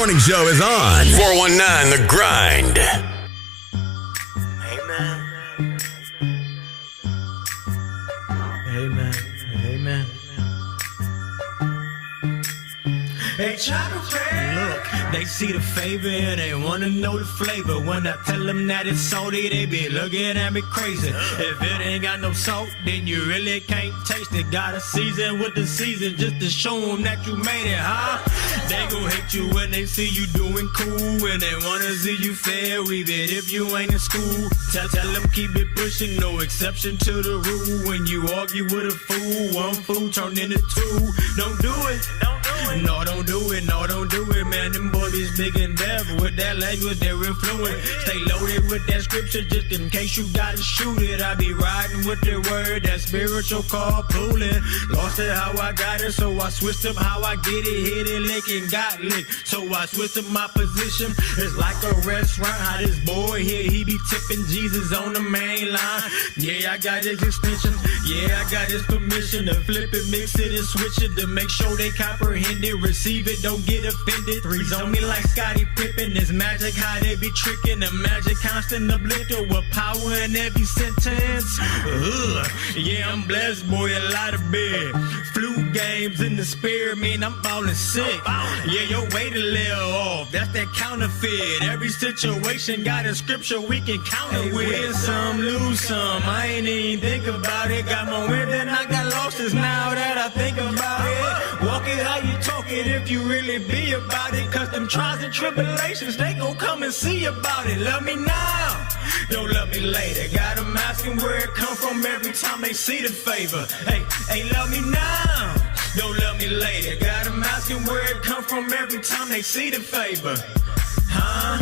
morning show is on. 419 The Grind. Amen. They try to play. Look, they see the favor and they wanna know the flavor. When I tell them that it's salty, they be looking at me crazy. If it ain't got no salt, then you really can't taste it. Gotta season with the season just to show them that you made it, huh? They gon' hate you when they see you doing cool, and they wanna see you fail even if you ain't in school. Tell them keep it pushing, no exception to the rule. When you argue with a fool, one fool turn into two. Don't do it. No, don't do it. No, don't do it, man. Them boys is big and deaf with that language, they're influent. Stay loaded with that scripture just in case you gotta shoot it. I be riding with the word, that spiritual carpooling. Lost it how I got it, so I switched up how I get it. Hit it, lick and got licked. So I switched up my position. It's like a restaurant, how this boy here, he be tipping Jesus on the main line. Yeah, I got his extension. Yeah, I got his permission to flip it, mix it, and switch it to make sure they comprehend it. Receive it, don't get offended. Threes on me like Scottie Pippen. It's magic how they be tricking. The magic constant uplifter with power in every sentence. Yeah, I'm blessed, boy, a lot of big. Flu games in the spirit mean I'm falling sick. Yeah, your weight a little off. That's that counterfeit. Every situation got a scripture we can counter with. Win some, lose some. I ain't even think about it. Got more win than I got losses now that I think about it. Walk it how you talk it if you really be about it. Cause them trials and tribulations, they gon' come and see about it. Love me now, don't love me later. Got them asking where it come from every time they see the favor. Hey, love me now, don't love me later. Got them asking where it come from every time they see the favor. Huh?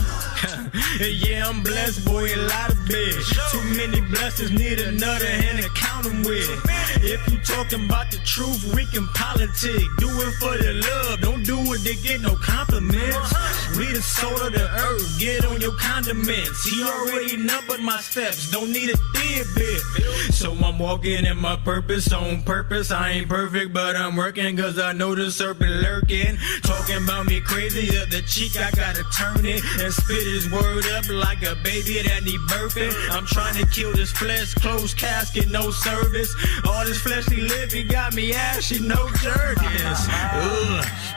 Yeah, I'm blessed, boy, a lot of bitch. Too many blessings, need another hand to count them with. If you talking about the truth, we can politic. Do it for the love, don't do it to get no compliments. We the soul of the earth, get on your condiments. He already numbered my steps, don't need a bit. So I'm walking in my purpose, on purpose. I ain't perfect, but I'm working, cause I know the serpent lurking. Talking about me crazy, up the cheek, I gotta turn it and spit his word up like a baby that need birthing. I'm trying to kill this flesh, closed casket, no service. All this fleshly living got me ashy, no jerkins.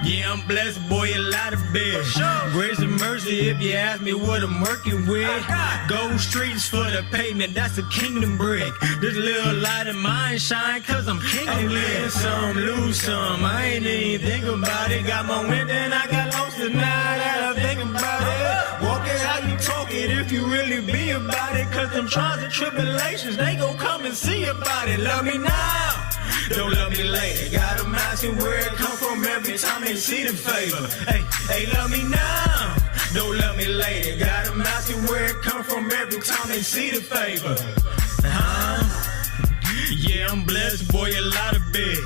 Yeah, I'm blessed, boy, a lot of bitch. Grace and mercy if you ask me what I'm working with. Gold streets for the pavement, that's a kingdom brick. This little light of mine shine cause I'm kingdom lit. Win some, lose some, I ain't even think about it. Got more win than I got lost now that I think about it. Walk it how you talk it if you really be about it. Cause them trials and tribulations, they gon' come and see about it. Love me now, don't love me later. Got them asking where it come from every time they see the favor. Hey, love me now, don't love me later. Got them asking where it come from every time they see the favor. Yeah, I'm blessed, boy, a lot of big.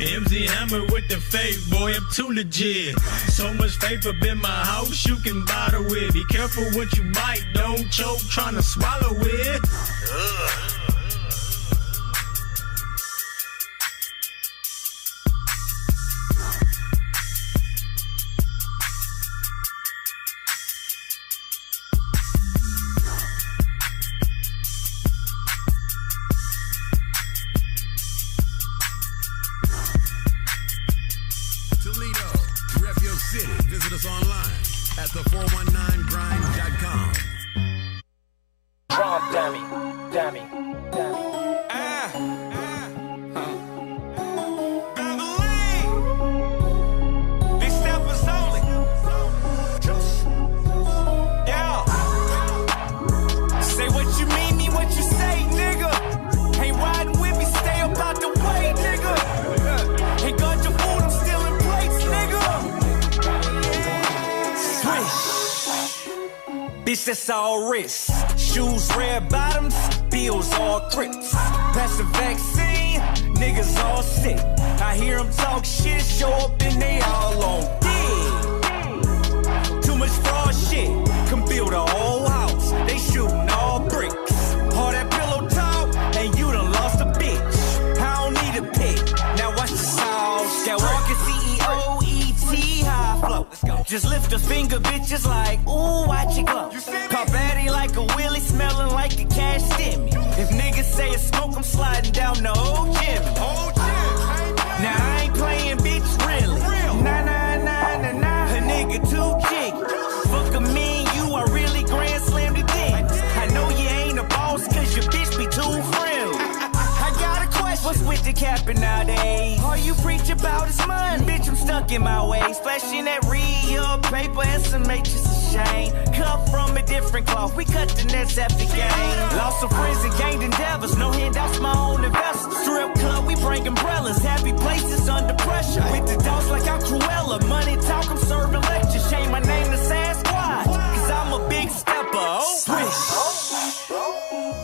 MZ Hammer with the faith, boy, I'm too legit. So much faith up in my house, you can bottle with. Be careful what you bite, don't choke trying to swallow it. Visit us online at the419grind.com. Drum dummy. These steppers only. Yeah. Say what you mean what you say, nigga. Ain't riding with me, stay up out the way, nigga. Ain't got your food, I'm still in place, nigga. Bitch, that's all wrist. Shoes, red bottoms, bills, all thrips. That's the vaccine, niggas all sick. I hear them talk shit, show up and they all on dick. Too much fraud shit, can build a whole house. They shooting all bricks. All that pillow talk, and you done lost a bitch. I don't need a pick, now watch the sauce. That walking CEO, ET, high flow. Let's go. Just lift a finger, bitches like, ooh, watch it go. Pop Addy like a wheelie, smelling like a cash stimmy. If niggas say it's smoke, I'm sliding down the old Jimmy. Now I ain't playing, bitch, really. Nah, nah, nah, nah, nah. A nigga too jiggy. Fuck a me and you, I really grand slammed it in. I know you ain't a boss, cause your bitch be too friendly. I got a question. What's with the capping nowadays? All you preach about is money. Bitch, I'm stuck in my ways. Flashing that real paper and some matrix of shame. Cut from a different cloth. We cut the nets after game. Lost some friends and gained endeavors. No handouts, my own investors. Strip club, we bring umbrellas. Happy places under pressure. With the dogs like I'm Cruella. Money talk, I'm serving lectures. Change my name to Sasquatch. Cause I'm a big stepper. Oh,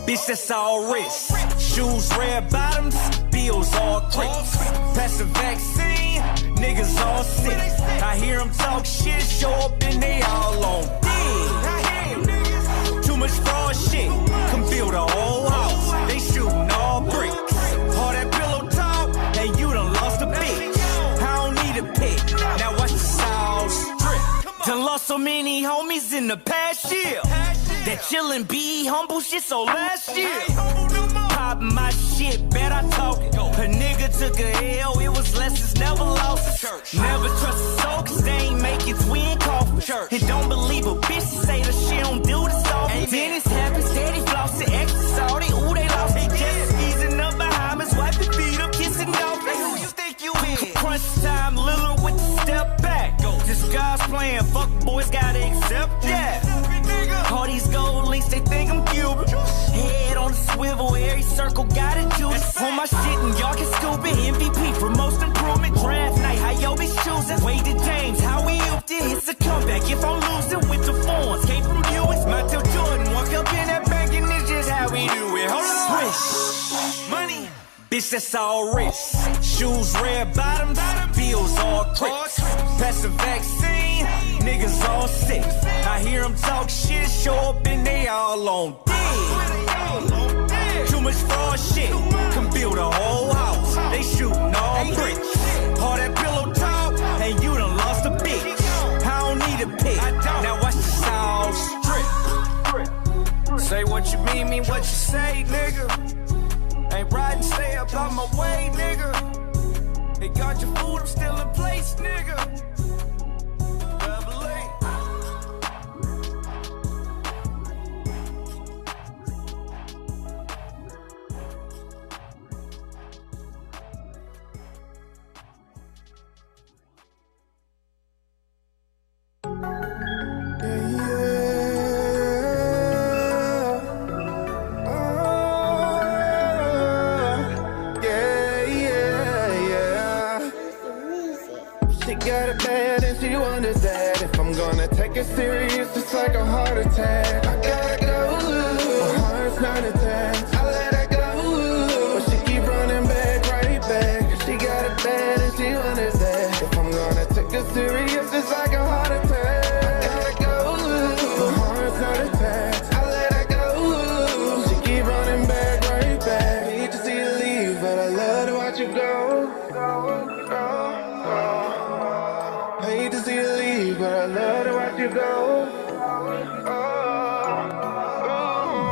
bitch, that's all wrist. Shoes, red bottoms, bills all crisp. Pass the vaccine, niggas all sick. I hear them talk shit, show up and they all on dick. Too much fraud shit, come build a whole house. They shooting all bricks. All that pillow talk, and you done lost a bitch. I don't need a pick, now watch the sauce drip. Done lost so many homies in the past year. That chillin' be humble shit, so last year pop my shit, bet I talk it. A nigga took a L, it was less, it's never lost. Never trust a soul, cause they ain't make it twin coffin. And don't believe a bitch to say the shit don't do the stuff. Dennis happy, steady flossing, extra salty, ooh they lost. They just easing up behind us, wiping feet up, kissing off. Hey, who you think you is? Crunch time, Lillard with the step back. This God's playing, fuck boys gotta accept that. All these gold links, they think I'm Cuban. Head on the swivel, every circle got a juice. On my shit and y'all can scoop it. MVP for most improvement. Draft night, how yo bitch choosing? Wade to James, how we upped it. It's a comeback if I'm losing with the phones. Came from Buicks, Montel Jordan. Walk up in that bank and it's just how we do it. Hold on. Swish. Money. Bitch, that's all wrist. Shoes, red bottoms, bills all crisp. Pass the vaccine, niggas all sick. I hear them talk shit, show up and they all on dick. Too much fraud shit, can build a whole house. They shooting all bricks. All that pillow talk, and you done lost a bitch. I don't need a pick, now watch the sauce drip. Say what you mean what you say, nigga. Ain't riding, stay up on my way, nigga. They got your food, I'm still in place, nigga. Double A. Got it bad and she wonders that if I'm gonna take it serious, it's like a heart attack. I gotta go, my heart's not attached. I let her go, but she keep running back, right back. She got it bad and she wonders that if I'm gonna take it serious, it's like a heart attack. I gotta go, my heart's not attached. I let her go, she keep running back, right back. Hate to see you leave, but I love to watch you go. Hate to see you leave, but I love to watch you go.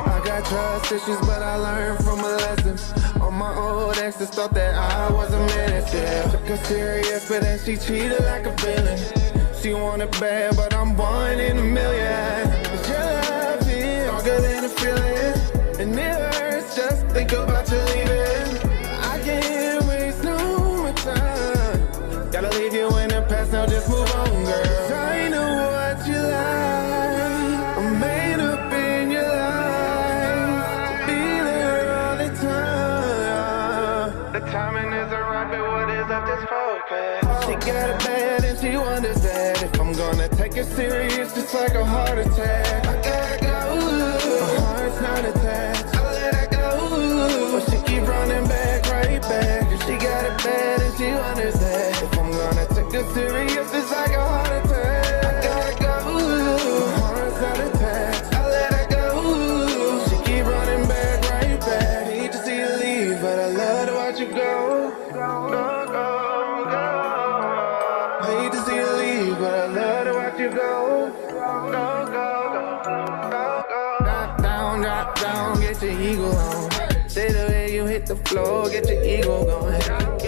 I got trust issues, but I learned from a lesson. All my old exes thought that I was a menace, yeah. Took her serious, but then she treated like a villain. She wanted bad, but I'm one in a million. Cause your love is stronger than a feeling, and it hurts just think about you leaving. I can't waste no more time. Gotta leave you in the past, now just move on, girl. I know what you like, I'm made up in your life, to be there all the time. The timing isn't right, but what is up, just focus. She got it bad and she wonders that if I'm gonna take it serious, just like a heart attack. I gotta go, my heart's not attached. I let her go, but she keep running back, right back. She got it bad and she wonders that if I'm gonna take it serious, it's like a heart attack. I gotta go, my heart's not attached. I let her go, she keep running back, right back. Hate to see you leave, but I love to watch you go. Hate to see you leave, but I love to watch Drop down, get your ego on. Say the way you hit the floor, get your ego going.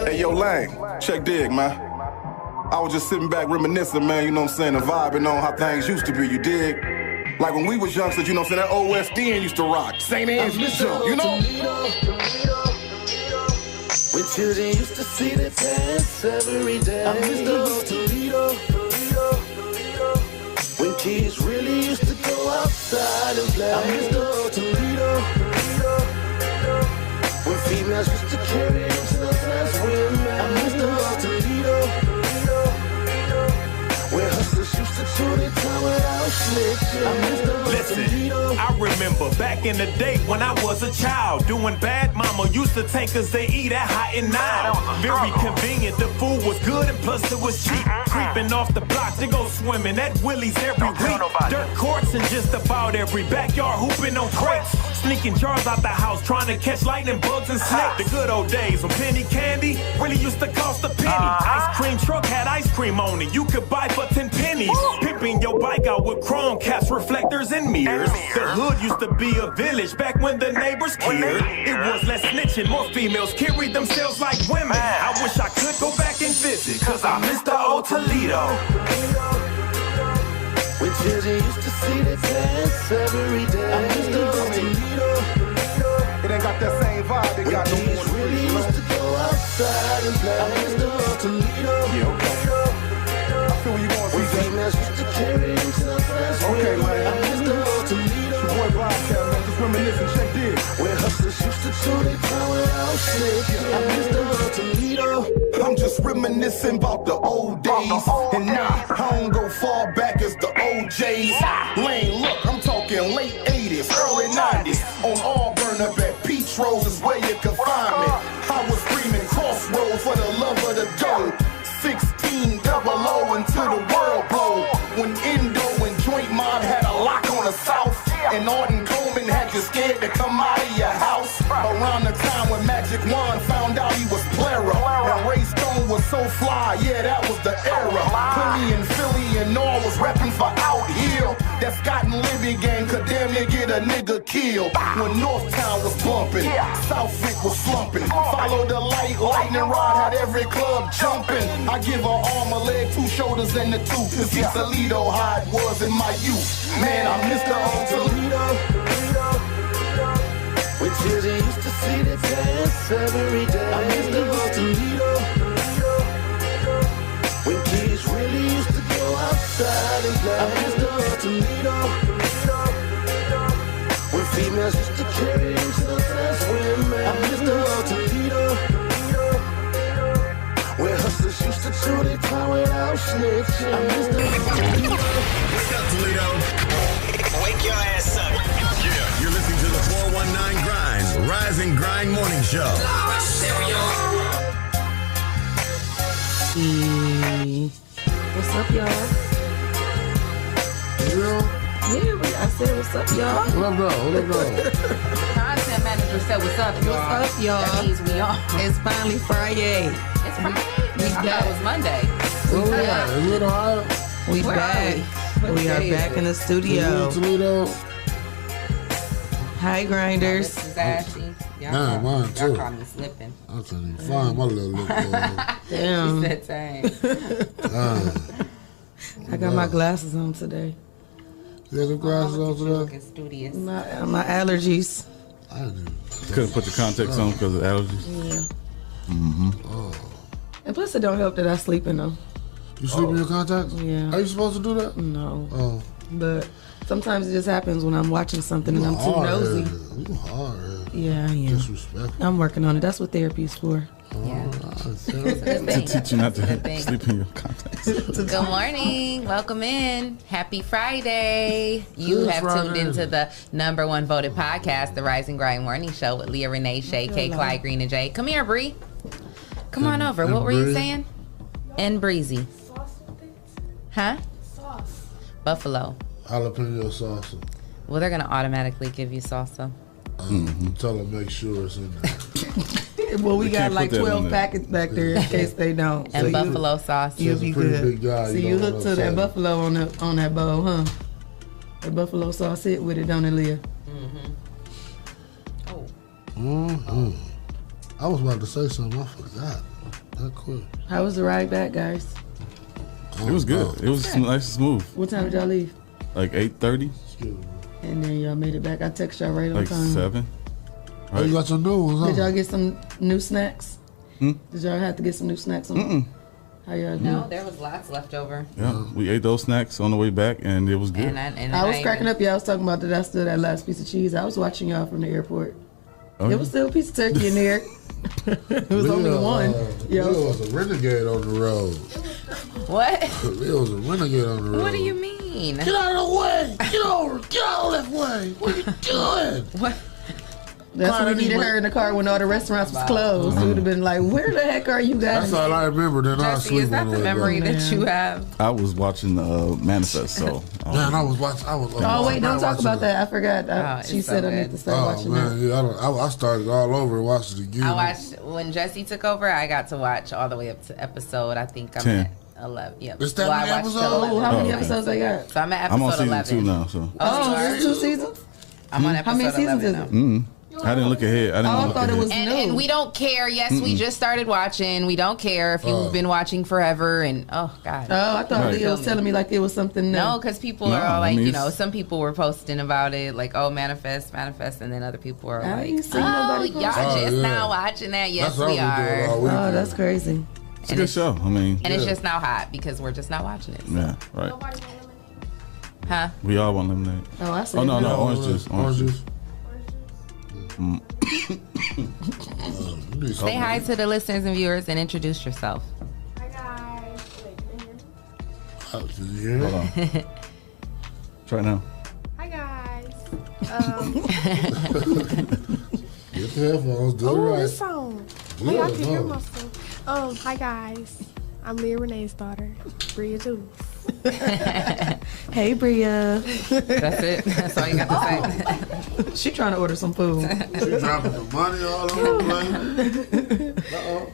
Hey, yo, Lang, check dig, man. I was just sitting back reminiscing, man, you know what I'm saying, and vibing on how things used to be, you dig? Like when we was youngsters, you know what I'm saying, that OSDN used to rock. St. Anne's jump, you know? When children used to see the dance every day. I miss the old Toledo. When kids really used to go outside and play. I miss the old Toledo. When females used to carry themselves as women. I miss the old Toledo. When hustlers used to chew their time without snitching. I miss the old Toledo. I remember back in the day when I was a child, doing bad, mama used to take us to eat at Hot and Now. Very convenient, the food was good and plus it was cheap. Creeping off the block to go swimming at Willie's every week. Dirt courts in just about every backyard, hooping on crates. Sneaking jars out the house, trying to catch lightning bugs and snakes. The good old days when penny candy really used to cost a penny. Ice cream truck had ice cream on it, you could buy for 10 pennies. Pimping your bike out with chrome caps, reflectors, and mirrors. The hood used to be a village back when the neighbors cared. It was less snitching, more females carried themselves like women. I wish I could go back and visit, cause I miss the old Toledo. When children used to see the dance every day. I miss the old Toledo. It ain't got that same vibe, they got no When kids really used to go outside and play. I miss the old Toledo. Yeah, okay. I feel where you going, When CJ. females used to carry themselves as Okay, women. man. I miss the old Toledo. Your boy Broadcast, man, just reminiscing, check dig. When hustlers used to chew their time without snitching. I miss the old Toledo. I'm just reminiscing about the old days. And nah, I don't go far back as the OJs. Lane, look, I'm talking late 80s, early 90s. On Auburn up at Peach Rose is where you can find me. I was screaming crossroads for the love of the dough. 16 double O until the world blow. When Indo and Joint Mob had a lock on the south. And Arden Coleman had you scared to come out of your house. Around the time when Magic Wand found out he was Plera. And Ray Stone was so fly, yeah, that was the era. Philly and Philly and all was repping for Out Here. That Scott and Libby gang could damn near get a nigga killed. When Northtown was bumping, Southwick was slumping. Follow the light, lightning rod had every club jumping. I give her arm, a leg, 2 shoulders, and a tooth. To see Toledo how it was in my youth. Man, I miss the old Toledo. When children used to see the dance every day. I miss the old Toledo. When kids really used to go outside and play. I miss the old Toledo. When females used to carry themselves as women. I miss the old Toledo. When hustlers used to chew their time without snitching. I miss the old Toledo. Wake up, Toledo. Wake your ass up. Yeah, you're listening to the 419 Grind, Rise and Grind Morning Show. What's up, y'all? Yeah, I said what's up, y'all. What up, though? Content manager said, "What's up, y'all?" What's up, y'all? That means we on. It's finally Friday. It's Friday. We I thought back. it was Monday. Where we at? Is it Ohio? We Where back. are We are day is back it? in the Is it studio. Toledo? Hi, grinders. This is Ashley. Y'all Nah, caught- mine y'all too. caught me slipping. I'm trying to find my little look. Damn, That time. I got my glasses on today. You got some glasses on You today? looking studious. My allergies. I do. Couldn't put the contacts on because of allergies. Yeah. Mm-hmm. And plus, it don't help that I sleep in them. You sleep in your contacts? Yeah. Are you supposed to do that? No. Oh. But sometimes it just happens when I'm watching something and I'm too nosy. You hard. Yeah, I am. Disrespectful. I'm working on it. That's what therapy is for. Yeah. To teach you not to Good thing. sleep in your contacts. Good morning. Welcome in. Happy Friday. You Good have tuned Friday. into the #1 voted podcast, the Rise and Grind Morning Show with Leah Renee, Shae, K, Clyde, Green, and Jay. Come here, Bree. Come on over. and What were you Bree? saying? And breezy. Huh? Buffalo. Jalapeno salsa. Well, they're going to automatically give you salsa. Tell them make sure it's in there. Well, we They got can't like put that on 12 there. packets back there in case they don't. And So buffalo sauce. You'll That's a be pretty good. big guy, So you you don't hook want to no that salad. buffalo on that bowl, huh? That buffalo sauce hit with it, don't it, Leah? Mm-hmm. I was about to say something. I forgot. That quick. How was the ride back, guys? It was good. It was nice and smooth. What time did y'all leave? Like 8:30, And then y'all made it back. I text y'all right on like time. 7. Oh, you got some new ones, huh? Did y'all get some new snacks? Did y'all have to get some new snacks on? How y'all do? No, there was lots left over. Yeah, we ate those snacks on the way back, and it was good. And I was cracking up. Y'all was talking about that. I still that last piece of cheese. I was watching y'all from the airport. Oh, There was still a piece of turkey in there. It was only one. Leah was a renegade on the road. What? Leah was a renegade on the road. What do you mean? Get out of the way! Get over! Get out of that way! What are you doing? What? That's Clyde, when we I need needed her in the car when all the restaurants was closed. We would have been like, "Where the heck are you guys?" That's all I remember. Then I was Jesse, is asleep that on the the way memory back. that you have? I was watching Manifest, so Man, I was watching. Oh wait, don't talk about that. I forgot. She it's said so I need good. to start Oh watching man, that. yeah, I started all over and watched it again. I watched when Jesse took over. I got to watch all the way up to episode. I think I'm 10. at 11. Yep. Is that I many watched episodes? till 11. Oh, how many okay. episodes they got? So I'm at I'm on episode season 11. 2 now. So Oh, there's 2 seasons. I'm on episode How many seasons 11 is now. it? I didn't look ahead. I didn't Oh, I look thought it ahead. was And new. we don't care. Yes, we just started watching. We don't care if you've been watching forever. And oh god. Oh, I thought Right. Leah was telling me like it was something new. No, because people No, are all I like, mean, you know, it's- some people were posting about it, like, oh, manifest, and then other people are I like, ain't seen oh, nobody y'all post. Oh, just yeah. now watching that. Yes, That's what we I was doing are. all Oh, weekend. that's crazy. It's a good show. I mean, And it's just now hot because we're just not watching it. So. yeah, right. Huh? We all want lemonade. Oh, I see. Oh no, no, Yeah, orange juice. Orange juice. You need Say something. hi to the listeners and viewers and introduce yourself. Hi guys. Did you hear Hold it? on. Try now. Hi guys. Get the headphones. Do it Oh, right. this song. Yeah, Wait, I can hear no. myself. Hi guys. I'm Leah Renee's daughter, Bria Jules. Hey, Bria. That's it. That's all you got to say. She trying to order some food. She dropping the money all over the place. Uh-oh.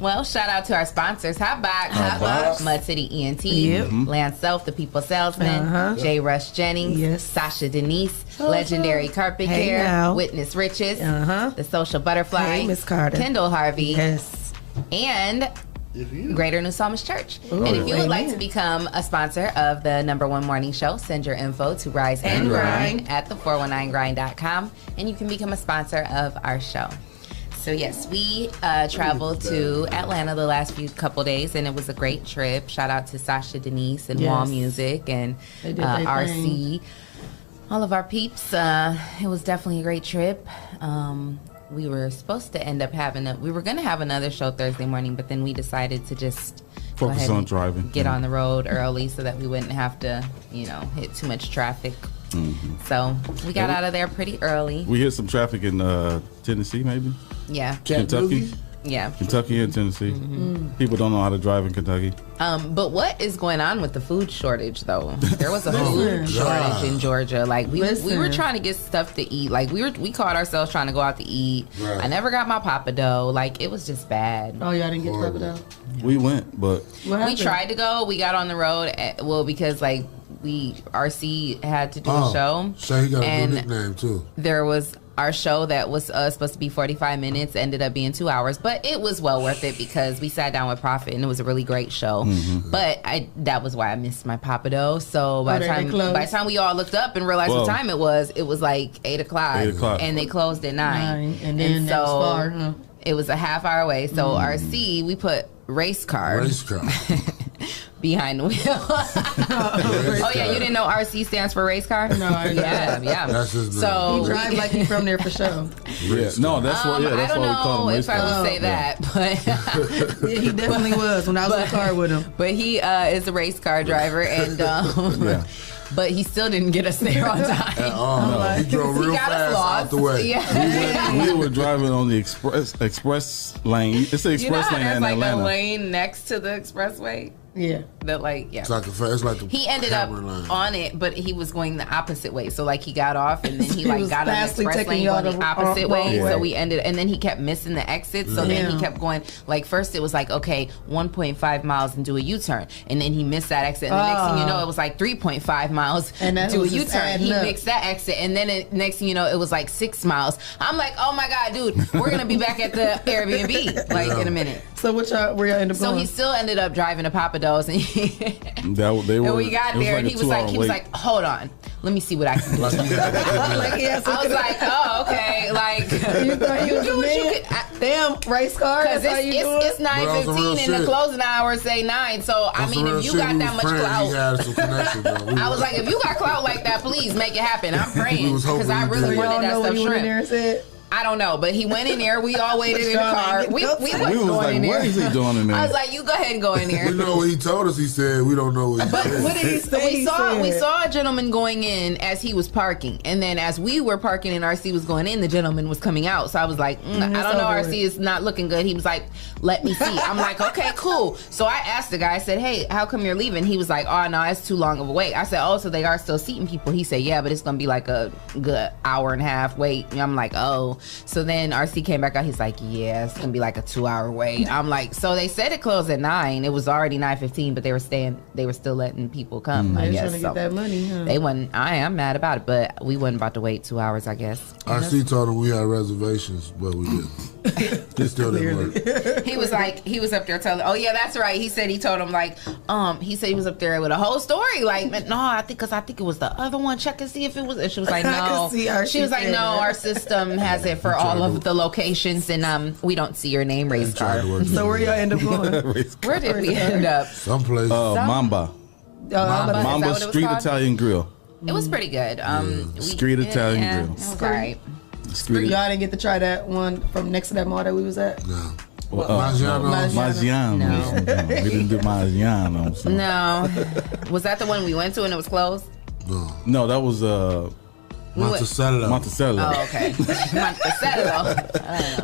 Well, shout out to our sponsors. Hotbox, Mud City ENT, Yep. Land Self, The People Salesman, J. Rush Jennings, Yes. Sasha Denise, Legendary Carpet Hey, Care, now. Witness Riches, Uh-huh. The Social Butterfly, Hey, Miss Carter. Kendall Harvey, Yes. and If you Greater New Psalmist Church. Ooh, and if you would like amen. to become a sponsor of the #1 morning show, send your info to Rise and Grind at the419grind.com, and you can become a sponsor of our show. So yes, we traveled to Atlanta the last couple days, and it was a great trip. Shout out to Sasha Denise and Yes. Wall Music and They did their RC, all of our peeps. It was definitely a great trip. We were supposed to end up we were going to have another show Thursday morning, but then we decided to just go Focus ahead on and driving. get on the road early so that we wouldn't have to, hit too much traffic. So we got out of there pretty early. We hit some traffic in Tennessee, maybe. Yeah. Kentucky. Yeah. Kentucky and Tennessee. People don't know how to drive in Kentucky. But what is going on with the food shortage, though? There was a food shortage in Georgia. Like we were trying to get stuff to eat. Like we caught ourselves trying to go out to eat. Right. I never got my Papa Dough. Like it was just bad. Oh, y'all didn't get to Papa Dough? We went, but What We happened? tried to go. We got on the road. Because like RC had to do a show. Shae, he got a and new nickname too. there was our show that was supposed to be 45 minutes ended up being 2 hours, but it was well worth it because we sat down with Prophet and it was a really great show. But that was why I missed my Papa Dough. So by the time we all looked up and realized what Whoa. time it was 8 o'clock. 8 o'clock. And they closed at 9. And then that was far, huh? It was a half hour away. So RC, we put race car Race car. behind the wheel. Oh yeah, you didn't know RC stands for race car? No, I didn't. Yeah. That's his name. So He drive like he from there for sure. yeah, no, that's what. Yeah, I that's don't why we call know him if race I car. would say that, but Yeah, he definitely was when I was in the car with him. but he is a race car driver, and Yeah. but he still didn't get us there on time. He drove real He got us fast lost. out the way. Yeah. We were driving on the express lane. It's the You know express how lane there's in like Atlanta. a lane next to the expressway? Yeah. That like, yeah. It's like the he ended up line. on it, but he was going the opposite way. So like he got off and then he like got on the fastly express taking lane y'all going the the opposite way. wrong So way. we ended, and then he kept missing the exit. So then he kept going. Like first it was like, okay, 1.5 miles and do a U-turn, and then he missed that exit. And the next thing you know, it was like 3.5 miles and do a was just U-turn. adding He up. mixed that exit, and then next thing you know, it was like 6 miles. I'm like, oh my god, dude, we're gonna be back at the Airbnb like in a minute. So where y'all end up So going? he still ended up driving to Papa Do's, and And we got there, and he was like, hold on, let me see what I can do. I was like, oh, okay, like you thought he was do a what you man? could. Damn, race car. Because That's how you do it? it's 9:15 and the closing hours say 9. So I mean, if you got that much clout, I was like, if you got clout like that, please make it happen. I'm praying because I really wanted that stuff shrimp. I don't know, but he went in there. We all waited in the car. We wasn't going in there. What is he doing in there? I was like, you go ahead and go in there. We know what he told us. He said we don't know what he said. What did he say? We saw a gentleman going in as he was parking, and then as we were parking and RC was going in, the gentleman was coming out. So I was like, I don't know, RC is not looking good. He was like, let me see. I'm like, okay, cool. So I asked the guy, I said, hey, how come you're leaving? He was like, oh no, it's too long of a wait. I said, oh, so they are still seating people? He said, yeah, but it's gonna be like a good hour and a half wait. And I'm like, oh. So then RC came back out. He's like, yeah, it's gonna be like a 2-hour wait. I'm like, so they said it closed at 9. It was already 9:15, but they were still letting people come. I They guess trying to get that money, huh? They wasn't. I'm mad about it, but we wasn't about to wait 2 hours. I guess. RC told him we had reservations, but we didn't. It still didn't work. He was like, he was up there telling. Oh yeah, that's right. He said he told him like, he said he was up there with a whole story. Like, no, I think it was the other one. Check and see if it was. And she was like, no. She was like, no, our system has it for all of the locations, and we don't see your name race card. So where y'all end up going? Where did we end up? Someplace. Mamba. Mamba Street Italian Grill. It was pretty good. Street Italian Grill. It was all right. Y'all didn't get to try that one from next to that mall that we was at? No. Maggiano's. No. We didn't do Maggiano's. No. Was that the one we went to and it was closed? No, that was Monticello. Oh, okay. Monticello.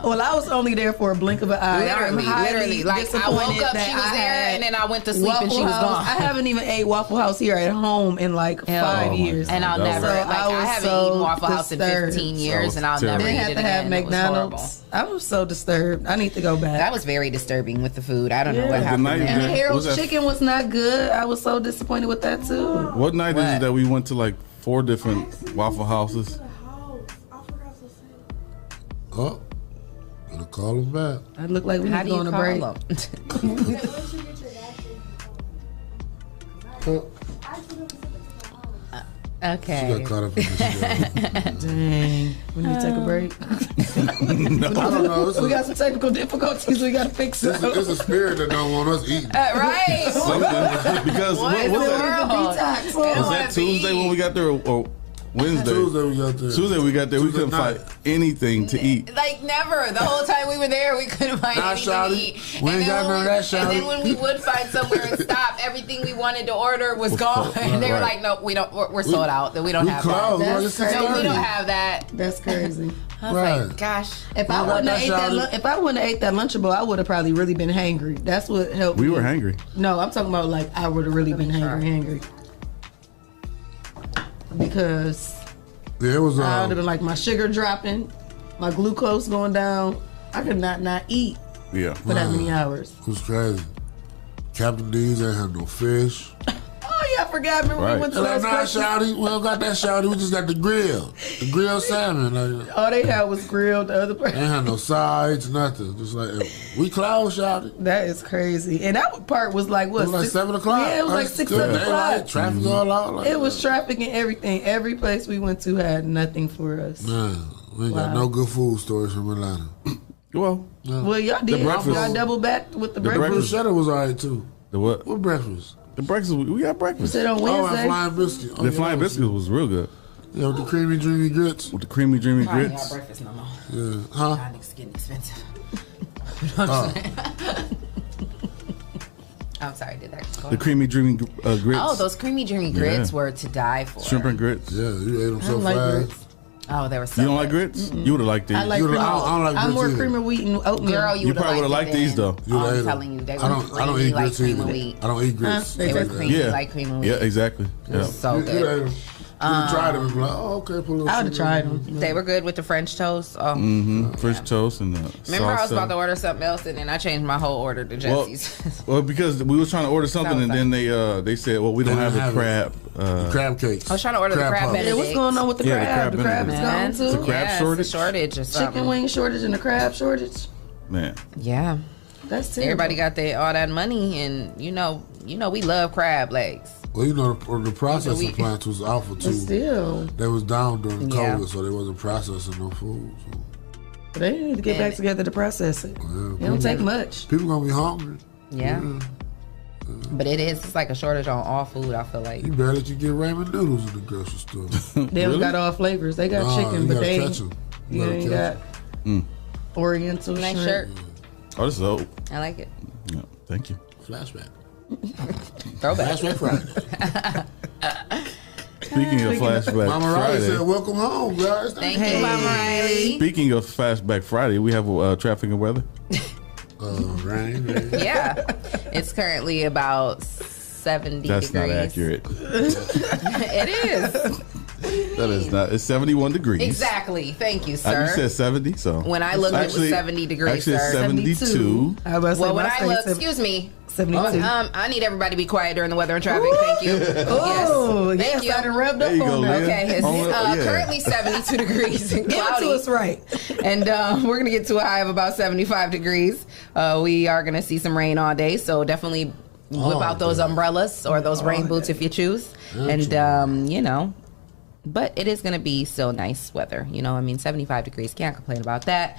Well, I was only there for a blink of an eye. Literally. Like, I woke up, she was there, and then I went to sleep, and she was gone. I haven't even ate Waffle House here at home in like 5 years. And I'll never, I haven't eaten Waffle House in 15 years, and I'll never eat it again. They had to have McDonald's. I was so disturbed. I need to go back. That was very disturbing with the food. I don't know what happened there. And Harold's chicken was not good. I was so disappointed with that too. What night is it that we went to like 4 different Waffle Houses? Oh, gonna call him back. I look like we need to go on a break. Okay. She got caught up in this. Dang. We need to take a break. No. I don't know. We got some technical difficulties. We got to fix it. It's a spirit that don't want us eating. Right. Because what was that Tuesday when we got there or Wednesday? Tuesday we got there. We couldn't find anything to eat. Like never. The whole time we were there, we couldn't find anything to eat. We ain't got none of that, and then when we would find somewhere and stop, everything we wanted to order was gone. And they were like, "No, we don't. We're sold out. That we don't have that. That's crazy. No, we don't have that." That's crazy. I was like, "Gosh, if I wouldn't have ate that Lunchable, I would have probably really been hangry. That's what helped. We were hangry. No, I'm talking about like I would have really been hangry. Because it was. I would have been like my sugar dropping, my glucose going down. I could not eat. Yeah. For that many hours. It was crazy. Captain D's ain't had no fish. Oh yeah, I forgot. Remember we went to those shouty. We don't got that shouty. We just got the grilled salmon. Like, all they had was grilled. The other part. They had no sides, nothing. Just like we closed, shouty. That is crazy. And that part was like what? It was like 7 o'clock. Yeah, it was like 6, 7 o'clock. Traffic all out. Like it was traffic and everything. Every place we went to had nothing for us. Man, we ain't got no good food stories from Atlanta. Well, y'all did. Y'all double back with the breakfast. The breakfast was alright too. The what? What breakfast? The breakfast. We got breakfast. We said on Wednesday. Oh, Flying Biscuit. The Flying Biscuit was real good. Yeah, with the creamy, dreamy grits. With the creamy, dreamy grits. Breakfast no more. Yeah. Huh? It's getting expensive. I'm sorry, did that go The creamy, dreamy grits. Oh, those creamy, dreamy grits were to die for. Shrimp and grits. Yeah, you ate them so fast. Oh, they were so You don't good. like grits? You would have liked these. I like cream. I don't like I'm grits more either. cream of wheat and oatmeal. Girl, You probably would have liked these though. I'm telling you, they were I don't eat like grits cream of either. wheat. I don't eat grits. They They were taste creamy Yeah. like cream of wheat. Yeah, exactly. Yeah. So You good. tried them and be like, oh, okay, put a little I would have sugar tried in them. They were good with the French toast. Oh. French toast and Remember, I was salsa. about to order something else, and then I changed my whole order to Well, Jesse's. well, because we was trying to order something, and then they said, well, we don't have the crab. Crab cakes. I was trying to order the crab puffs. Benedict. Yeah, what's going on with the Yeah, the crab? crab The crab is Benedict. gone Man. too. The crab Yes, shortage? the shortage or something. Chicken wing shortage and the crab shortage. Man, Yeah. That's terrible. Everybody got all that money, and you know we love crab legs. Well, you know, the processing plants was awful But too. still, They was down during Yeah. COVID, so they wasn't processing no food. So, but they need to get back together to process it. It don't take much. people gonna be hungry. Yeah. But it's like a shortage on all food, I feel like. You barely can get ramen noodles in the grocery store. They don't got all flavors. They got chicken, you but gotta they catch 'em. You ain't gotta got Oriental Nice shrimp. shirt. oh, this is old. I like it. Yeah, thank you. Flashback. Throwback. Flashback Friday. Speaking of flashback Mama Riley Friday, said, welcome home, guys. Thank you, Mama Riley. speaking of flashback Friday, we have traffic and weather. Rain. Yeah. It's currently about 70 That's degrees. not accurate. It is. That is not. It's 71 degrees. Exactly. Thank you, You sir. said 70, so When I looked, it was 70 degrees, Actually, it's sir. 72. I was about to say, Well, when my I state looked, 70 excuse me. 72. I need everybody to be quiet during the weather and traffic. Thank you. Oh, Yes. yes, Thank you. I done rubbed There up you go, on that. Leah. Okay, it's Yeah. currently 72 degrees and Give it cloudy. to us right. And we're going to get to a high of about 75 degrees. We are going to see some rain all day, so definitely whip out those umbrellas or those rain boots if you choose. And, you know, but it is going to be still nice weather. You know, I mean, 75 degrees, can't complain about that.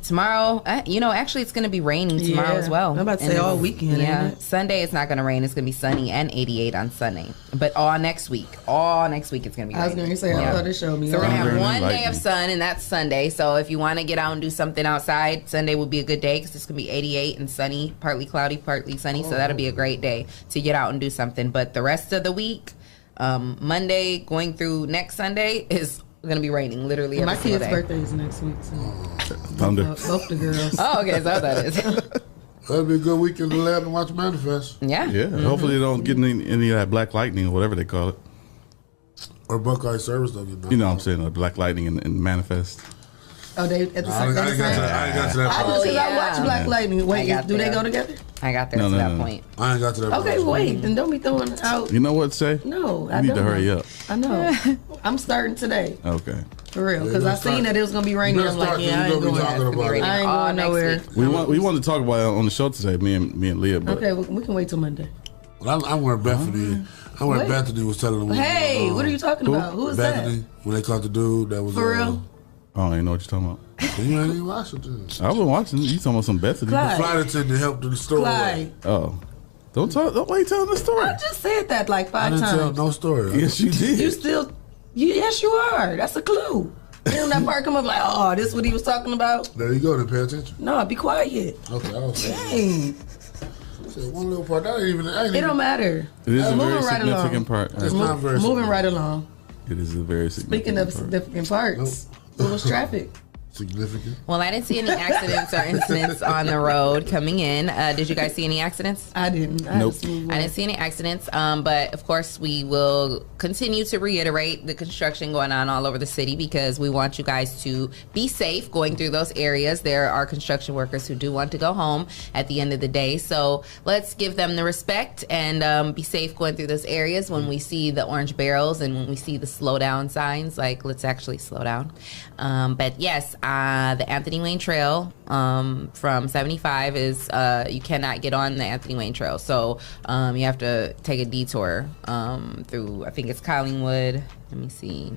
Tomorrow, you know, actually it's going to be raining tomorrow as well. I'm about to say And all weekend, Yeah, ain't it? Sunday it's not going to rain. It's going to be sunny and 88 on Sunday. But all next week it's going to be raining. I was going to say, I thought it showed me. So we're going to have Thunder and one day lightning. of sun, and that's Sunday. So if you want to get out and do something outside, Sunday would be a good day because it's going to be 88 and sunny, partly cloudy, partly sunny. So that'll be a great day to get out and do something. But the rest of the week, Monday going through next Sunday is going to be raining literally every My single kid's day. birthday is next week. So. Thunder. Both the girls. Oh, okay, so that is. That'll be a good weekend to lab and watch Manifest. Yeah. Yeah, hopefully they don't get any of that black lightning or whatever they call it. Or Buckeye Service don't get You know what I'm saying? Black lightning and manifest. Oh, they at the I same ain't got to that I part. just Oh, I yeah. watch Black Lightning. I Wait, got do they there. go together? I got there No, to no, that no. point. I ain't got to that part. Okay, wait. Then don't be throwing out. You know what, Shae? No, I You need to don't. hurry up. I know. I'm starting today. Okay. For real. Because Yeah, I seen that it was going to be raining. better I'm like, start, yeah, I 'cause ain't you going. gonna be talking It's gonna be about it. raining I ain't all going next nowhere. week. We want to talk about it on the show today, me and Leah. But Okay, we can wait till Monday. Well, I'm where Bethany. I'm where Wait. Bethany was telling them. Hey, what are you talking about? Who is Bethany, when they caught the dude that was For real? I don't even know what you're talking about. You ain't even watching it. I've been watching. You talking about some Bethany? Clyde. The flight attendant helped the story. Clyde. Oh, don't talk. Don't wait telling the story. I just said that like I 5 didn't tell times. no story. Yes, you did. You still, yes, you are. That's a clue. Then that part come up like, oh, this what he was talking about? There you go. Then pay attention. No, be quiet. Okay, I was saying. Dang. I said one little part. That ain't even. That ain't It even, don't matter. It is a Moving very right significant along. part. It's not very. Moving right along. It is a very significant Speaking of part. significant parts, it was traffic. significant. Well, I didn't see any accidents or incidents on the road coming in. Did you guys see any accidents? I didn't. Nope. I didn't see any accidents, but of course we will continue to reiterate the construction going on all over the city because we want you guys to be safe going through those areas. There are construction workers who do want to go home at the end of the day, so let's give them the respect and be safe going through those areas. When we see the orange barrels and when we see the slow down signs, like let's actually slow down. But yes, the Anthony Wayne Trail from 75 is you cannot get on the Anthony Wayne Trail, so you have to take a detour through, I think it's Collingwood. Let me see.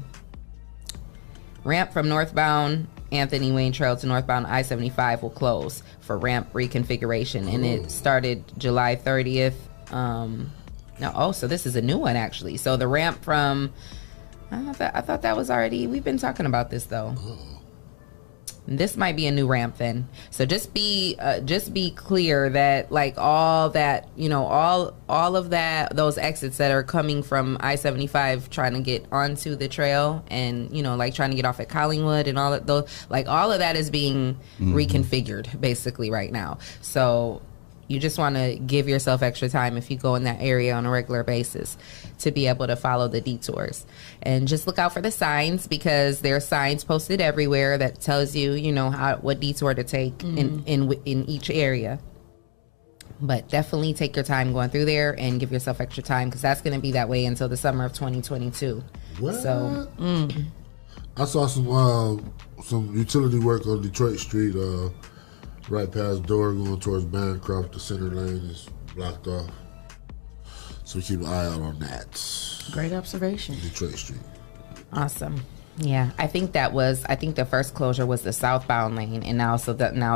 Ramp from northbound Anthony Wayne Trail to northbound I-75 will close for ramp reconfiguration, and it started July 30th. So this is a new one actually. So the ramp from I thought that was already. We've been talking about this though. this might be a new ramp then. So just be clear that like all that, you know, all of that, those exits that are coming from I-75 trying to get onto the trail and, you know, like trying to get off at Collingwood and all of those, like all of that is being reconfigured basically right now. So you just want to give yourself extra time if you go in that area on a regular basis to be able to follow the detours. And just look out for the signs, because there are signs posted everywhere that tells you, you know, what detour to take in each area. But definitely take your time going through there and give yourself extra time, because that's going to be that way until the summer of 2022. What? So I saw some utility work on Detroit Street, right past Door going towards Bancroft. The center lane is blocked off. So keep an eye out on that. Great observation. Detroit Street. awesome. Yeah, I think the first closure was the southbound lane, and now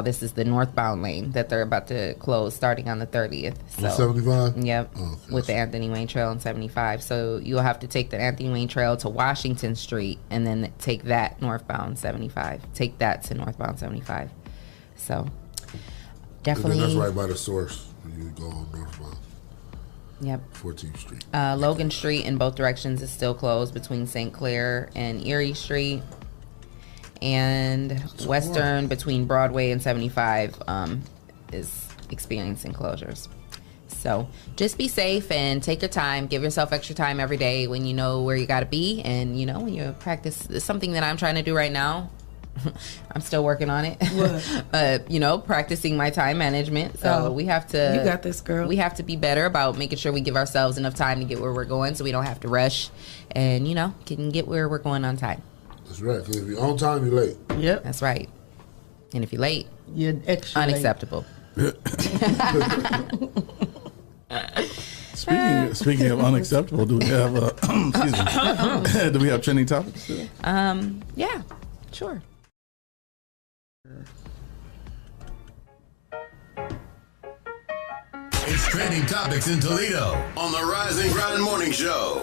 this is the northbound lane that they're about to close starting on the 30th. So, 75? Yep, okay. with the Anthony Wayne Trail on 75. So you'll have to take the Anthony Wayne Trail to Washington Street and then take that northbound 75. Take that to northbound 75. So definitely. And that's right by the source when you go on northbound. Yep. 14th Street. Logan Street in both directions is still closed between St. Clair and Erie Street. And That's Western horrible. between Broadway and 75 is experiencing closures. So just be safe and take your time. Give yourself extra time every day when you know where you got to be. And, you know, when you practice, it's something that I'm trying to do right now. I'm still working on it. You know, practicing my time management. So we have to. You got this, girl. We have to be better about making sure we give ourselves enough time to get where we're going, so we don't have to rush, and you know, can get where we're going on time. That's right. Because if you're on time, you're late. Yep. That's right. And if you're late, you're extra unacceptable. Speaking of unacceptable, do we have do we have trending topics? Yeah, sure. It's trending topics in Toledo on the Rise and Grind Morning Show.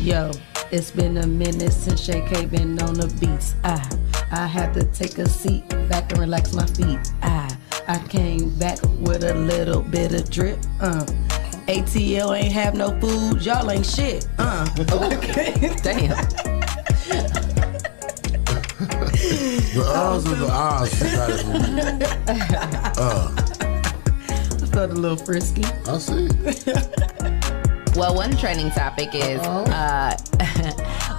Yo, it's been a minute since Shae been on the beats. I had to take a seat back and relax my feet. I came back with a little bit of drip. ATL ain't have no food, y'all ain't shit. Okay. Damn. The R's and the R's. You got it from me. I felt a little frisky. I see. Well, one trending topic is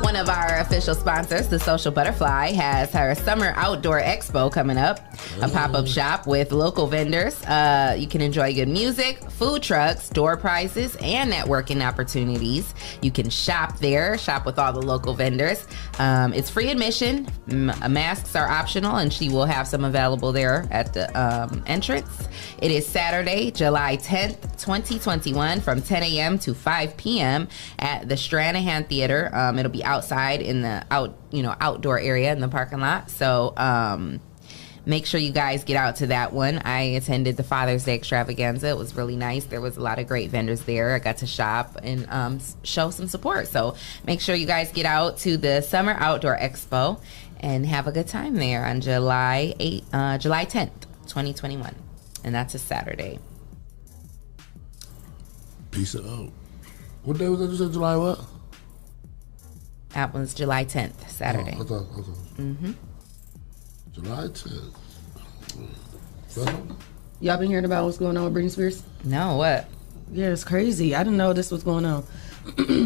one of our official sponsors, the Social Butterfly, has her Summer Outdoor Expo coming up, a pop-up shop with local vendors. You can enjoy good music, food trucks, door prizes, and networking opportunities. You can shop there, shop with all the local vendors. It's free admission. Masks are optional, and she will have some available there at the entrance. It is Saturday, July 10th, 2021, from 10 a.m. to 5 p.m. at the Stranahan Theater. It'll be outside in the outdoor area in the parking lot. So make sure you guys get out to that one. I attended the Father's Day extravaganza. It was really nice. There was a lot of great vendors there. I got to shop and show some support. So make sure you guys get out to the Summer Outdoor Expo and have a good time there on July 10th, 2021. And that's a Saturday. Peace out. What day was that? You said July what? That was July 10th, Saturday. Oh, okay. Mm-hmm. July 10th. Y'all been hearing about what's going on with Britney Spears? No, what? Yeah, it's crazy. I didn't know this was going on.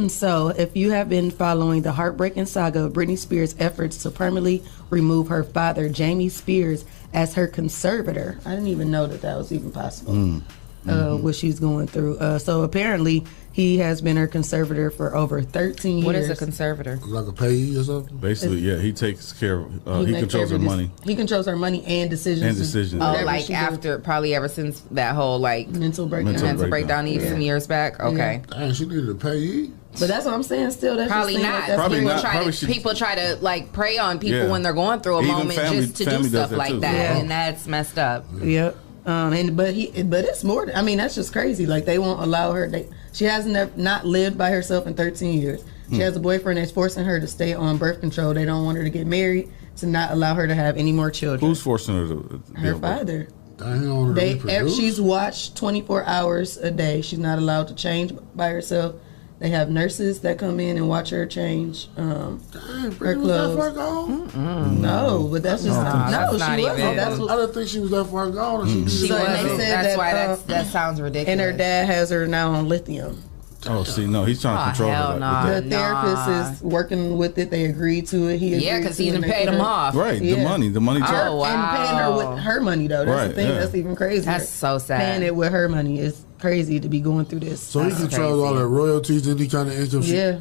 So, if you have been following the heartbreaking saga of Britney Spears' efforts to permanently remove her father, Jamie Spears, as her conservator, I didn't even know that was even possible. What she's going through. So apparently he has been her conservator for over 13 years. What is a conservator? Like a payee or something? Basically, yeah, he takes care of, he controls her money. He controls her money and decisions. Oh, like after, probably ever since that whole like mental breakdown some years back? Okay. Yeah. Dang, she needed a payee? But that's what I'm saying. Still, that's probably not. Like people try to like prey on people when they're going through a moment just to do stuff like that, and that's messed up. Yep. But it's more. I mean, that's just crazy. Like they won't allow her. She hasn't not lived by herself in 13 years. She has a boyfriend that's forcing her to stay on birth control. They don't want her to get married to not allow her to have any more children. Who's forcing her to? Her father. Damn, She's watched 24 hours a day. She's not allowed to change by herself. They have nurses that come in and watch her change her clothes. No, but that's just not she even. wasn't. I didn't think she was that far gone. She wasn't. That's why that sounds ridiculous. And her dad has her now on lithium. Oh, see, no, he's trying to control her. The therapist is working with it. They agreed to it. Yeah, because he done paid him off. Right, the money Oh, wow. And paying her with her money, though. That's the thing. That's even crazier. That's so sad. Paying it with her money is crazy to be going through this. So he controls all her royalties, any kind of income. Yeah.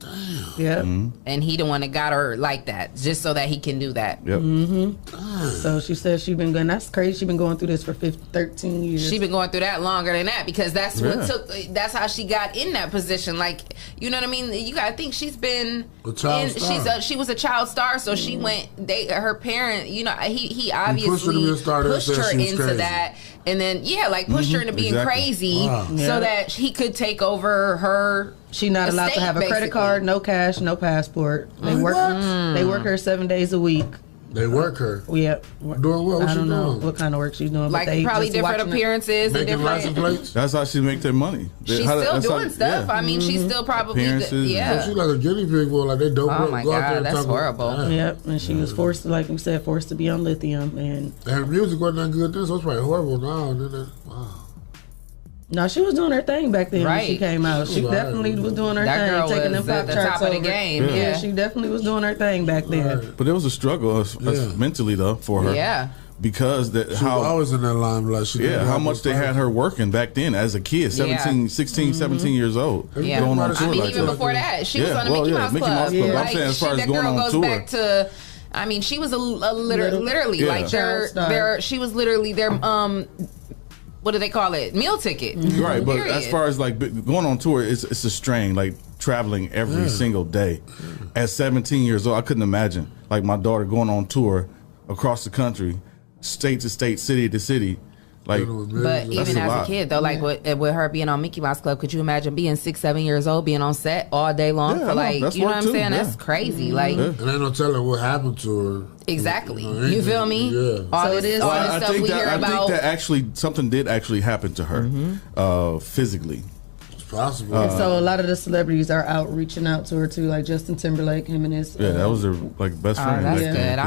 Damn. Yeah. And he the one that got her like that, just so that he can do that. Yep. So she said she's been going. That's crazy. She's been going through this for 13 years. She been going through that longer than that because that's what took. That's how she got in that position. Like, you know what I mean? You gotta think she's been. A child star. She was a child star, so she went. Her parent. You know, he obviously pushed her into that, and then pushed her into being crazy, so that he could take over her. She's not allowed to have a credit card, no cash, no passport. They work her 7 days a week. They work her. Yep. Doing what? I don't know what kind of work she's doing. Like but they probably just different appearances and Making license plates. That's how she make their money. She's still doing stuff. I mean, she's still probably appearances. So she's like a guinea pig. Like they don't. Oh my God, that's horrible. Yep, and she was forced, like we said, forced to be on lithium, and her music wasn't that good then, so it's probably horrible now. Wow. No, she was doing her thing back then when she came out. She definitely was doing her thing, taking them pop charts over. Of the game. Yeah, she definitely was doing her thing back then. But there was a struggle mentally though for her. Yeah. Because she was always in that limelight. How much they had her working back then as a kid, 16, 17 years old. Yeah. Going on tour like even before that, she was on the Mickey Mouse Club. But I'm saying as far as going on tour. Back to, I mean, she was literally like she was literally their what do they call it? Meal ticket. Right, but as far as like going on tour, it's a strain. Like traveling every single day. At 17 years old, I couldn't imagine like my daughter going on tour across the country, state to state, city to city. Like, but even as a kid though, like with her being on Mickey Mouse Club, could you imagine being 6, 7 years old, being on set all day long for like, you know what I'm saying? That's crazy. Like, and ain't no telling what happened to her. Exactly. You feel me? Yeah. All this stuff we hear about. I think that actually something did actually happen to her physically. It's possible. And so a lot of the celebrities are out reaching out to her too, like Justin Timberlake, him and his. Yeah, that was their like best friend. That's good.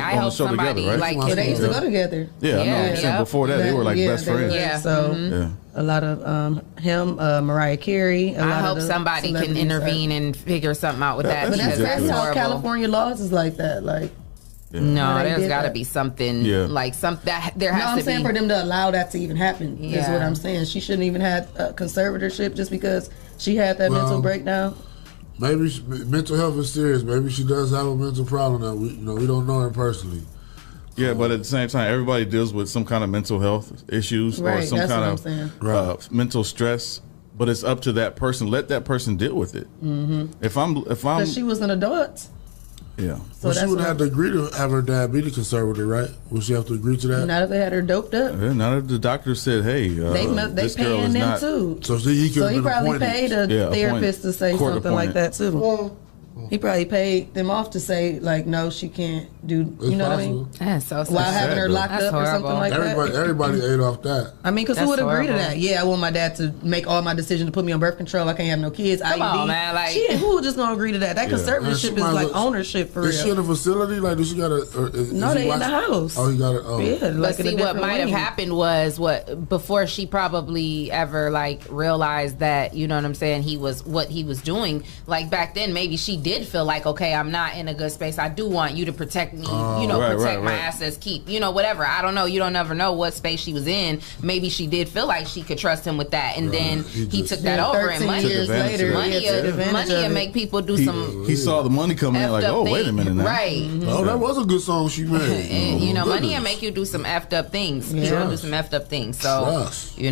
I hope somebody. Like they used to go together. Yeah, I know. Before that, they were like best friends. Yeah. So a lot of him, Mariah Carey. I hope somebody can intervene and figure something out with that. But that's how California laws is like that. Like. Yeah. No, there's got to be something like that. There has to be. I'm saying for them to allow that to even happen is what I'm saying. She shouldn't even have a conservatorship just because she had that mental breakdown. Maybe mental health is serious. Maybe she does have a mental problem that we don't know her personally. Yeah, but at the same time, everybody deals with some kind of mental health issues or some kind of mental stress. But it's up to that person. Let that person deal with it. Mm-hmm. If I'm, because she was an adult. Yeah. So she would have to agree to have her dad be the conservator, right? Would she have to agree to that? Not if they had her doped up. Yeah, not if the doctor said, "Hey, they paying them too." So he probably paid a therapist to say something like that too. Well, he probably paid them off to say like, "No, she can't do." You know what I mean? That's so sad. While having her locked up or something like that. Everybody ate off that. I mean, because who would agree to that? Yeah, I want my dad to make all my decisions to put me on birth control. I can't have no kids. Come on, man. Like, who would just gonna agree to that? That conservatorship is like ownership for real. Is she in a facility? Like, does she got a? No, they in the house. Oh, he got it. Oh. Yeah, but see, what might have happened was before she probably ever like realized that, you know what I'm saying, what he was doing. Like back then, maybe she did feel like, okay, I'm not in a good space. I do want you to protect me. Protect my assets. Keep, whatever. I don't know. You don't ever know what space she was in. Maybe she did feel like she could trust him with that, and then he took that over. And money will make people do some. He saw the money coming in, like, oh, wait a minute now. Right. Oh, that was a good song she made. And, money will make you do some effed up things. People do some effed up things. So, I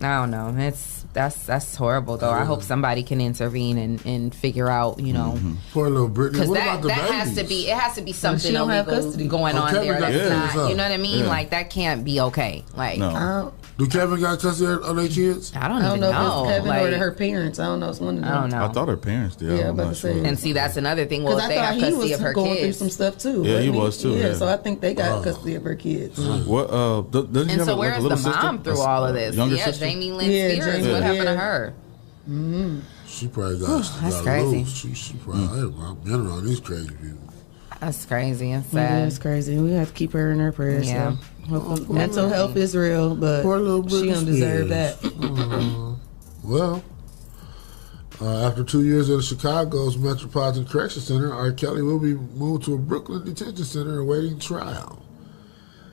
don't know. That's horrible, though. I hope somebody can intervene and figure out, you know. Poor little Brittany. Because What about the that babies? has to be something don't have illegal custody. going on Kevin there. got That's custody. not, you know what I mean? Yeah. Like, that can't be okay. Like, No. Do Kevin got custody of their kids? I don't I even don't know know. if it's Kevin Like, or her parents. I don't know. It's one of them. I don't know. I thought her parents did. Yeah, I'm I'm not about to sure. say. And see, that's another thing. Well, Because if I they thought have he custody was of her going through kids. some stuff too. Yeah, he wasn't was too, yeah. So I think they got custody of her kids. What? Doesn't And so where's the mom through all of this? Younger Yeah, sister? Jamie Lynn Yeah, Spears. Jamie, What happened to yeah. her? She probably got that's got crazy. loose. She probably I've been around these crazy people. That's crazy and Yeah, sad. it's crazy. We have to keep her in our prayers. Yeah. So. Hopefully- mental health is real, but Poor little she Britney don't deserve Spears. that. Well, after 2 years at Chicago's Metropolitan Correction Center, R. Kelly will be moved to a Brooklyn detention center awaiting trial.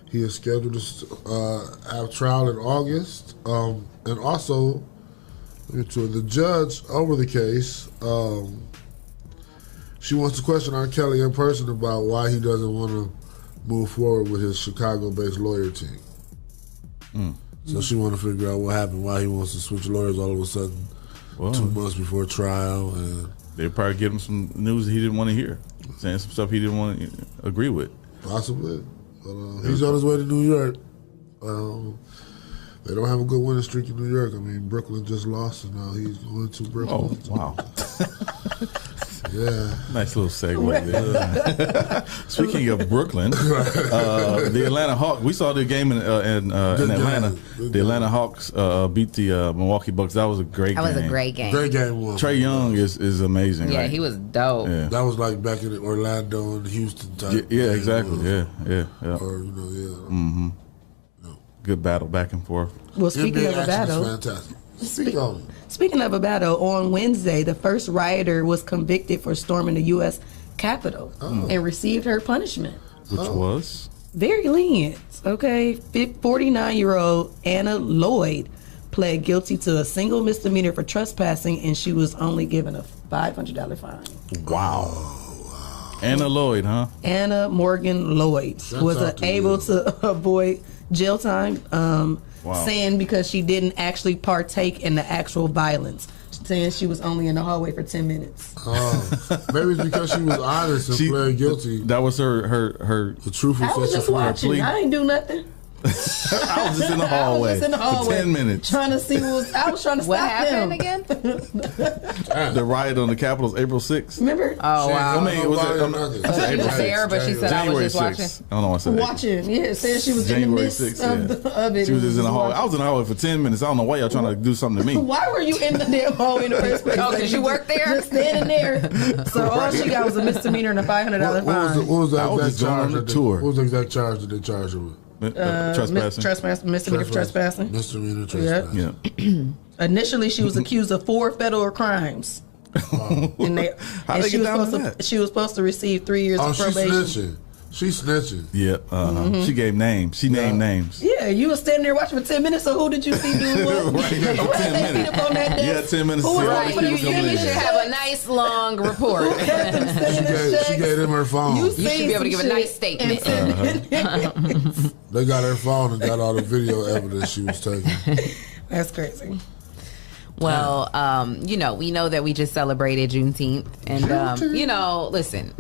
He is scheduled to have trial in August, and also to the judge over the case. She wants to question R. Kelly in person about why he doesn't want to move forward with his Chicago-based lawyer team. So she want to figure out what happened, why he wants to switch lawyers all of a sudden 2 months before trial. And they probably give him some news that he didn't want to hear, saying some stuff he didn't want to agree with. possibly. But, he's on his way to New York. They don't have a good winning streak in New York. I mean, Brooklyn just lost, and now he's going to Brooklyn. Oh, wow. Yeah. Nice little segue there. Speaking of Brooklyn, the Atlanta Hawks, we saw the game in Atlanta. The Atlanta Hawks beat the Milwaukee Bucks. That was a great game. That was a great game. Great game. Trae Young is amazing. Yeah, right? he was dope. Yeah. That was like back in Orlando and Houston type. Yeah, game. exactly. Yeah. Or, Mm-hmm. Good battle back and forth. Well, speaking of a battle, fantastic. Speak on it. Speaking of a battle, on Wednesday, the first rioter was convicted for storming the U.S. Capitol and received her punishment. Which was? Very lenient, okay? 49-year-old Anna Lloyd pled guilty to a single misdemeanor for trespassing, and she was only given a $500 fine. Wow. Anna Lloyd, huh? Anna Morgan Lloyd was able to avoid jail time, saying because she didn't actually partake in the actual violence, saying she was only in the hallway for 10 minutes. Maybe it's because she was honest and pled guilty. That was her the truthful I was just watching. I ain't do nothing. I was just in the hallway, for 10 minutes. Trying to see I was trying to What stop happened them. again? The riot on the Capitol's April 6th. Remember? Oh, wow. I mean, was it She was there, but she said I January was just 6th. watching. I don't know what I said. Watching. Yeah, saying she was in the January midst 6th, of it. She was just in the hallway. I was in the hallway for 10 minutes. I don't know why y'all trying to do something to me. Why were you in the damn hallway in the first place? Oh, 'cause you worked there? Just standing there. So all she got was a misdemeanor and a $500 fine. What was the I was exact just going charge? on the that they- tour. What was the exact charge that they charged her with? Trespassing. Misdemeanor for trespassing. Misdemeanor trespassing. Yeah. Initially, she was accused of 4 federal crimes. And How they she get was down to supposed that? she was supposed to receive 3 years of She probation. snitching. She snitching. Yeah. She gave names. She named names. Yeah, you was standing there watching for 10 minutes. So who did you see do what? Right, yeah, for 10 minutes. You had 10 minutes to Who see was all right? these You- people you coming in. You should have a nice long report. She gave them her phone. You You should be able to give a nice statement. They got her phone and got all the video evidence she was taking. That's crazy. Well, we know that we just celebrated Juneteenth. And, listen,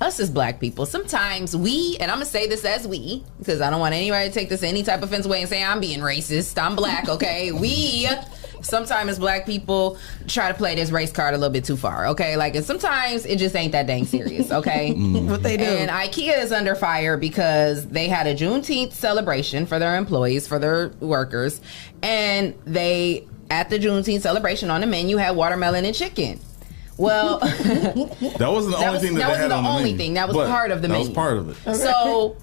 us as black people, sometimes we, and I'm going to say this as we, because I don't want anybody to take this any type of offense way and say I'm being racist. I'm black, okay? We, sometimes as black people, try to play this race card a little bit too far, okay? Like, and sometimes it just ain't that dang serious, okay? What they do. And IKEA is under fire because they had a Juneteenth celebration for their employees, for their workers, and they, at the Juneteenth celebration on the menu, had watermelon and chicken. Well, That wasn't the only thing that they had on the menu. That was But part of the menu. That was part of it. So,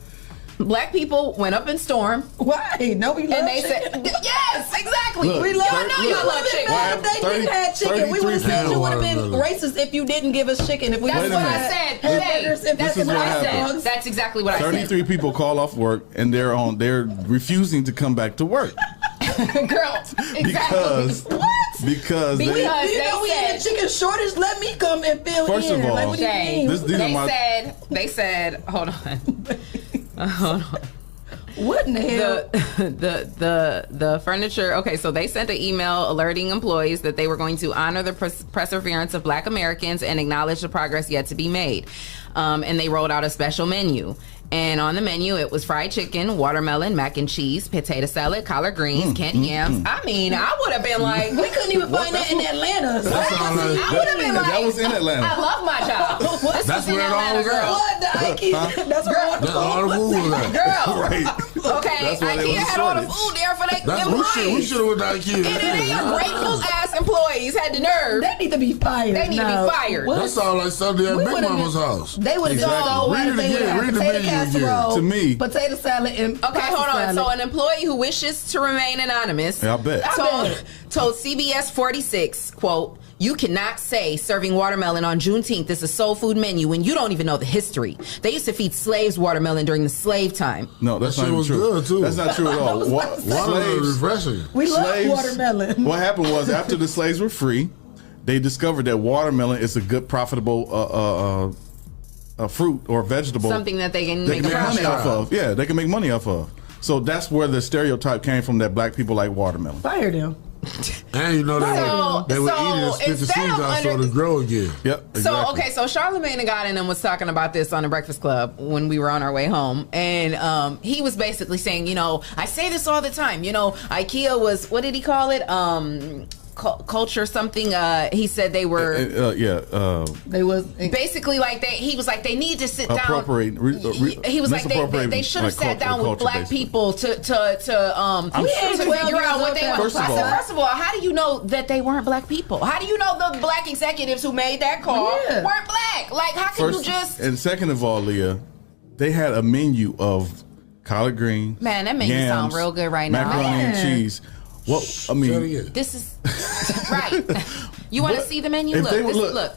black people went up in storm. Why? No, we love And they chicken. said, yes, exactly. Look, We love y'all know y'all love chicken. If they didn't have chicken, we would have said you would have been racist if you didn't give us chicken. If we That's didn't what I have said. hamburgers, if This that's is what what I happened. said. That's exactly what I said. 33 people call off work and they're refusing to come back to work Girl, exactly. because We, they, you know we in a said- chicken shortage. Let me come and fill First in. of all, Like, what do you Shae, mean? These are my- they said, hold on. Hold on. What in the hell? The furniture. Okay, so they sent an email alerting employees that they were going to honor the perseverance of Black Americans and acknowledge the progress yet to be made. And they rolled out a special menu. And on the menu, it was fried chicken, watermelon, mac and cheese, potato salad, collard greens, canned yams. I mean, I would have been like, we couldn't even find that in Atlanta. So I would have been like, that was in Atlanta. I love my job. That's where it all was at. What the IKEA? That's all the food was at. Girl. Right. Okay, IKEA had all the food there for their employees. We should have went to IKEA. And they grateful ass employees had the nerve. They need to be fired. They need to be fired. That sounds like Sunday at Big Mama's house. They would have done so Read it again. Read the menu again. To me. Potato salad and okay, hold on. So an employee who wishes to remain anonymous I bet. told CBS 46, quote, "You cannot say serving watermelon on Juneteenth is a soul food menu when you don't even know the history. They used to feed slaves watermelon during the slave time." No, that's not was true. Good too. That's not true at all. Watermelon is refreshing. We love watermelon. What happened was after the slaves were free, they discovered that watermelon is a good, profitable a fruit or vegetable, something that they can make money off of. Yeah, they can make money off of. So that's where the stereotype came from, that Black people like watermelon. Fire them. And you know they would eat it and spit the seeds out so to grow again. Yep. Exactly. So okay, so Charlamagne the God in them was talking about this on the Breakfast Club when we were on our way home, and he was basically saying, you know, I say this all the time. You know, IKEA was, what did he call it? Culture something. He said they were they was basically like he was like they need to sit down. He was like they should have sat down with Black people to figure out what they were. First of all, how do you know that they weren't Black people? How do you know the Black executives who made that call weren't Black? Like, how can you just? And second of all, Leah, they had a menu of collard greens. Man, that menu sound real good right now. Macaroni and cheese. Well, I mean, this is right. You want to see the menu? Look,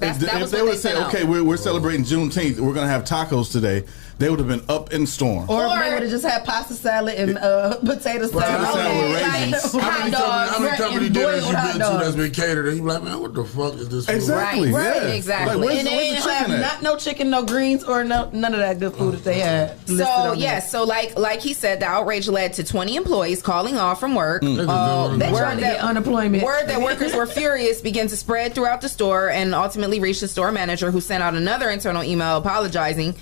if they would say, okay, we're celebrating Juneteenth, we're going to have tacos today, they would have been up in storm. Or if they would have just had pasta salad and potato salad with raisins. How many company dinners you been to that's been catered and you like, man, what the fuck is this food? Exactly. Right, exactly. Like, and they didn't have no chicken, no greens, or none of that good food that they had. So so like he said, the outrage led to 20 employees calling off from work. They trying to get unemployment. Word that workers were furious began to spread throughout the store and ultimately reached the store manager, who sent out another internal email apologizing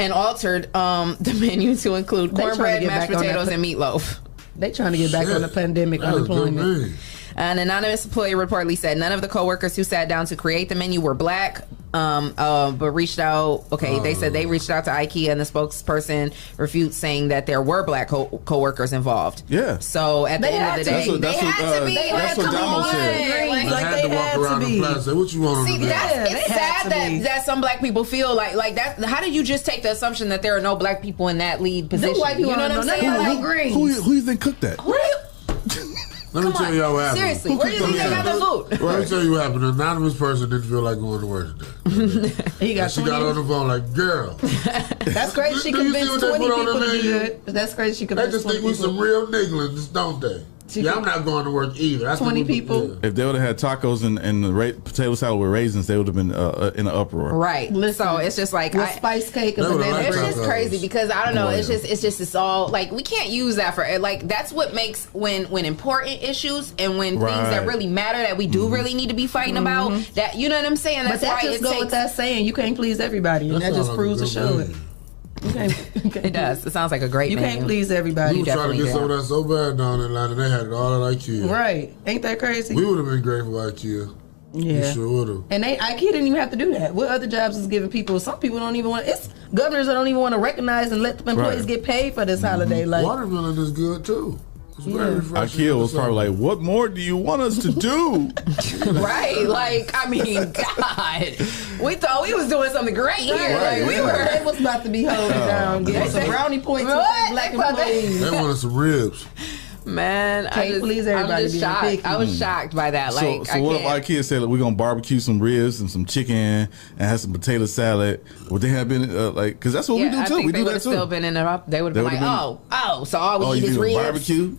and altered the menu to include cornbread, mashed potatoes, and meatloaf. They trying to get back on the pandemic unemployment. An anonymous employee reportedly said none of the coworkers who sat down to create the menu were Black, but reached out. Okay, they said they reached out to IKEA, and the spokesperson refutes, saying that there were Black coworkers involved. Yeah. So at the end of the day, they had to be. That's what Damo said. Like they had to be. What you want See, it's sad that some Black people feel like that. How do you just take the assumption that there are no Black people in that lead position? You know what I'm saying? Who you think cooked that? Let me tell y'all what happened. Seriously, where do you think they got the food? Let me tell you what happened. An anonymous person didn't feel like going to work today. She got on the phone like, girl. That's crazy. She convinced 20 people to do good. That's crazy. She convinced 20 people. They just think we some real nigglings, don't they? I'm not going to work either. 20 people. If they would have had tacos and the potato salad with raisins, they would have been in an uproar. Right. So it's just like spice cake and banana bread. It's just crazy because I don't know. It's all like we can't use that for like that's what makes when important issues and when things that really matter that we do really need to be fighting about. That you know what I'm saying. That's why it goes with that saying. You can't please everybody, and that just proves to show it. It does. It sounds like a great menu. You can't please everybody. We were trying to get some of that so bad down in Atlanta. They had it all at IKEA. Right. Ain't that crazy? We would have been grateful for IKEA. Yeah. We sure would have. And IKEA didn't even have to do that. What other jobs is giving people? Some people don't even want. It's governors that don't even want to recognize and let the employees get paid for this holiday. Like watermelon is good too. IKEA was probably like, what more do you want us to do? Right. Like, I mean, God. We thought we was doing something great here. Right. Like, they was about to be holding down. Get some brownie points with Black employees. They wanted some ribs. Man, I was shocked. I was shocked by that. Like, so what if IKEA said, we're gonna barbecue some ribs and some chicken and have some potato salad? Would they have been because that's what we do too. We do that too. Still been in there. They would have been like, so all we eat is ribs. Barbecue.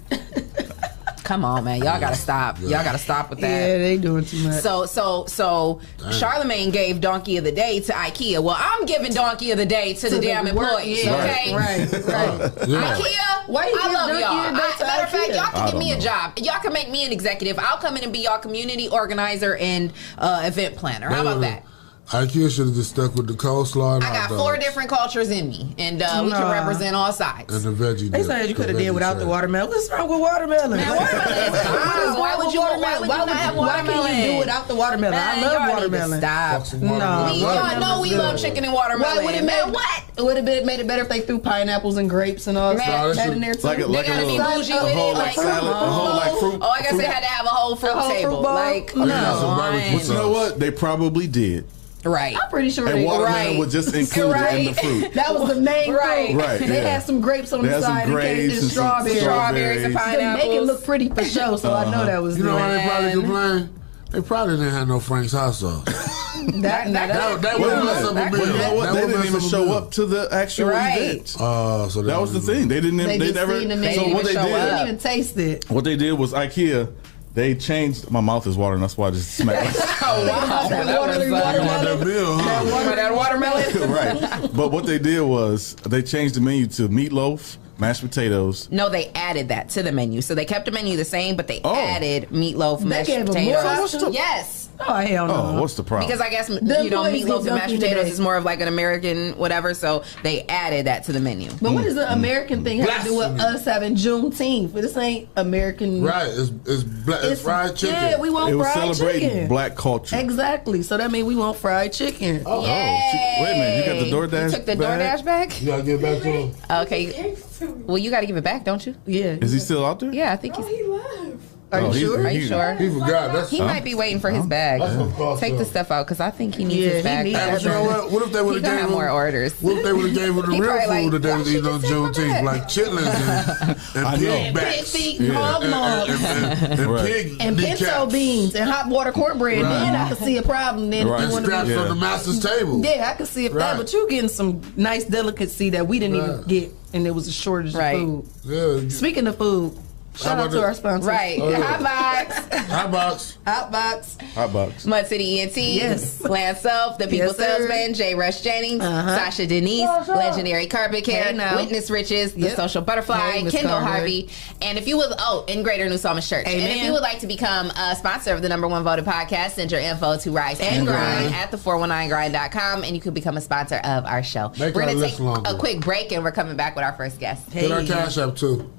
Come on, man. Y'all gotta stop. Y'all gotta stop with that. Yeah, they doing too much. So Charlemagne gave Donkey of the Day to IKEA. Well, I'm giving Donkey of the Day to the damn employees, okay? Right. IKEA, Why you I give love Donkey y'all. of the Day to Matter of fact, IKEA? y'all can give me a job. Y'all can make me an executive. I'll come in and be y'all community organizer and event planner. How about that? IKEA should have just stuck with the coleslaw and I got hot 4 dogs different cultures in me, and we can represent all sides. and the veggie. They dip, said you could have the did veggie without the tray. watermelon. What's wrong with watermelon? Man, watermelon is fine. Why would you not have Why watermelon? can you do without the watermelon? Man, I y'all love need to watermelon. stop. Fuck some watermelon. Y'all know we love chicken and watermelon. Why would it Man, made what? It would have made it better if they threw pineapples and grapes and all Man, that that in there too. Like a They gotta be little- bougie a with whole it. like Like, salad, a whole like fruit. oh, I guess they had to have a whole fruit whole fruit table. bowl? Like, No. some barbecue But you know what? They probably did. right. I'm pretty sure And they watermelon right. was just included in the Right. fruit. that was the main Right. fruit. Right, They yeah. had some grapes on They the had some side in grapes case and it's some strawberries. Strawberries and strawberries. To make it pineapples. look pretty for show, so I know that was You know why they probably Man. complain? They probably didn't have no Frank's hot sauce. that That Wait would a mess up a minute. meal. But you know what? That They would didn't mess even up a show meal. up to the actual Right. event. So That was the thing. They didn't. They They just never. seen the So menu what they show did? up. didn't even taste it. What they did was IKEA. They changed. My mouth is watering. That's why I just smacked. Oh, wow. That That watery was, watermelon. That meal, huh? that watermelon? Right. But what they did was they changed the menu to meatloaf, mashed potatoes. No, they added that to the menu. So they kept the menu the same, but they Oh. added meatloaf, mashed gave them more potatoes. options? Yes. Oh hell no! Oh, what's the problem? Because I guess, The you know, employees meatloaf get and mashed Dunkin' potatoes today. is more of like an American whatever, so they added that to the menu. But what does the American thing have to do with Blasphemy. us having Juneteenth? But this ain't American. Right, it's fried chicken. Yeah, we want it was fried celebrating chicken. black culture. Exactly. So that means we want fried chicken. Oh, wait a minute. You got the DoorDash You took the bag? DoorDash back? You gotta get back to him. Okay. Well, you got to give it back, don't you? Yeah. Is he still out there? Yeah, I think he's. Are you Oh, he's- sure? Are you sure? He forgot. That's He might be waiting for his bag. That's what cost Take the him. stuff out because I think he needs Yeah, his he bag. needs back. But you know what? What if they would He have gonna gave have him more orders. What if they would have gave him the He real probably food like, that they why was she eating on just take my Juneteenth, bag? like chitlins and I pig know. Pig backs feet, Yeah. hog maws, and Right. pig and pinto kneecaps. beans and hot water cornbread. Right. Then I could see a problem. Then Right. you And want scraps to Yeah. from the master's table. yeah, I could see if that. Right. But you getting some nice delicacy that we didn't even Right. get, and there was a shortage Right. of food. Yeah. Speaking of food, shout about out to the- our sponsor, Right. Oh, yeah. Hot box. Hot box. Hotbox. Hot box. Mud City ENT. Yes. Lance Self, The People Yes, sir. Salesman, J. Rush Jennings, Sasha Denise, Legendary Carpet Care, Hey, now. Witness Riches, The Yep. Social Butterfly, Hey, Miss Kendall Carter. Harvey, and if you would, in Greater New Psalmist Church. And if Amen. you would like to become a sponsor of the #1 voted podcast, send your info to Rise and Grind at the419grind.com, and you could become a sponsor of our show. Make We're our going to list take longer. a quick break, and we're coming back with our first guest. Get our cash up too.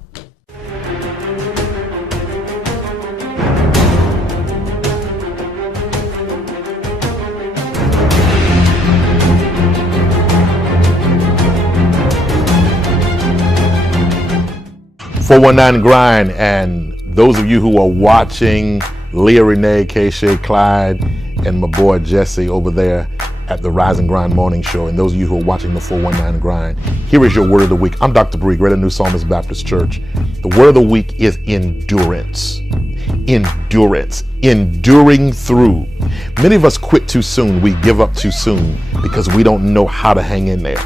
.419 Grind, and those of you who are watching Leah Renee, Shae, Clyde, and my boy Jesse over there at the Rise and Grind Morning Show, and those of you who are watching the 419 Grind, here is your word of the week. I'm Dr. Bree, Greater New Psalmist Baptist Church. The word of the week is endurance. Endurance. Enduring through. Many of us quit too soon. We give up too soon because we don't know how to hang in there.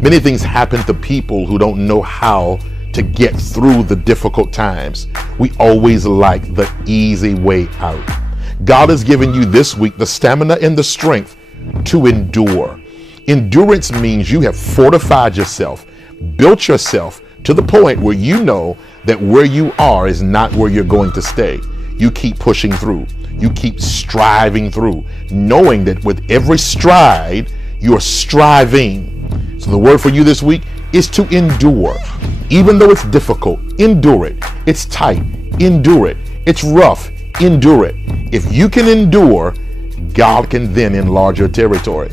Many things happen to people who don't know how to get through the difficult times. We always like the easy way out. God has given you this week the stamina and the strength to endure. Endurance means you have fortified yourself, built yourself to the point where you know that where you are is not where you're going to stay. You keep pushing through. You keep striving through, knowing that with every stride, you're striving. So the word for you this week is to endure. Even though it's difficult, endure it. It's tight, endure it. It's rough, endure it. If you can endure, God can then enlarge your territory.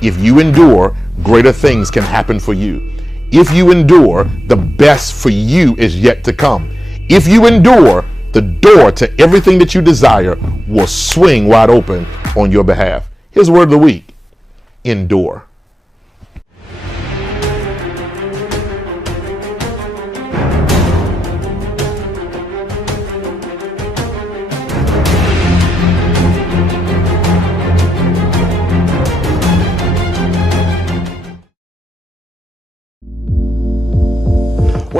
If you endure, greater things can happen for you. If you endure, the best for you is yet to come. If you endure, the door to everything that you desire will swing wide open on your behalf. Here's the word of the week: endure.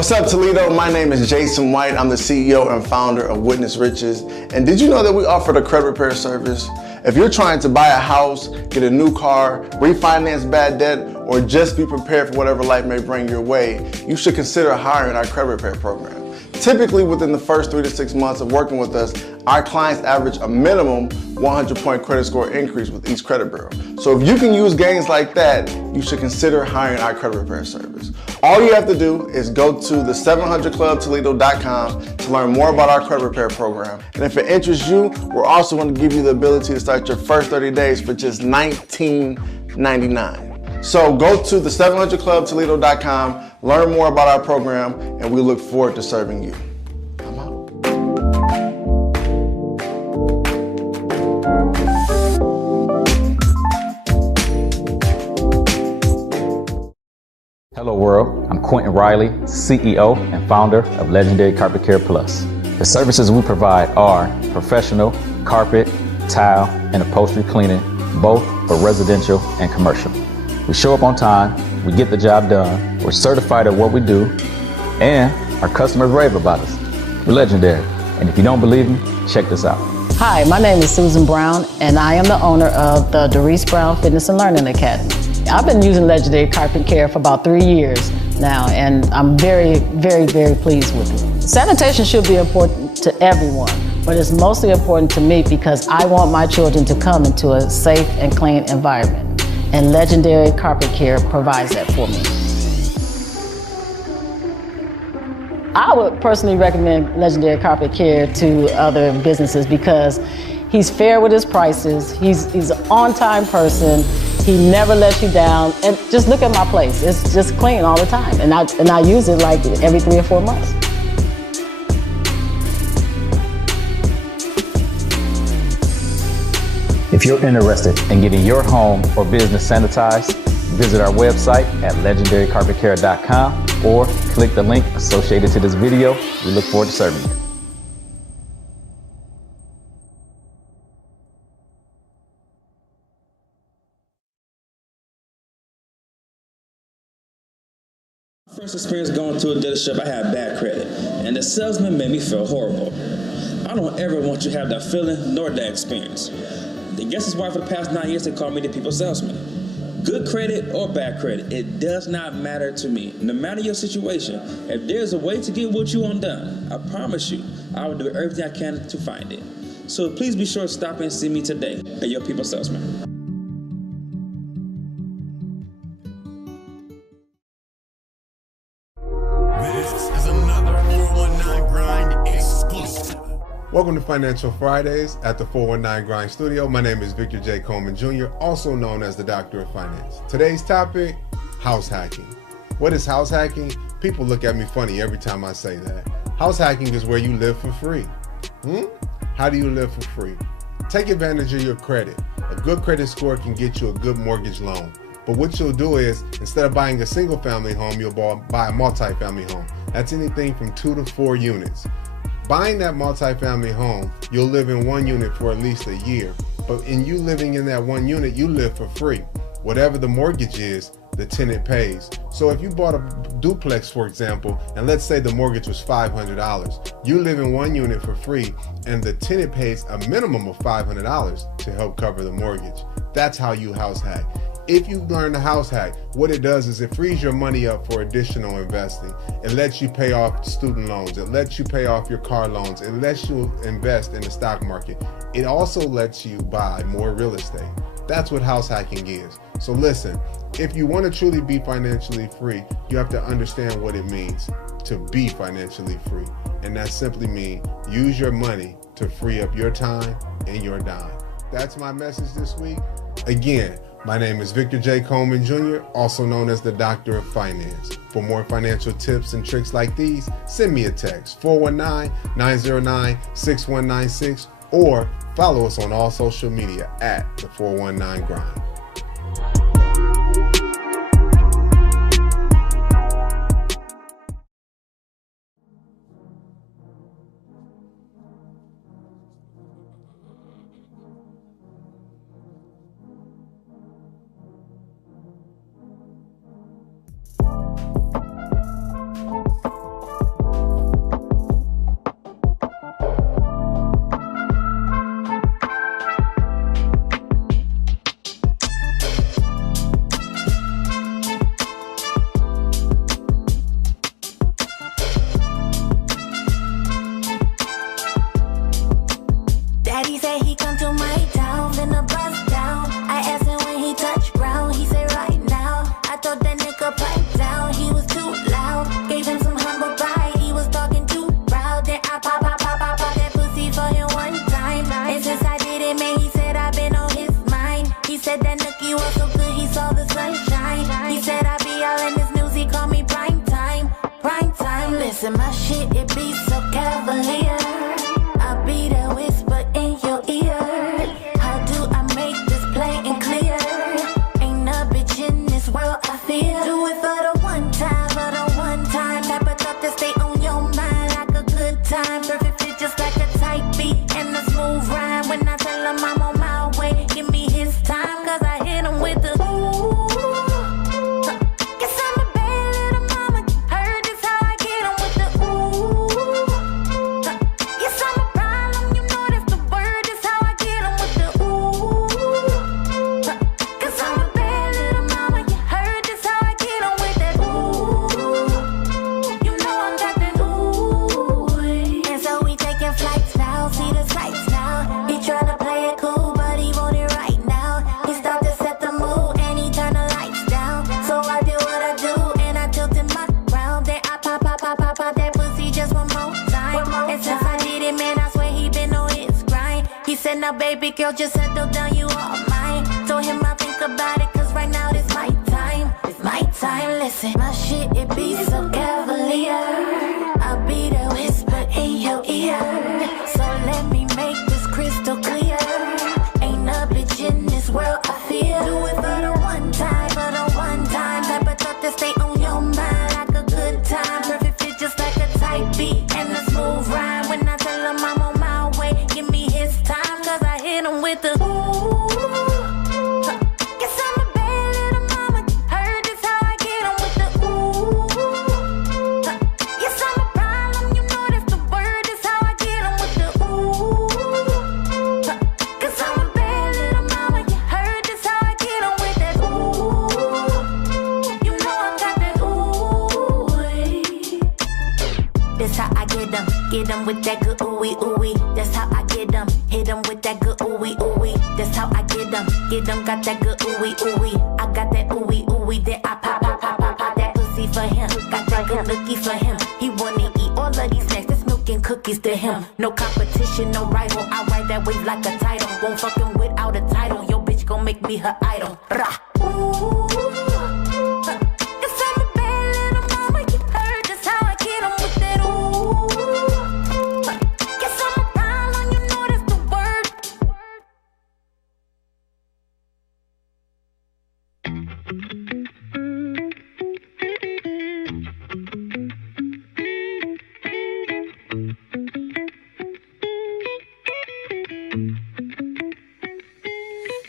What's up, Toledo? My name is Jason White. I'm the CEO and founder of Witness Riches. And did you know that we offer the credit repair service? If you're trying to buy a house, get a new car, refinance bad debt, or just be prepared for whatever life may bring your way, you should consider hiring our credit repair program. Typically, within the first 3 to 6 months of working with us, our clients average a minimum 100-point credit score increase with each credit bureau. So if you can use gains like that, you should consider hiring our credit repair service. All you have to do is go to the 700clubtoledo.com to learn more about our credit repair program. And if it interests you, we're also going to give you the ability to start your first 30 days for just $19.99. So go to the 700clubtoledo.com, learn more about our program, and we look forward to serving you. I'm out. Hello world, I'm Quentin Riley, CEO and founder of Legendary Carpet Care Plus. The services we provide are professional carpet, tile, and upholstery cleaning, both for residential and commercial. We show up on time, we get the job done, we're certified at what we do, and our customers rave about us. We're legendary, and if you don't believe me, check this out. Hi, my name is Susan Brown, and I am the owner of the Doris Brown Fitness and Learning Academy. I've been using Legendary Carpet Care for about 3 years now, and I'm very, very, very pleased with it. Sanitation should be important to everyone, but it's mostly important to me because I want my children to come into a safe and clean environment. And Legendary Carpet Care provides that for me. I would personally recommend Legendary Carpet Care to other businesses because he's fair with his prices, he's an on-time person, he never lets you down, and just look at my place. It's just clean all the time, and I use it like every 3 or 4 months. If you're interested in getting your home or business sanitized, visit our website at legendarycarpetcare.com or click the link associated to this video. We look forward to serving you. First experience going to a dealership, I had bad credit, and the salesman made me feel horrible. I don't ever want you to have that feeling nor that experience. I guess that's why for the past 9 years they call me the people salesman. Good credit or bad credit, it does not matter to me. No matter your situation, if there's a way to get what you want done, I promise you, I will do everything I can to find it. So please be sure to stop and see me today at your people salesman. Welcome to Financial Fridays at the 419 Grind Studio. My name is Victor J. Coleman Jr., also known as the Doctor of Finance. Today's topic, house hacking. What is house hacking? People look at me funny every time I say that. House hacking is where you live for free. How do you live for free? Take advantage of your credit. A good credit score can get you a good mortgage loan. But what you'll do is, instead of buying a single family home, you'll buy a multi-family home. That's anything from 2 to 4 units. Buying that multi-family home, you'll live in one unit for at least a year. But in you living in that one unit, you live for free. Whatever the mortgage is, the tenant pays. So if you bought a duplex, for example, and let's say the mortgage was $500, you live in one unit for free, and the tenant pays a minimum of $500 to help cover the mortgage. That's how you house hack. If you learn the house hack, what it does is it frees your money up for additional investing. It lets you pay off student loans. It lets you pay off your car loans. It lets you invest in the stock market. It also lets you buy more real estate. That's what house hacking is. So listen, if you want to truly be financially free, you have to understand what it means to be financially free. And that simply means use your money to free up your time and your dime. That's my message this week. Again, my name is Victor J. Coleman Jr., also known as the Doctor of Finance. For more financial tips and tricks like these, send me a text, 419-909-6196, or follow us on all social media at the 419 Grind. said that Nookie was so good, he saw the sunshine. He said I'd be all in his news, he called me prime time. Prime time, listen, my shit, it be so cavalier. I be the whisper in your ear. How do I make this plain and clear? Ain't a bitch in this world I fear. Do it for the one time, type of thought that stay on your mind like a good time. Perfect fit just like a tight beat and a smooth rhyme. When I tell him I'm on my way, give me his time, cause I hit him with the ooh. Guess I'm a bad little mama, heard this how I get him with the ooh. Yes, I'm a problem, you know that's the word, that's how I get him with the ooh. Cause I'm a bad little mama, you heard this how I get him with that ooh. You know I got that ooh. And so we taking flights now, see the sights now. He tryna play it cool, but he want it right now. He start to set the mood and he turn the lights down. So I do what I do and I tilt in my round. Then I pop that pussy just one more time. And since I did it, man, I swear he been on his grind. He said, now baby girl, just settle down, you all mine. Told him I'll think about it, cause right now it's my time. It's my time, listen, my shit, it be so cavalier. I'll be the whisper in your ear. So let me make this crystal clear. Ain't a bitch in this world I fear. Do it for the one time, type of thought that stay on your mind like a good time. Perfect fit just like a tight beat and a smooth rhyme. When I tell him I'm on my way, give me his time, cause I hit him with the ooh. Guess I'm a bad little mama, heard this how I get him with the ooh. Yes, I'm a problem, you know that's the word, that's how I get him with the ooh. Cause I'm a bad little mama, you heard this how I get him with that ooh. You know I got that ooh. That's how I get them with that good ooey ooey. That's how I get them, hit them with that good ooey ooey. That's how I get them, got that good ooey ooey. I got that ooey ooey, then I pop that pussy for him. Got that good looky for him. He wanna eat all of these snacks, that's milk and cookies to him. No competition, no rival. I ride that wave like a title. Won't fuck him without a title. Yo bitch gon' make me her idol. Rah. Ooh. Guess I'm a bad little mama, you heard just how I get him with that ooh. Guess I'm a problem, you know that's the word.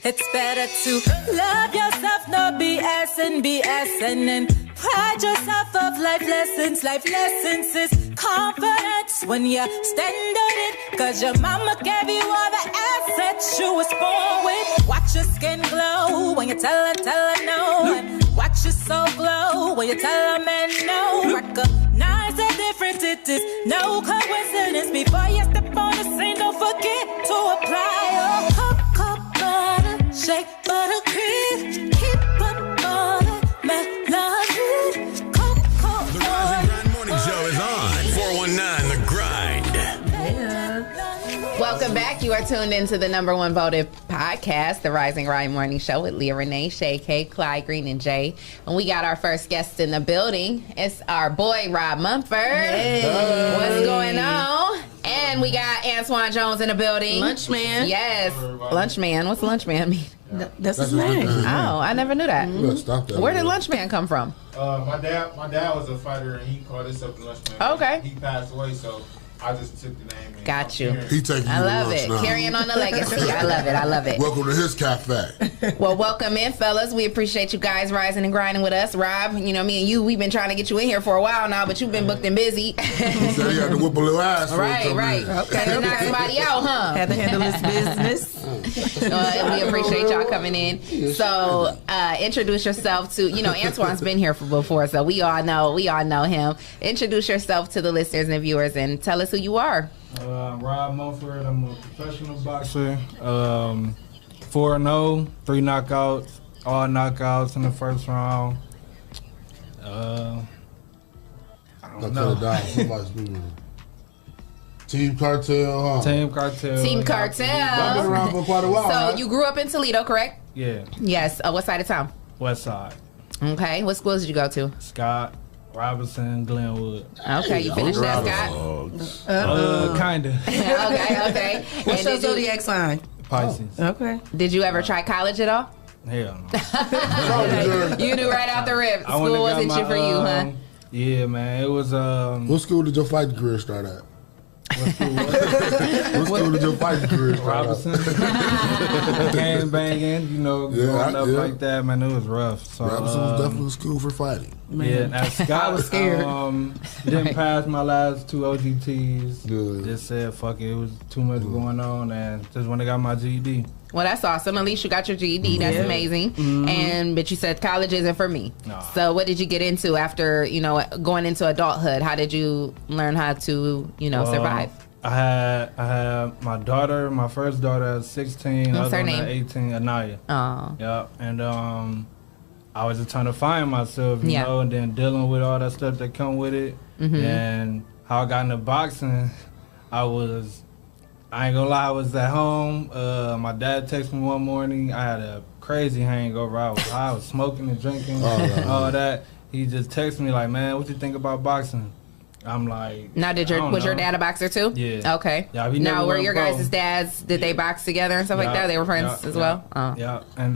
It's better to love yourself, no BSing, and pride yourself of life lessons. Life lessons is confidence when you stand on it, cause your mama gave you all the assets you was born with. Watch your skin glow when you tell her no, and watch your soul glow when you tell her man no. Recognize the difference, it is no coincidence. Before you step on the scene, don't forget to apply your butter, shake butter cream, keep up all the melody. The Rising Grind Morning Show is on 419 The Grind. Welcome back. You are tuned into the #1 voted podcast, The Rising Grind Morning Show with Leah Renee, Shae, Clyde, Green, and Jay. And we got our first guest in the building. It's our boy, Rob Mumford. Hey. What's going on? And we got Antoine Jones in the building. Lunchman. Yes. Lunchman. What's Lunchman mean? That's his name. Oh, I never knew that. Mm-hmm. Where did Lunchman come from? My dad was a fighter, and he called himself the Lunchman. Okay. He passed away, so I just took the name. Got you. He taking you I love to lunch it. now. Carrying on the legacy. I love it. I love it. Welcome to his cafe. Well, welcome in, fellas. We appreciate you guys rising and grinding with us. Rob, you know, me and you, we've been trying to get you in here for a while now, but you've been booked and busy. He said he had to whip a little ass. Right. Okay. Had to knock somebody out, huh? Had to handle his business. We appreciate y'all coming in. So, introduce yourself to, Antoine's been here before, so we all know him. Introduce yourself to the listeners and viewers and tell us who you are. I'm Rob Mumford. I'm a professional boxer. 4-0, 3 knockouts, all knockouts in the first round. I don't know. Team Cartel, huh? Team Cartel. Team Cartel. I've been around for quite a while. So right? you grew up in Toledo, correct? Yeah. Yes. What side of town? West side. Okay. What schools did you go to? Scott, Robinson, Glenwood. Okay, you finished that, Scott? Kinda. Okay. What's your zodiac sign? Pisces. Okay. Did you ever try college at all? Hell no. You knew right out the rip. I wouldn't School have got wasn't my, shit for you, huh? Yeah, man. It was What school did your fighting career start at? What school did your fighting career start at? Robinson. Gang banging, you know, growing up like that, man. It was rough. So, Robinson was definitely a school for fighting. Yeah, now Scott, I was scared. Didn't pass my last 2 OGTs. Good. Just said, fuck it. It was too much going on, and just when I got my GED. Well, that's awesome. At least you got your GED. That's amazing. But you said college isn't for me. No. So what did you get into after, going into adulthood? How did you learn how to, survive? I had my daughter, my first daughter at 16. What's her other one name? at 18, Anaya. Oh. Yeah, and I was just trying to find myself, you know, and then dealing with all that stuff that come with it. And how I got into boxing, I ain't gonna lie, I was at home. My dad texted me one morning. I had a crazy hangover. I was high, I was smoking and drinking, all that. He just texted me like, man, what you think about boxing? I'm like, now, was your dad a boxer too? Yeah. Okay. Yeah, he now, never were went your pro. guys' dads, did they box together and stuff like that? They were friends as well? Oh. Yeah. And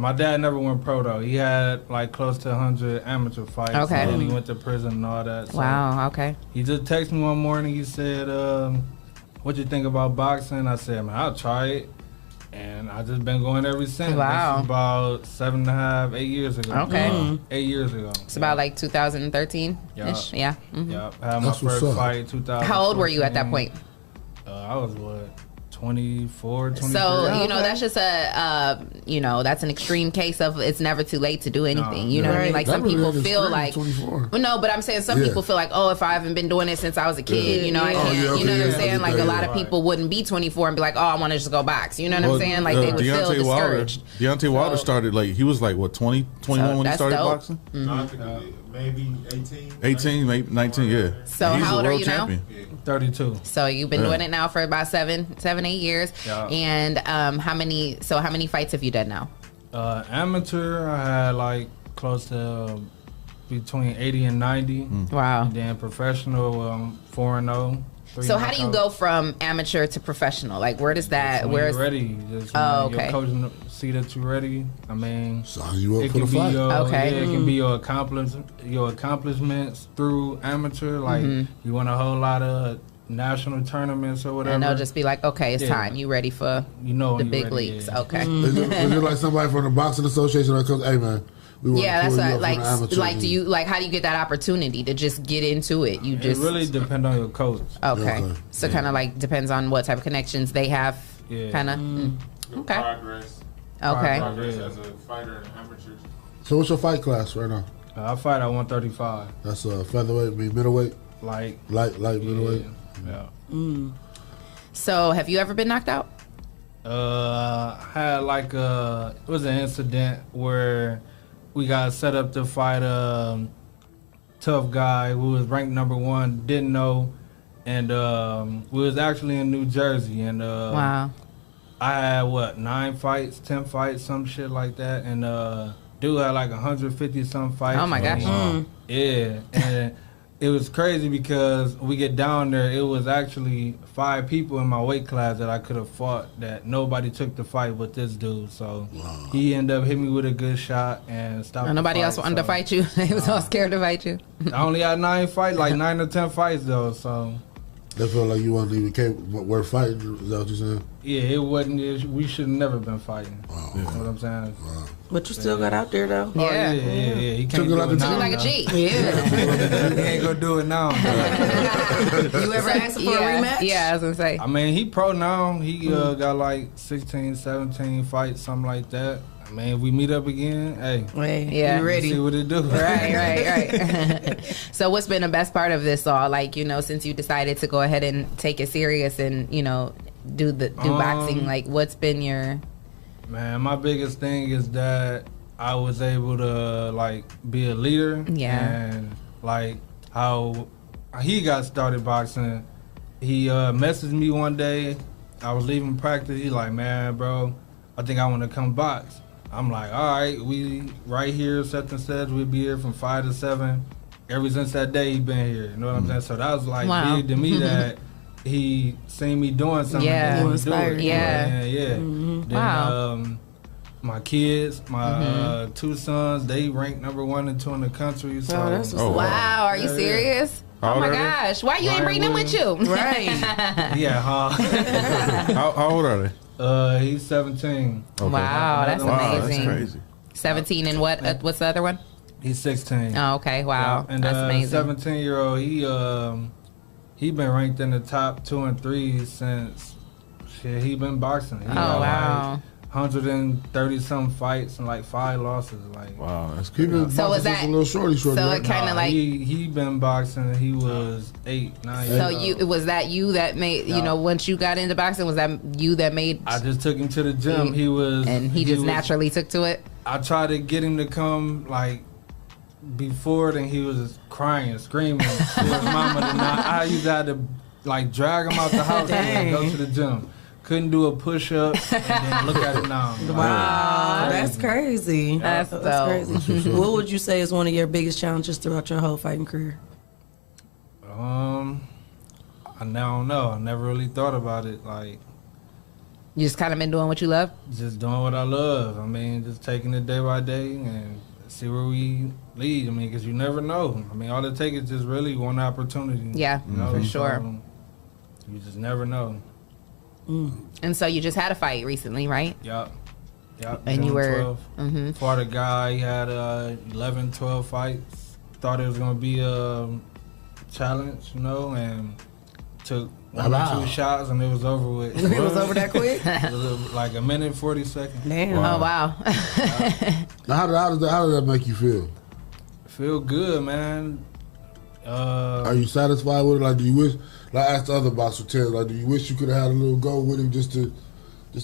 my dad never went pro though. He had like close to 100 amateur fights. Okay. And then he went to prison and all that. So Wow, okay. He just texted me one morning. He said, what you think about boxing? I said, man, I'll try it. And I just been going ever since. Wow. This is about 7.5, 8 years ago. Okay. 8 years ago. It's about like 2013-ish? Yeah. Yeah. I had my first fight 2000. How old were you at that point? I was, 24, 23. So, that's just that's an extreme case of it's never too late to do anything. You know what I mean? Like some people feel like, 24. No, but I'm saying some people feel like, oh, if I haven't been doing it since I was a kid, I can't, you know what I'm saying? Like a lot of people wouldn't be 24 and be like, oh, I want to just go box. You know what I'm saying? Like they would feel discouraged. Deontay Wilder started he was like, what, 20, 21 when he started boxing? Maybe 18. 18, maybe 19, yeah. So He's how old a are world you champion. now? 32. So you've been doing it now for about 7, 8 years. Yeah. And how many fights have you done now? Amateur, I had like close to between 80 and 90. Wow. And then professional, 4-0. So how do you go from amateur to professional? Like where does that? When you're ready, just okay. your coach see that you're ready. I mean, you it up for can the be fight. it can be your accomplishments through amateur. Like you won a whole lot of national tournaments or whatever. And they'll just be like, okay, it's time. You ready for the big leagues? Yeah. Okay. Is it like somebody from the boxing association that comes, hey man, we want yeah, to that's pull you what, up from the amateur do you how do you get that opportunity to just get into it? You just it really depends on your coach. Okay. So kind of like depends on what type of connections they have. Yeah. Kind of. Okay. Progress. Okay. Progress as a fighter and amateur. So what's your fight class right now? I fight at 135. That's featherweight, middleweight, light, middleweight. Yeah. So have you ever been knocked out? I had like it was an incident where we got set up to fight a tough guy who was ranked number 1, didn't know, and we was actually in New Jersey, and wow. I had 9 fights, 10 fights, some shit like that, and dude had like 150 some fights. Oh my gosh. Yeah, and it was crazy because we get down there, it was actually 5 people in my weight class that I could have fought that nobody took the fight with this dude. So he ended up hitting me with a good shot and stopped. Nobody else wanted to fight you. They was all scared to fight you. I only had 9 fights, like 9 or 10 fights though. So they felt like you wasn't even capable worth fighting. Is that what you're saying? yeah, it wasn't. We should have never been fighting. You know what I'm saying? But you still got out there though. Yeah. He can't do it now. Like a G. Yeah. He ain't gonna do it now. You ever asked for a rematch? Yeah, I was gonna say. I mean, he pro now. He got like 16, 17 fights, something like that. I mean, if we meet up again, hey, yeah, you ready? See what it do. Right. So, what's been the best part of this all? Like, since you decided to go ahead and take it serious and do boxing. Like, what's been your? Man, my biggest thing is that I was able to like be a leader. Yeah. And like how he got started boxing. He messaged me one day. I was leaving practice. He like, man, bro, I think I want to come box. I'm like, all right, we right here, such and such. We'll be here from 5 to 7. Ever since that day, he been here. You know what I'm saying? So that was like big to me that he seen me doing something. Yeah, and inspired. Yeah. Then, Wow. My kids, my 2 sons, they ranked number 1 and 2 in the country. So, wow, are you serious? Oh my gosh, why you ain't bring them with you? Right. Yeah, huh? How old are they? He's 17. Okay. Wow, that's amazing. That's crazy. 17 and what's the other one? He's 16. Oh, okay. Wow. Yeah. And that's amazing. 17-year-old, he been ranked in the top 2 and 3 since he been boxing. He got wow. 130 some fights and like 5 losses. Like wow, that's good. So was that a little shorty? So it kind of like he been boxing. He was 8, 9 years So old. was that you that made once you got into boxing, was that you that made? I just took him to the gym. He was naturally took to it. I tried to get him to come like before, then he was crying, screaming. His mama did not. I used to have to like drag him out the house and go to the gym. Couldn't do a push up, and then look at it now. Wow, that's crazy. That's crazy. What would you say is one of your biggest challenges throughout your whole fighting career? I now don't know. I never really thought about it. Like, you just kind of been doing what you love. Just doing what I love. I mean, just taking it day by day and see where we lead. I mean, because you never know. I mean, all it takes is just really one opportunity. Yeah, for sure. You just never know. And so you just had a fight recently, right? Yep. And you were 12. Fought a guy. He had 11, 12 fights. Thought it was gonna be a challenge, and took 1 or 2 shots, and it was over with. It was over that quick? It was like a minute 40 seconds. Damn. Oh wow. Now, how does that make you feel? Feel good, man. Are you satisfied with it? Like, do you wish? Like, I asked the other boxer, Ted, like, do you wish you could have had a little go with him just to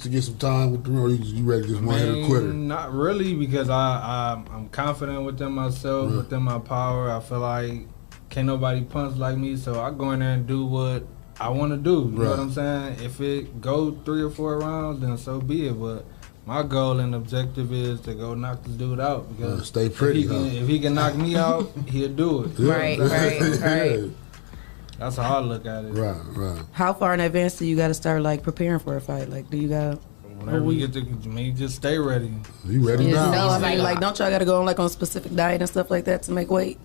get some time with him, or you ready to just one hitter quitter? Not really, because I'm confident within myself, within my power. I feel like can't nobody punch like me, so I go in there and do what I want to do. You know what I'm saying? If it go 3 or 4 rounds, then so be it. But my goal and objective is to go knock this dude out, because stay pretty. If he can knock me out, he'll do it. Right. That's how I look at it. Right. How far in advance do you got to start like preparing for a fight? Like, do you got? Whenever we get to me, just stay ready. You ready now? No, like don't y'all got to go on like on specific diet and stuff like that to make weight?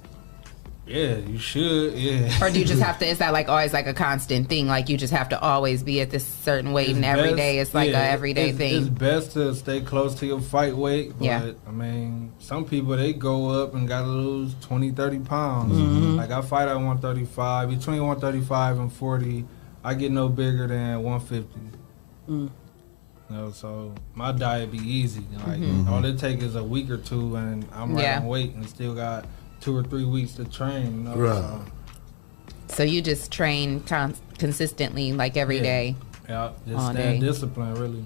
Yeah, you should. Yeah. Or do you just have to? Is that like always like a constant thing? Like you just have to always be at this certain weight, and every day it's like a everyday thing. It's best to stay close to your fight weight. But I mean, some people they go up and gotta lose 20, 30 pounds. Like I fight at 135, between 135 and 40. I get no bigger than 150. So my diet be easy. Like all it takes is a week or 2, and I'm right on weight, and still got 2 or 3 weeks to train. So you just train consistently, like every day. Yeah, just stay disciplined, really.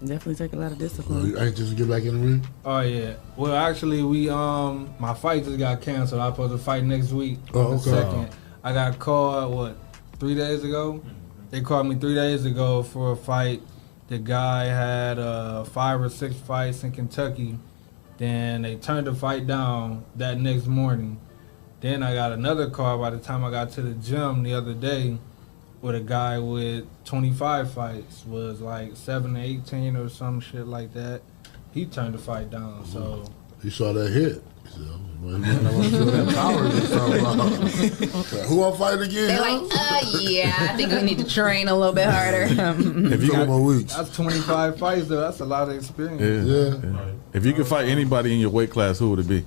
Definitely take a lot of discipline. You anxious to get back in the ring? Oh yeah. Well, actually, my fight just got canceled. I was supposed to fight next week. Oh, the okay. 2nd. I got called 3 days ago. They called me 3 days ago for a fight. The guy had 5 or 6 fights in Kentucky. Then they turned the fight down that next morning. Then I got another call by the time I got to the gym the other day with a guy with 25 fights, was like 7 to 18 or some shit like that. He turned the fight down, so. You saw that hit. Who want to fight again? They're like, yeah, I think we need to train a little bit harder. If you got more weeks. That's 25 fights, though. That's a lot of experience. Yeah. If you could fight anybody in your weight class, who would it be?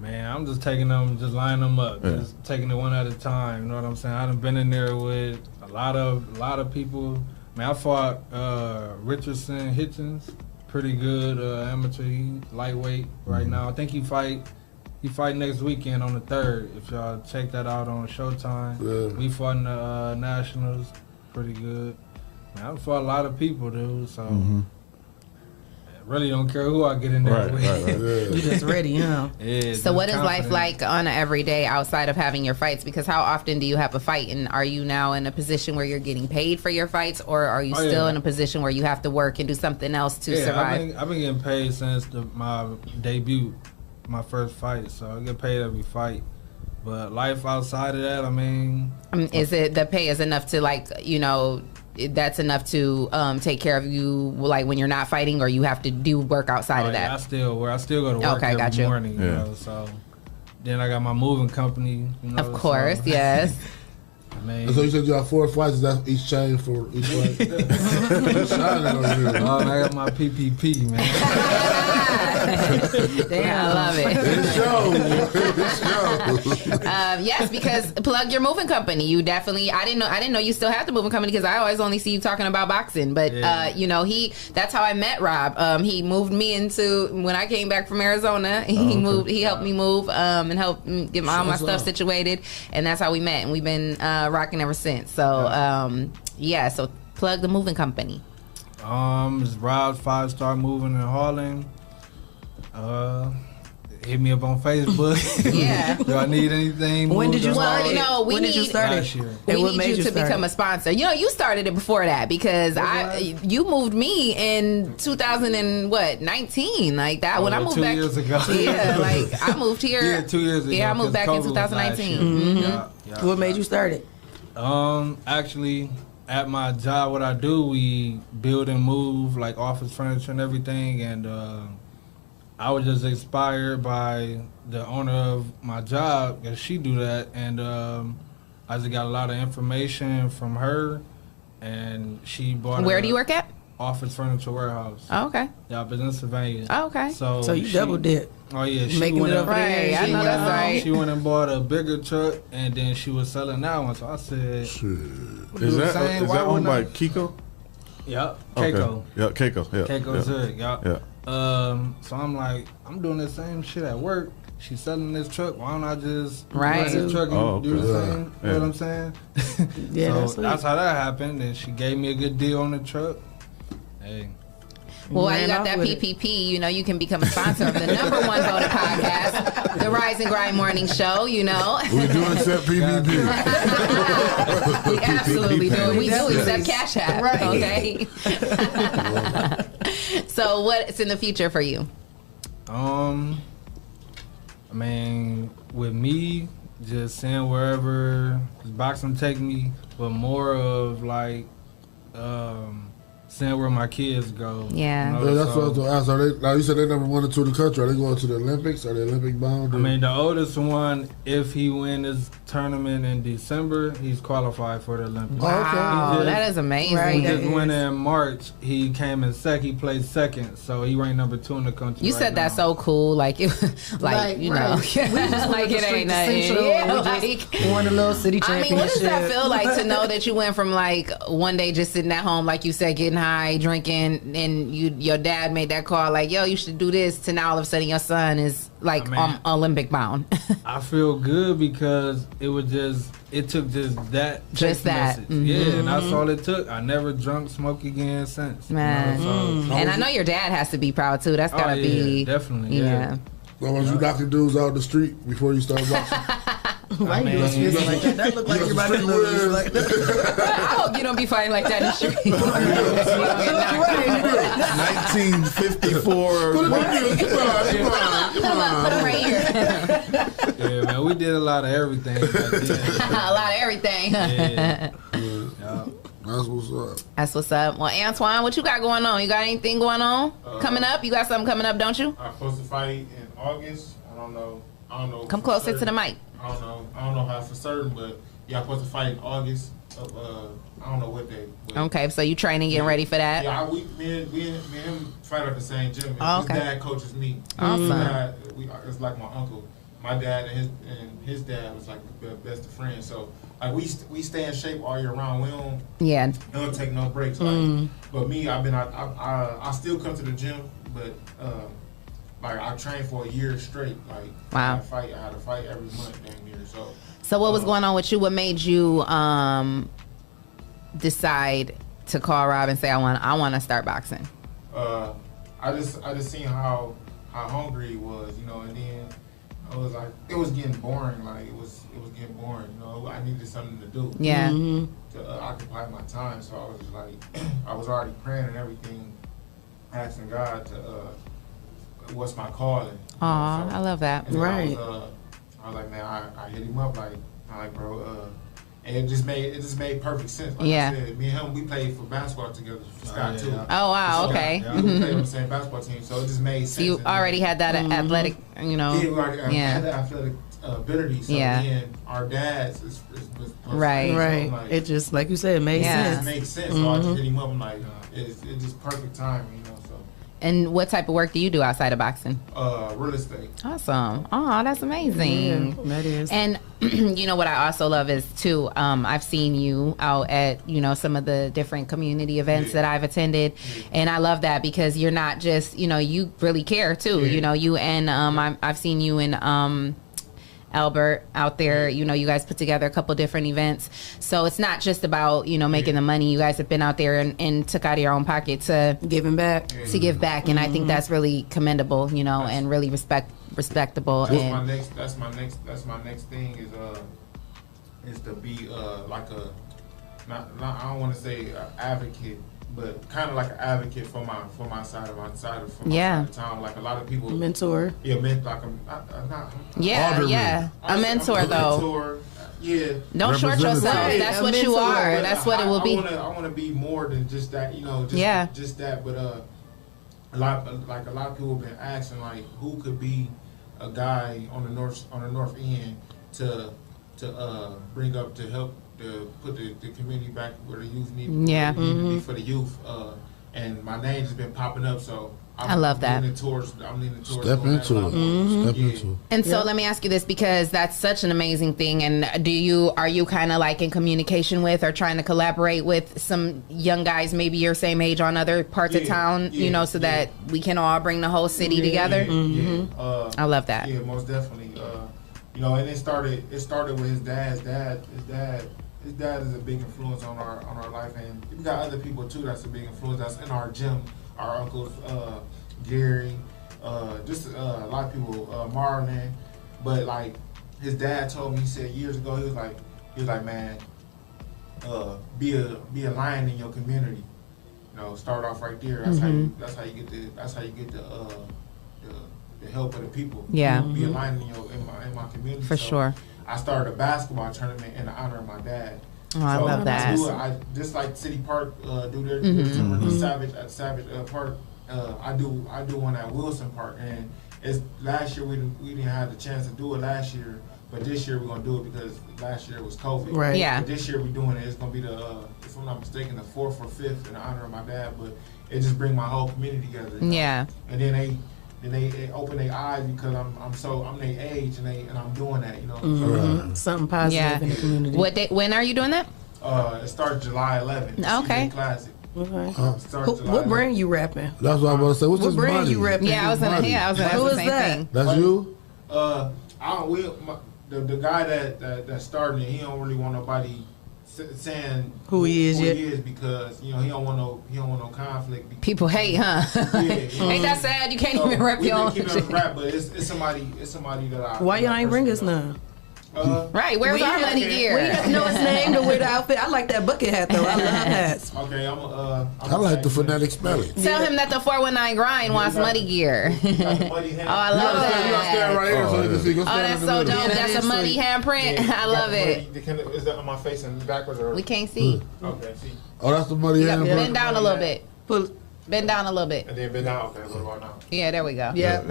Man, I'm just taking them, just lining them up, just taking it one at a time. You know what I'm saying? I done been in there with a lot of people. Man, I fought Richardson Hitchens, pretty good amateur. He lightweight right now. I think he fight next weekend on the 3rd. If y'all check that out on Showtime. Yeah. We fought in the Nationals, pretty good. Man, I fought a lot of people, dude. So really don't care who I get in there with. You just ready, huh? Yeah, So what is confident. life like on an everyday outside of having your fights? Because how often do you have a fight, and are you now in a position where you're getting paid for your fights, or are you still in a position where you have to work and do something else to survive? I've been getting paid since my debut, my first fight, so I get paid every fight. But life outside of that, I mean, is it the pay is enough to that's enough to take care of you like when you're not fighting, or you have to do work outside of that? I still go to work every morning, you know, so then I got my moving company, you know, of course, yes. And so you said you have 4 fights. Is that each chain for each fight? Oh, I got my PPP, man. Damn, I love it. Yes, because plug your moving company. You definitely. I didn't know you still have the moving company, because I always only see you talking about boxing. But that's how I met Rob. He moved me into when I came back from Arizona. He helped me move and helped me get all my stuff situated, and that's how we met. And we've been rocking ever since. So so plug the moving company. It's Rob's 5-Star Moving in Harlem. Hit me up on Facebook. Yeah. Do I need anything? When did you start? When did you start it? We need you to become a sponsor. You started it before that, because you moved me in 2019, like that. When I moved 2 back, years ago. Yeah, like I moved here. Yeah, 2 years ago. Yeah, I moved back in 2019. Mm-hmm. What made you start it? Actually, at my job, what I do, we build and move like office furniture and everything, and I was just inspired by the owner of my job, because she do that, and I just got a lot of information from her, and she bought. Where do you work at? Office Furniture Warehouse. Oh, okay. Yeah, but in Sylvania. Oh, okay. So you double did. Oh yeah, she making went it up right. I know that's right. She went and bought a bigger truck, and then she was selling that one. So I said, Is that owned by Kiko? Yep, Okay. Keiko. Yeah, Keiko. Yeah. Keiko Zurich. Yeah. So I'm like, I'm doing the same shit at work. She's selling this truck. Why don't I just run this truck and do the same? Yeah. You know what I'm saying? Yeah, so that's how that happened. And she gave me a good deal on the truck. Hey. Well, while you got that PPP, you can become a sponsor of the #1 voted podcast, the Rise and Grind Morning Show. We do accept PPP. We absolutely do. We do accept Cash App. Right. Okay. So, what's in the future for you? I mean, with me, just seeing wherever boxing take me, but more of like, seeing where my kids go. Yeah. That's what I was going to ask. Are they, now you said they're number 1 or 2 in the country. Are they going to the Olympics? Are they Olympic bound? I mean, the oldest one, if he win his tournament in December, he's qualified for the Olympics. Wow, that is amazing. He just went in March. He came in second. He played second, so he ranked number 2 in the country. You said that's so cool, like it, like We just like it ain't nothing. Yeah, like won a little city I championship. mean, what does that feel like to know that you went from like one day just sitting at home, like you said, getting high, drinking, and your dad made that call, like, yo, you should do this, to now all of a sudden your son is like Olympic bound. I feel good because it took just that text message. Yeah, and that's all it took. I never drunk, smoke again since. Man. So And I know your dad has to be proud too. That's gotta be definitely. Yeah. So was you knocking dudes out the street before you started boxing? Why you like that? That look like you're about to lose. Like, I hope you don't be fighting like that in the street. 1954. Put him right here. Yeah, man, we did a lot of everything back then. A lot of everything. Yeah. That's what's up. That's what's up. Well, Antoine, what you got going on? You got anything going on coming up? You got something coming up, don't you? I'm supposed to fight in August. I don't know. Come closer to the mic. I don't know how for certain, but yeah, I'm supposed to fight in August. I don't know what day. Okay, so you training, getting ready for that? Yeah, me and him fight at the same gym. Oh, His okay. dad coaches me. Awesome. It's like my uncle. My dad and his dad was like the best of friends. So like we stay in shape all year round. We don't take no breaks. Like, but me, I still come to the gym, but like I trained for a year straight. Like wow. I had to fight every month damn near. So what was going on with you? What made you decide to call Rob and say I want to start boxing? I I just seen how hungry he was, you know, and then I was like, it was getting boring. Like it was getting boring. You know, I needed something to do. Yeah. To occupy my time. So I was just like, I was already praying and everything, asking God to, what's my calling. Aw, So, I love that. and then Right. I was like, man, I hit him up like, bro, and it just made perfect sense. Like Yeah. I said, me and him, we played for basketball together for Scott too. Oh, wow, For okay. Scott. Yeah, we played on the same basketball team, so it just made sense. So you already had that athletic, you know. Yeah, we already had that athletic ability. So Yeah. then our dads was Right. so Right. like, It just, like you said, made sense. It makes sense. So I just hit him up. I'm like, it's just perfect timing, you know. So And what type of work do you do outside of boxing? real estate. Awesome. Oh, that's amazing. Yeah, that is. And you know what I also love is too, I've seen you out at, you know, some of the different community events that I've attended. And I love that because you're not just, you know, you really care too. You know, you and I've seen you in Albert out there, you know, you guys put together a couple different events. So it's not just about, you know, making the money. You guys have been out there and took out of your own pocket to giving back. To give back. And I think that's really commendable, you know, and really respectable. That's and my next thing is to be like a not I don't want to say advocate, but kind of like an advocate for my side of side of town. Like a lot of people Mentor. Yeah, like a mentor though. Mentor, yeah. Don't short yourself. Right. That's what you are. That's what it will be. I want to be more than just that, you know. Just that, but a lot of people have been asking like who could be a guy on the north end to bring up to help to put the community back where the youth need to be for the youth. And my name's been popping up, so I love that. I'm leaning towards Step into it. And so let me ask you this, because that's such an amazing thing. And are you kind of like in communication with or trying to collaborate with some young guys, maybe your same age, on other parts of town, you know, so that we can all bring the whole city together? I love that. Yeah, most definitely. You know, and it started with his dad. His dad is a big influence on our life, and we got other people too that's a big influence that's in our gym. Our uncles, Gary, just a lot of people, Marlon. But like his dad told me, he said years ago, he was like, man, be a lion in your community. You know, start off right there. That's how you get the help of the people. Yeah. You know, be a lion in my community. For sure. I started a basketball tournament in honor of my dad. Oh, I love that. I just like City Park do their tournament at Savage Park. I do one at Wilson Park, and it's last year we didn't have the chance to do it last year, but this year we're gonna do it because last year was COVID. Right. Yeah. But this year we're doing it. It's gonna be if I'm not mistaken, the 4th or 5th in honor of my dad. But it just bring my whole community together. You know? Yeah. And then they open their eyes because I'm their age and I'm doing that, you know. Something positive in the community. When are you doing that? It starts July 11th. Okay. Classic. Okay. What brand you rapping? That's what I was about to say. What's What this brand money? you rapping? Yeah, I was gonna ask Who the is same that? thing. That's you? The guy that's starting it, he don't really want nobody saying who he is yet, because you know he don't want no conflict. People hate, huh? Ain't that sad? You can't even rap your own shit. Rap, but it's somebody that I. Why y'all ain't bring us none? Right, where's our money gear? We have to know his name to wear the outfit. I like that bucket hat though. I love hats. Okay, I like the phonetic spelling. Tell him that the 419 grind wants money gear. Oh, I love that. You gotta stand right here so you can see. Go Oh, stand that's in the so middle. dope. That's a money handprint. I love it. Is that on my face and backwards or? We can't see. Okay, see. Oh, that's the money hand. Bend down a little bit. Bend down a little bit. And then bend down. Okay, what about now? Yeah, there we go. Yeah,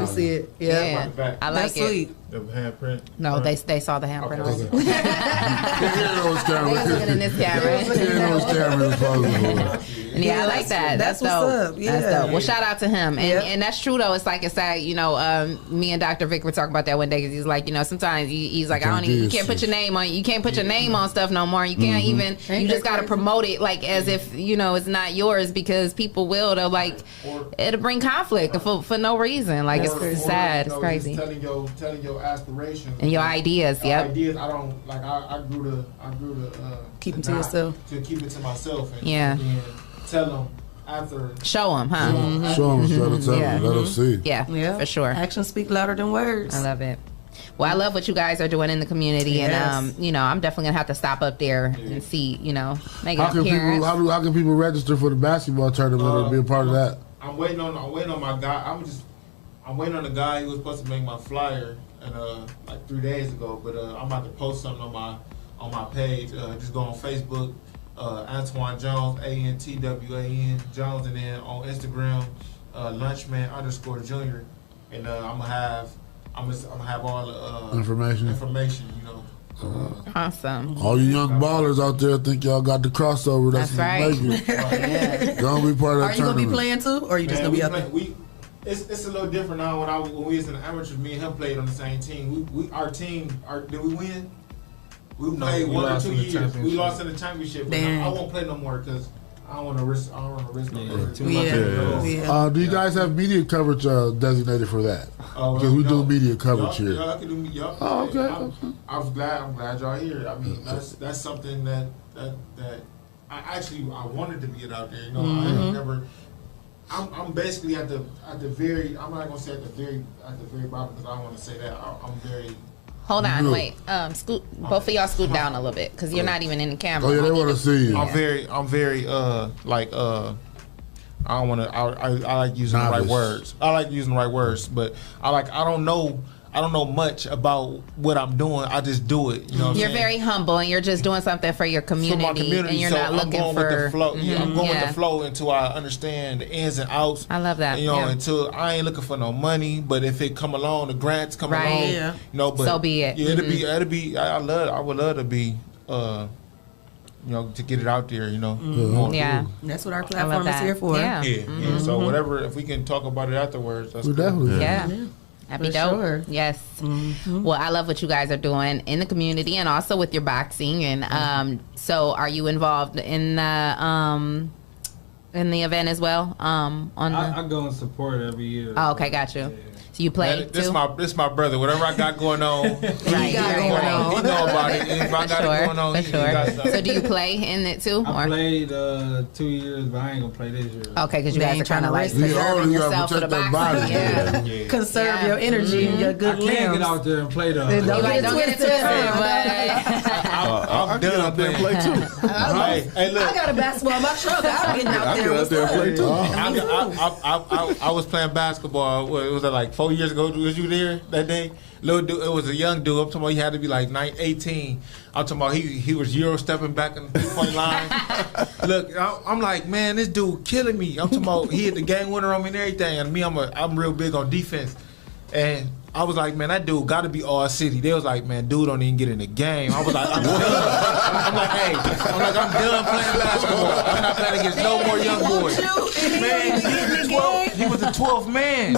we see it. Yeah, I like that's sweet. The handprint. No, they saw the handprint. Okay. Looking in this camera. Yeah, I like that. That's what's dope. up. Yeah. That's dope. Well, shout out to him. And that's true though. It's like I said, you know, me and Dr. Vic were talking about that one day because he's like, you know, sometimes he's like, you can't put your name on. You can't put your name on stuff no more. You can't even. You just got to promote it like as if you know it's not yours because people will. They'll like it'll bring conflict for no reason. Like it's sad. It's crazy. Telling your aspirations and your ideas. Yep. Ideas. I don't like. I grew to keep them to yourself. To keep it to myself. And yeah. then tell them after. Show them, huh? Show them instead of telling Yeah. them. Let them see. Yeah, for sure. Actions speak louder than words. I love it. Well, I love what you guys are doing in the community, and I'm definitely gonna have to stop up there and see, make an appearance. How can people register for the basketball tournament or be a part of that? I'm waiting on my guy. I'm waiting on the guy who was supposed to make my flyer, and like 3 days ago. But I'm about to post something on my page. Just go on Facebook, Antoine Jones, ANTWAN Jones, and then on Instagram, Lunchman_Junior, and I'm gonna have all the Information. Awesome. All you young ballers out there think y'all got the crossover. That's right. Gonna be part of that Are you gonna be tournament. playing too, or are you just gonna be up there? It's a little different now. When we was in the amateurs, me and him played on the same team. Our team, did we win? We played 1 or 2 years. We lost in the championship. But I won't play no more because I don't want to risk. Do you guys have media coverage designated for that? Because we do media coverage here. I can do. Oh, okay. I'm glad y'all here. I mean, that's something that I wanted to get out there. I never. I'm basically at the very. I'm not gonna say at the very bottom because I don't want to say that. I'm very. Hold on, wait. Scoot, both of y'all scoot down a little bit because you're not even in the camera. Oh yeah, they want to see you. I'm very I don't want to. I like using the right words. I like using the right words, but I don't know much about what I'm doing. I just do it. You know what You're I'm saying? very humble, and you're just doing something for your community, For my community, and you're so not looking I'm going for. with the flow. I'm going with Yeah. the flow until I understand the ins and outs. I love that. Until I ain't looking for no money, but if it come along, the grants come Right. along. Yeah. But So be it. Yeah, it'll be. I would love to be. To get it out there. More. Yeah. That's what our love platform is that. here for. Yeah. Yeah. So whatever, if we can talk about it afterwards, that's We cool. definitely Yeah. That'd be For dope. sure. Yes. Well, I love what you guys are doing in the community and also with your boxing. And so, are you involved in the event as well? I go and support every year. Oh, okay, got you. So you play Man, too? this my brother. Whatever I got going on, Right, he know about it. If I got it going on, for he got something. So do you play in it too? I played 2 years, but I ain't gonna play this year. Okay, because you guys are trying to like Yeah, preserving you gotta yourself for the protect boxing. that body. Yeah. Conserve your energy and your good I can't limbs. get out there and play though. Don't You like, don't get it twisted, I'm done playing. Play too. Hey, look. I got a basketball in my truck. I'm getting out there. What's up? play too. I was playing basketball. What was it like 4 years ago? Was you there that day? Little dude, it was a young dude. I'm talking about he had to be like 18. I'm talking about he was Euro stepping back in the 3-point line. Look, I'm like, man, this dude killing me. I'm talking about he hit the game winner on me and everything. And me, I'm real big on defense. And I was like, man, that dude got to be all city. They was like, man, dude don't even get in the game. I was like, I'm done. I'm done playing basketball. I'm not playing against no more young boys. Man, he was the 12th man.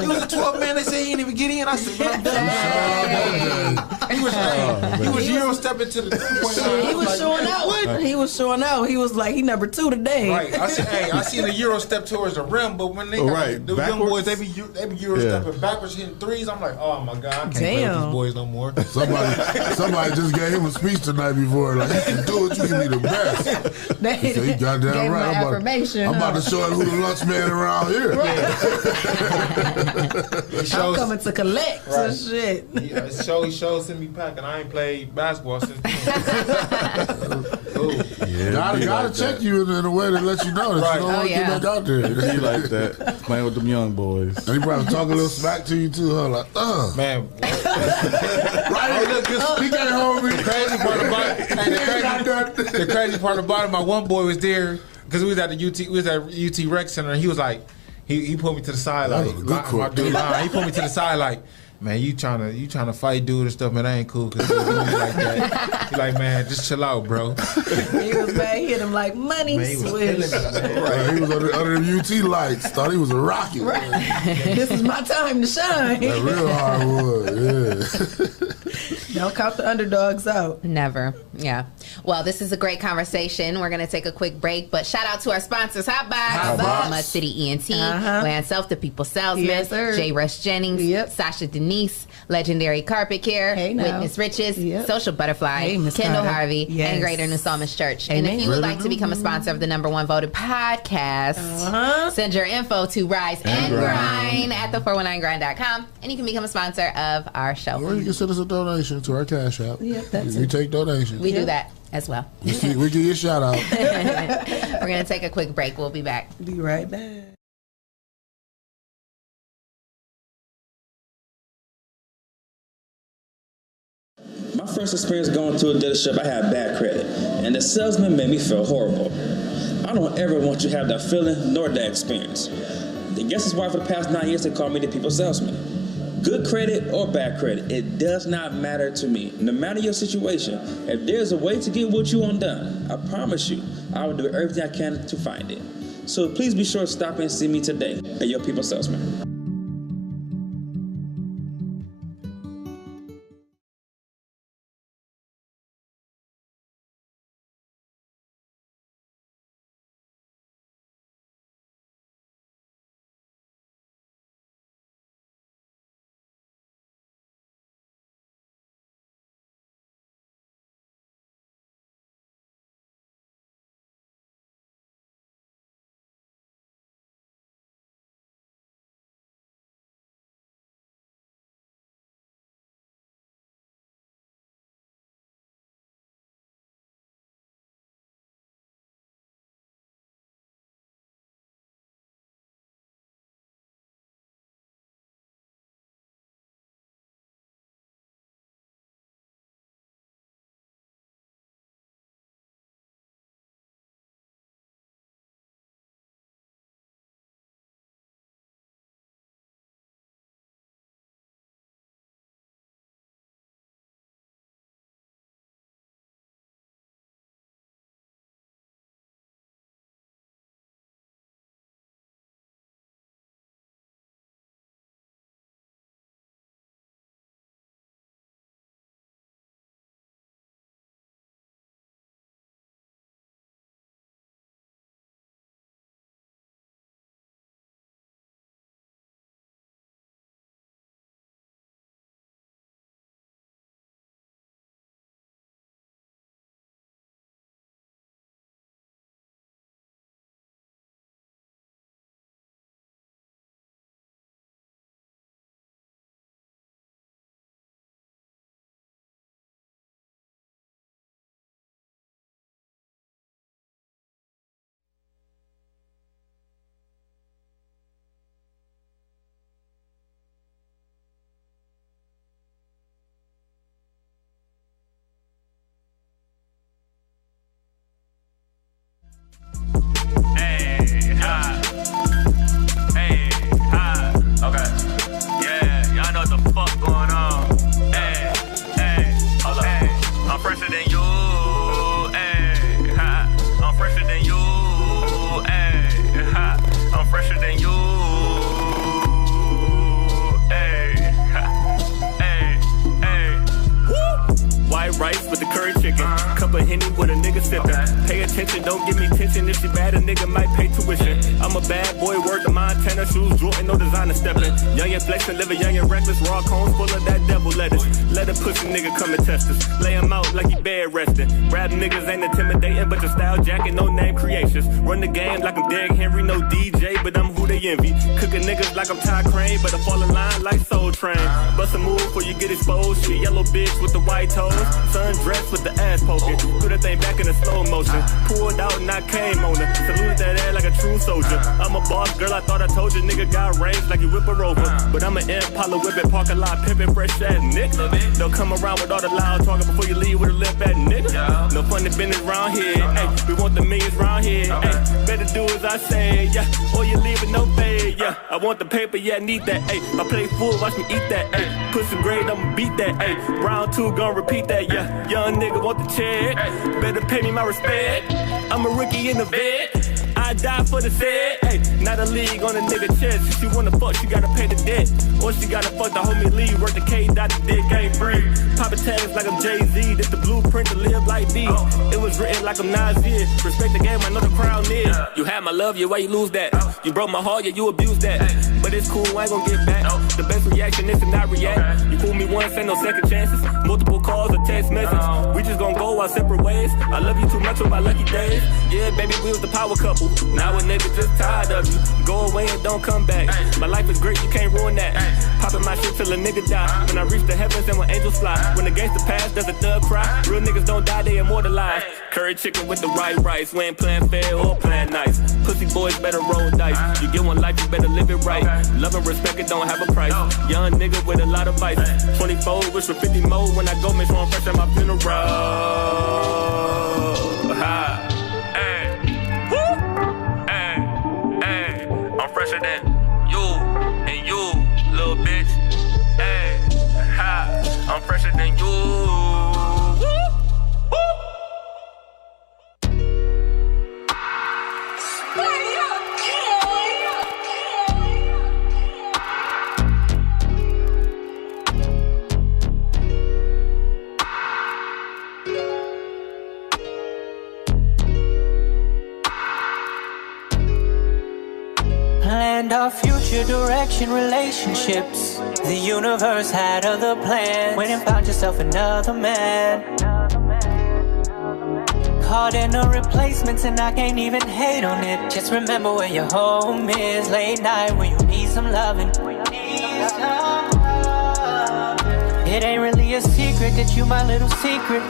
He was the 12th man. They said he didn't even get in. I said, but I'm done. He was Euro stepping to the 3-point line. He was showing out. He was showing out. He was like, he number 2 today. Right. I said, I seen the Euro step towards the rim, but when they got the young boys, they be Euro stepping backwards, hitting threes. I'm like, oh my God, I can't play with these boys no more. Somebody just gave him a speech the night before. Like, you can do it. You can be the best. He said, you goddamn Gave him right. an affirmation, I'm about to show him who the lunch man around here. I'm coming to collect. Right. Shit. Yeah, he showed send me pack, and I ain't played basketball since then. Gotta check you in a way to let you know that you don't want to get back out there. He like that. Playing with them young boys. And he probably talk a little smack to you too, huh? Like, man. Right? He can't hold me. The crazy part about it, my one boy was there because we was at UT Rec Center, and he was like, he put me to the side like, my dude, he put me to the side like, man, you trying to fight dude and stuff, man, that ain't cool. Cause he like that. He like, man, just chill out, bro. He was mad. He hit him like money switch. Right. He was under the UT lights. Thought he was a rocket. Right. This is my time to shine. That real hardwood, yeah. Don't count the underdogs out. Never. Yeah. Well, this is a great conversation. We're going to take a quick break, but shout out to our sponsors, Hotbox, Mud City ENT, Land Self, The People Salesman, Yes, sir. J. Rush Jennings, Sasha Denise, Legendary Carpet Care, Witness Riches, Social Butterfly, Kendall Carter. Harvey, Yes. and Greater New Psalmist Church. Amen. And if you would like to become a sponsor of the #1 voted podcast, send your info to Rise and Grind at the419grind.com, and you can become a sponsper of our show. Or you can send us a donation to our Cash App. Yep, that's we it. take donations. We do that as well. We give you a shout out. We're going to take a quick break. We'll be back. Be right back. My first experience going to a dealership, I had bad credit, and the salesman made me feel horrible. I don't ever want you to have that feeling nor that experience. I guess that's why for the past 9 years they call me the people salesman. Good credit or bad credit, it does not matter to me. No matter your situation, if there's a way to get what you want done, I promise you, I will do everything I can to find it. So please be sure to stop and see me today at your people salesman. rice with the curry chicken. Cup of Henny with a nigga sipping. Pay attention, don't give me tension. If she bad, a nigga might pay tuition. I'm a bad boy, word to Montana. Shoes, Jordan, no designer stepping. Young and flexing, living young and reckless. Raw cones full of that devil lettuce. Let a pussy nigga come and test us. Lay him out like he bed resting. Rap niggas ain't intimidating, but your style jacket, no name creations. Run the game like I'm Derrick Henry, no DJ, but I'm who they envy. Cooking niggas like I'm Ty Crane, but I fall in line like Soul Train. Bust a move before you get exposed. She a yellow bitch with the white toes. Sundressed with the ass poking. Threw that thing back in the slow motion. Pulled out and I came on her. Saluted that ass like a true soldier. I'm a boss girl, I thought I told you. Nigga got range like you whip her over. But I'm an Impala whipping, parking lot pimping, fresh ass nigga. Don't come around with all the loud talking before you leave with a lip at nigga. No funny business round here. Ay, we want the millions round here. Ay, better do as I say, yeah. Or you leave with no fade, yeah. I want the paper, yeah, I need that. Ay, I play full, watch me eat that. Ay, put some grade, I'ma beat that. Ay, round two, gon' repeat that, yeah. Young nigga want the check. Better pay me my respect. I'm a rookie in the vet. I I die for the set. Hey, not a league on a nigga chest. If she wanna fuck, she gotta pay the debt. Or she gotta fuck the homie Lee, work the K, dot the dick, ain't free. Poppin' tags like I'm Jay-Z, this the blueprint to live like me. It was written like I'm Nasir. Respect the game, I know the crown is. You had my love, yeah, why you lose that? You broke my heart, yeah, you abused that. But it's cool, I ain't gon' get back. The best reaction is to not react. You fool me once, ain't no second chances. Multiple calls or text message. We just gon' go our separate ways. I love you too much on my lucky days. Yeah, baby, we was the power couple. Now a nigga just tired of you. Go away and don't come back. My life is great, you can't ruin that. Poppin' my shit till a nigga die. When I reach the heavens and when angels fly. When the gangster pass, does a thug cry? Real niggas don't die, they immortalized. Curry chicken with the right rice. We ain't playing fair or playing nice. Pussy boys better roll dice. You get one life, you better live it right. Love and respect, it don't have a price. Young nigga with a lot of vice. 24, wish for 50 more. When I go, make sure I'm fresh at my funeral. I'm fresher than you and you, little bitch. Hey, ha, I'm fresher than you. Planned our future direction, relationships. The universe had other plans. Went and found yourself another man. Caught in a replacements and I can't even hate on it. Just remember where your home is. Late night when you need some loving. It ain't really a secret that you my little secret.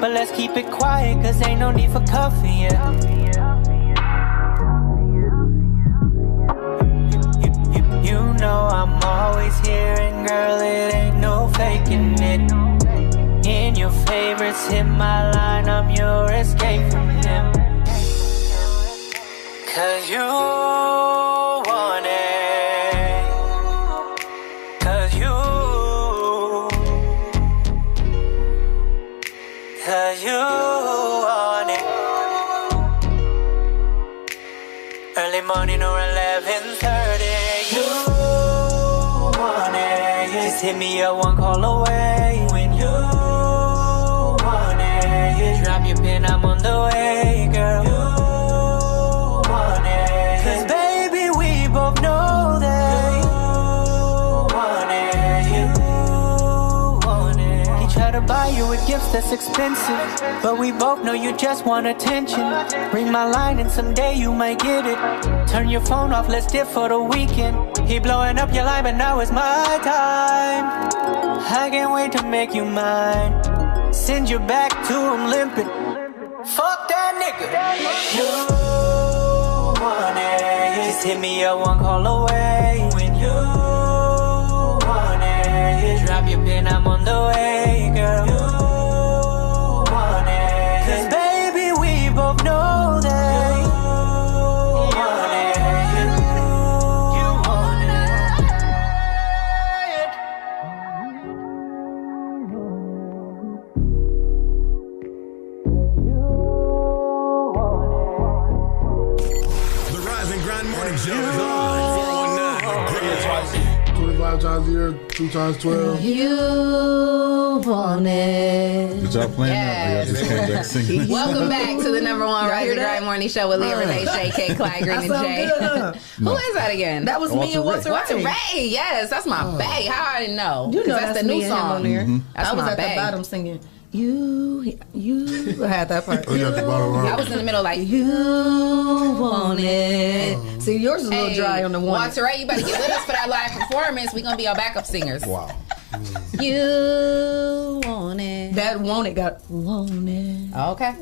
But let's keep it quiet, cause ain't no need for coffee, yeah. You know I'm always here, and girl, it ain't no faking it. In your favorites, hit my line, I'm your escape from him. Cause you want it. Cause you want it. Early morning or 11:30. Hit me up one call away. When you want it, drop your pin, I'm on the way, girl. You want it, cause baby, we both know that you want it. You want it. He tried to buy you with gifts that's expensive, but we both know you just want attention. Ring my line and someday you might get it. Turn your phone off, let's dip for the weekend. He blowing up your line, but now it's my time. I can't wait to make you mine. Send you back to him limping. Fuck that nigga. You want it. Just hit me up one call away. When you want it, drop your pin, I'm on the way, girl. You want it, cause baby, we both know that. Show is on 419. 25 times a year, 2 times 12. You want it. Did y'all playing that? Or y'all just came back singing? Welcome back to the number one Rise and Grind Morning Show with Leah Renee, Shae, K, Clyde, Green, and Jay. No. Who is that again? That was me and Walter Ray. Yes, that's my bae. How I didn't know? You know that's the new song on there. That's I was my at bae. the bottom singing. You I had that part. Oh, you at the bottom right. I was in the middle like, you want it. See, yours is a little dry on the one. Walter Ray, you better get with us for that live performance. We're going to be our backup singers. Wow. You want it. That want it got want it. Okay.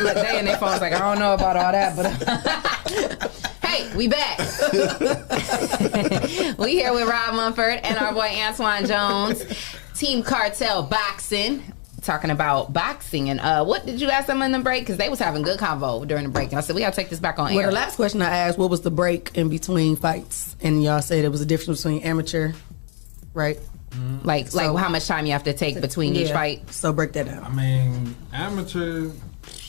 Look, they in their phones like, I don't know about all that, but... Hey, we back. We here with Rob Mumford and our boy Antoine Jones. Team Cartel Boxing. Talking about boxing. And what did you ask them in the break? Because they was having good convo during the break. And I said, we got to take this back on air. Well, the last question I asked, what was the break in between fights? And y'all said it was a difference between amateur, right? Mm-hmm. Like how much time you have to take between each fight? So break that down. I mean, amateur,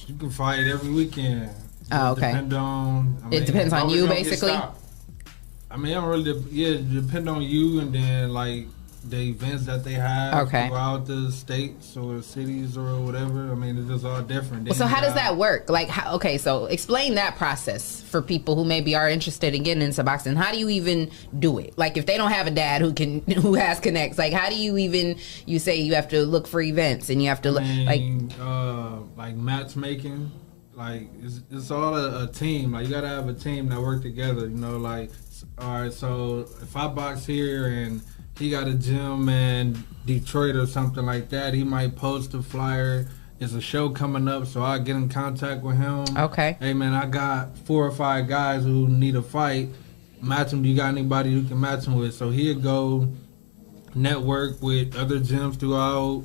you can fight every weekend. Oh, okay. It depends on you, basically. I mean, I don't really. It depend on you, and then like the events that they have throughout the states or cities or whatever. I mean, it's just all different. Well, so how does that work? Like, so explain that process for people who maybe are interested in getting into boxing. How do you even do it? Like, if they don't have a dad who has connects, like, how do you even? You say you have to look for events and you have to like matchmaking. Like, it's all a team. Like, you gotta have a team that work together. You know, like, all right. So if I box here and he got a gym in Detroit or something like that, he might post a flyer. It's a show coming up, so I get in contact with him. Okay. Hey man, I got 4 or 5 guys who need a fight. Match them. Do you got anybody you can match them with? So he'll go network with other gyms throughout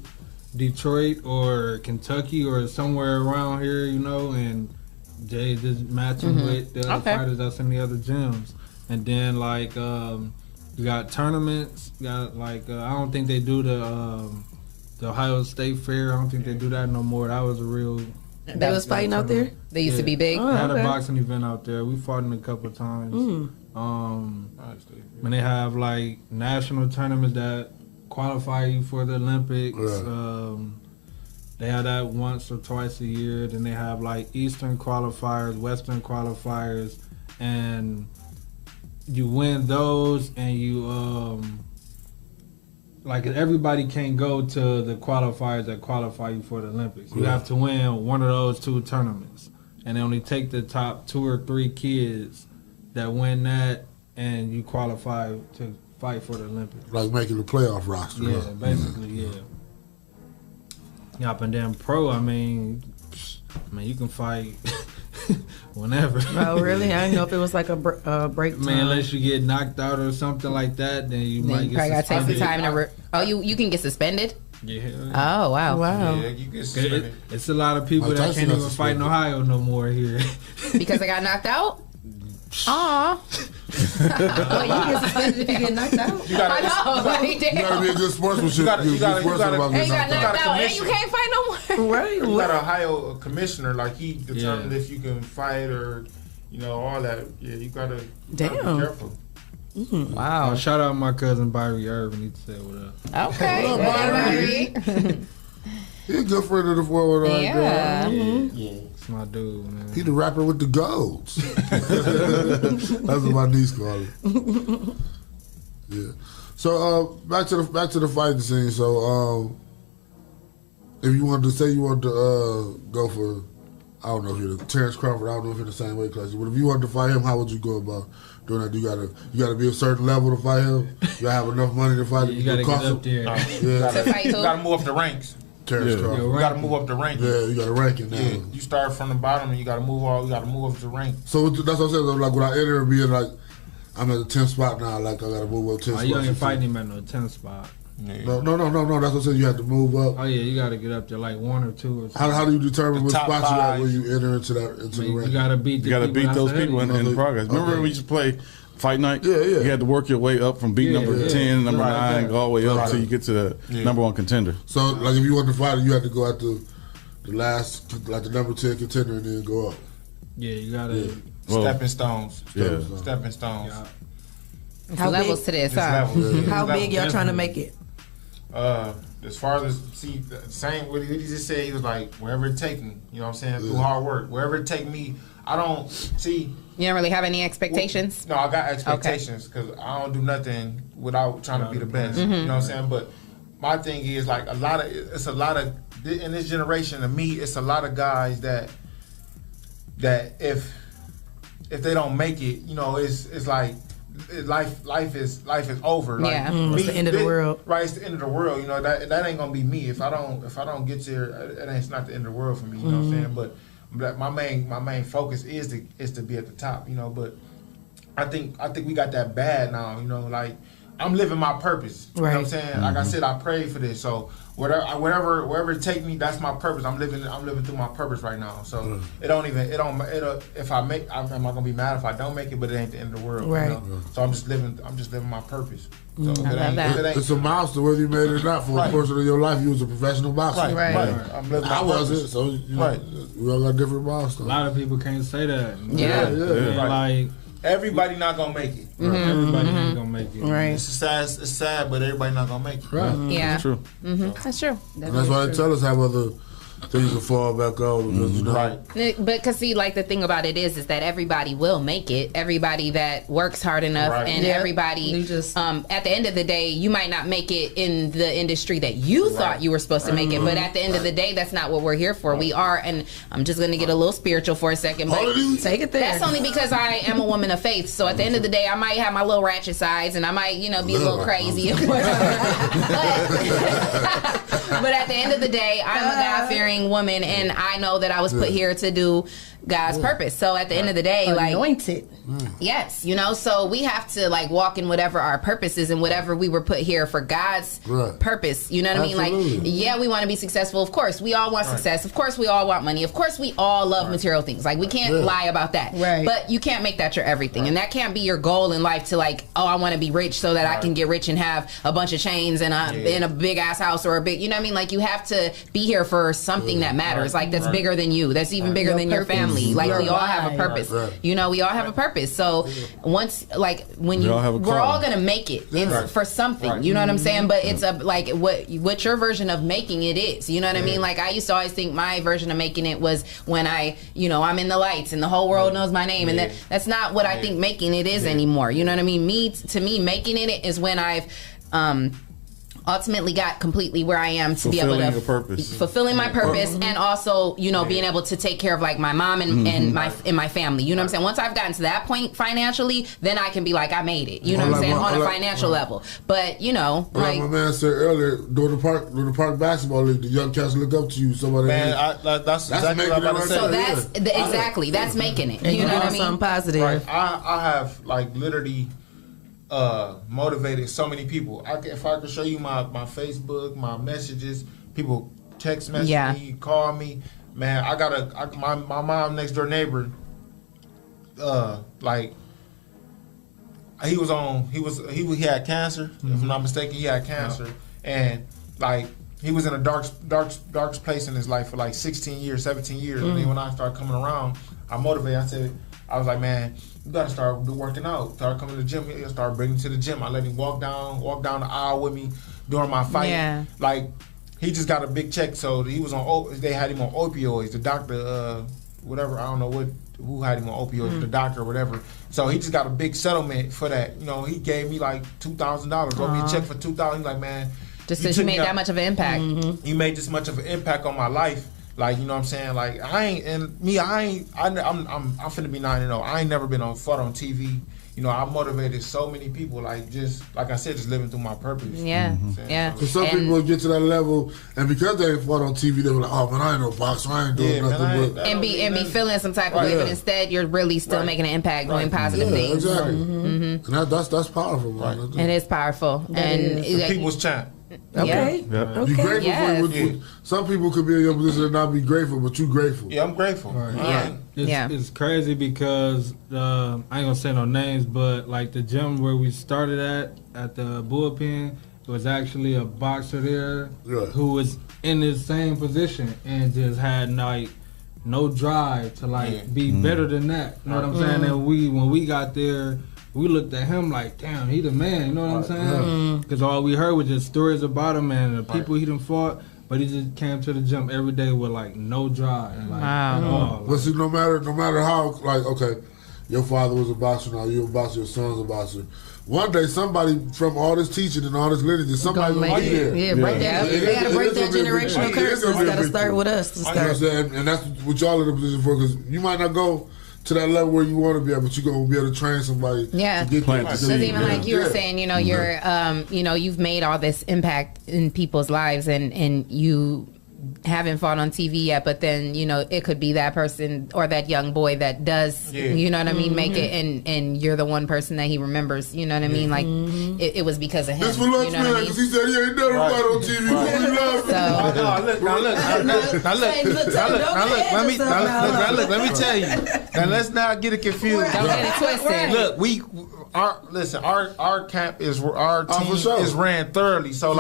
Detroit or Kentucky or somewhere around here, you know, and they just match them with the other fighters that's in the other gyms. And then like you got tournaments. You got like I don't think they do the Ohio State Fair. I don't think they do that no more. That was a real. They was fighting out there. They used to be big. They had a boxing event out there. We fought in a couple of times. When they have like national tournaments that qualify you for the Olympics. They have that once or twice a year. Then they have like Eastern qualifiers, Western qualifiers, and you win those, and you like everybody can't go to the qualifiers that qualify you for the Olympics. You have to win one of those 2 tournaments, and they only take the top 2 or 3 kids that win that, and you qualify to fight for the Olympics. Like making the playoff roster. Yeah, basically, yeah. Yup, and then pro, I mean, you can fight whenever. Oh, really? I didn't know if it was like a break time. Man, unless you get knocked out or something like that, then you might get suspended. Take some time to you can get suspended? Yeah. Oh, wow. Yeah, you get suspended. It's a lot of people that can't even fight in Ohio no more here. Because they got knocked out? Aw. Well, you get suspended if you get knocked out. You gotta be a good sportsmanship. You got knocked out and you can't fight no more. Right. You got a Ohio commissioner, like he determined if you can fight or, you know, all that. Yeah, you gotta be careful. Wow. Shout out my cousin Byrie Irvin. He said what up. Okay. What up, Byrie? He's a good friend of the 419. Yeah. Yeah. It's my dude, man. He the rapper with the golds. That's what my niece call it. Yeah. So back to the fighting scene. So if you wanted to say you wanted to go for, I don't know if you're the Terrence Crawford, I don't know if you're the same weight class, but if you wanted to fight him, how would you go about doing that? You gotta be a certain level to fight him. You gotta have enough money to fight him. You gotta get up there. You gotta move up the ranks. Terrence Crawford. You gotta move up the rank. Yeah, you gotta rank it now. Yeah, you start from the bottom and you gotta move up the rank. So that's what I'm saying. Like when I enter and being like, I'm at the 10th spot now. Like I gotta move up 10 spots. You ain't fighting him at no 10th spot. No. That's what I'm saying. You have to move up. Oh yeah, you gotta get up to like 1 or 2 or something. How do you determine which spots you at when you enter into the rank? You gotta beat those people in progress. Remember when we used to play Fight Night? Yeah. You had to work your way up from beat number 10, number 9, go all the way up till you get to the number 1 contender. So, like, if you want to fight, you have to go at the last, like the number 10 contender, and then go up. Yeah, you gotta stepping stones. Yeah, stepping stones. How levels to this? Huh? How big y'all trying to make it? As far as same what he just said, he was like, wherever it take me, you know what I'm saying, through hard work, wherever it take me. I don't see. You don't really have any expectations? No, I got expectations because I don't do nothing without trying to be the best. You know what I'm saying? But my thing is like it's a lot of in this generation. To me, it's a lot of guys that if they don't make it, you know, it's like life is over. Like, it's the end of the world. Right, it's the end of the world. You know that ain't gonna be me if I don't get there. It's not the end of the world for me. You know what I'm saying? But my main focus is to be at the top, you know. But I think we got that bad now, you know. Like I'm living my purpose. You know what I'm saying? Like I said, I prayed for this. So wherever it take me, that's my purpose. I'm living through my purpose right now. So if I make, am I gonna be mad if I don't make it? But it ain't the end of the world. Right. You know? So I'm just living my purpose. So It's a milestone whether you made it or not. For a portion of your life, you was a professional boxer. Right. I wasn't. So you know, we all got different milestones. A lot of people can't say that. Yeah. Like everybody not gonna make it. Everybody ain't gonna make it. Right. It's sad, but everybody not gonna make it. Right. Yeah. That's true. That's true. And that's why they tell us have other things to fall back on. Because, you know, But because see, like the thing about it is that everybody will make it. Everybody that works hard enough, and everybody just at the end of the day, you might not make it in the industry that you thought you were supposed to make it. But at the end of the day, that's not what we're here for. We are, and I'm just gonna get a little spiritual for a second, but take it there. That's only because I am a woman of faith. So at the end of the day, I might have my little ratchet sides, and I might, be a little crazy. But at the end of the day, I'm a God-fearing woman, and I know that I was put here to do God's purpose. So at the end of the day, anointed. Yes, so we have to walk in whatever our purpose is and whatever we were put here for God's purpose. You know what I mean? Like, we want to be successful. Of course, we all want success. Of course, we all want money. Of course, we all love material things. Like, we can't lie about that. Right. But you can't make that your everything. And that can't be your goal in life to I want to be rich so that I can get rich and have a bunch of chains and in a big ass house or a big, you know what I mean? Like, you have to be here for something that matters. Like, that's bigger than you. That's even bigger than your family. Like, we all have a purpose. We all have a purpose. So once, when we're all gonna make it. It's for something. You know what I'm saying? But it's what your version of making it is. You know what I mean? Like, I used to always think my version of making it was when I'm in the lights and the whole world knows my name, and that's not what I think making it is anymore. You know what I mean? To me, making it is when I've ultimately got completely where I am to be able to fulfilling my purpose, and also being able to take care of my mom and my family. You know what I'm saying? Once I've gotten to that point financially, then I can be I made it. You know what I'm saying? On a financial level. But like my man said earlier, during the park basketball league, the young cats look up to you. Somebody, that's exactly what I'm about to say. So that's exactly that's making it. You know what I mean? Something positive. Right. I have literally motivated so many people. If I could show you my Facebook, my messages, people text message me, call me, man. My mom next door neighbor, he had cancer. If I'm not mistaken, he had cancer, and he was in a dark place in his life for 16 years, 17 years. And then when I started coming around, I motivated. I was like, man, you gotta start working out. Start coming to the gym. Start bringing him to the gym. I let him walk down the aisle with me during my fight. Yeah. He just got a big check, so he was on. They had him on opioids. The doctor, whatever, I don't know who had him on opioids, the doctor or whatever. So he just got a big settlement for that. He gave me $2,000. Wrote me a check for $2,000. He's like, man, just because you made that much of an impact. You made this much of an impact on my life. You know what I'm saying? I'm finna be 9-0. I ain't never been fought on TV. I motivated so many people. Just like I said, just living through my purpose. Yeah, yeah. Because some people will get to that level, and because they ain't fought on TV, they were like, "Oh man, I ain't no boxer. I ain't doing nothing." And be feeling some type of way, but instead you're really still making an impact, doing positive things. Exactly. And that's powerful, man. It is powerful, and people's champ. Okay. Yeah. Okay. Be grateful for it. Some people could be in your position and not be grateful, but you grateful. Yeah, I'm grateful. Right. It's crazy because I ain't gonna say no names, but the gym where we started at the bullpen, it was actually a boxer there who was in the same position and just had no drive to be better than that. You know what I'm saying? And when we got there, we looked at him like, damn, he the man, you know what I'm saying? Because all we heard was just stories about him and the people he done fought, but he just came to the gym every day with no drive. But see, no matter how, okay, your father was a boxer, now you're a boxer, your son's a boxer. One day, somebody from all this teaching and all this lineage, somebody gonna be there. Yeah, break that. They gotta break that generational curse. It's gotta start with us to start. You know what I'm saying? And that's what y'all in a position for, because you might not go to that level where you want to be at, but you're gonna be able to train somebody. Yeah, to get there. because even like you were saying, you're, you've made all this impact in people's lives, and you haven't fought on TV yet, but then it could be that person or that young boy that does, you know what I mean, make it, and you're the one person that he remembers. You know what I mean? Like it was because of him. This for Lux you know Man, because he said he ain't never fought on TV. Let me tell you. Now let's not get it confused. Don't get it twisted. Look, our camp is our team is ran thoroughly. So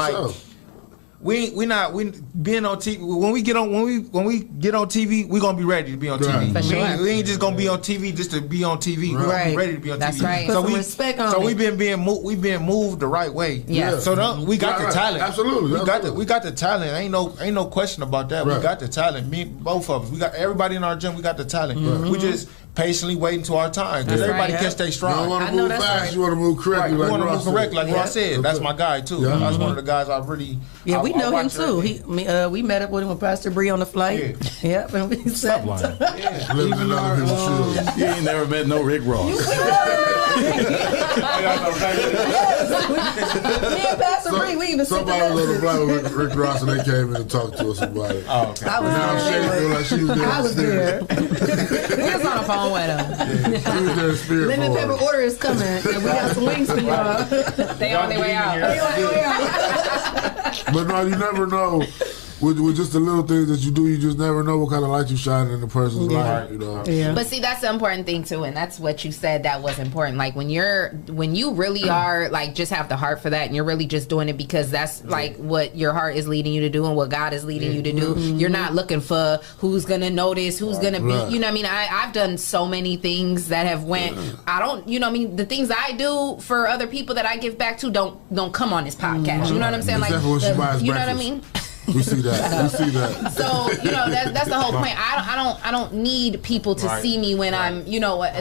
we being on TV when we get on TV, we gonna be ready to be on TV. For sure. We ain't just gonna be on TV just to be on TV. We're gonna be ready to be on That's TV. right. So Put some respect on we it. being moved the right way. Yeah. So we got the talent. Absolutely. We got the talent. Ain't no question about that. Right. We got the talent. Both of us. We got everybody in our gym. We got the talent. We just patiently waiting to our time because everybody can stay strong. You don't want to move fast. You want to move correctly. You Like want to move correctly, like Ross said. Okay. That's my guy too. That's one of the guys I really. Yeah, we know him too. everything. We met up with him with Pastor Bree on the flight. Yep, and we Stop said, lying. Living in other people's shoes. You ain't never met no Rick Ross. me and Pastor Bree, we even sit Somebody was on the together. flight with Rick Ross and they came in and talked to us about it. Oh, okay. I was Now there. Shae feel like she was there. I was there. We was on the phone with him. She was there in spirit Lemon for pepper us. order is coming, and we got some wings for y'all. They on their way out. But no, you never know. With just the little things that you do, you just never know what kind of light you shine in a person's life. You know. Yeah. But see, that's the important thing too, and that's what you said that was important. Like when you really are like just have the heart for that, and you're really just doing it because that's like what your heart is leading you to do and what God is leading you to do. You're not looking for who's gonna notice, who's gonna be. You know what I mean? I've done so many things that have went. I don't. You know what I mean? The things I do for other people that I give back to don't come on this podcast. You know what I'm saying? Except for when she buys you know what I breakfast. mean? We see that. We see that. So that's the whole point. I don't need people to see me when I'm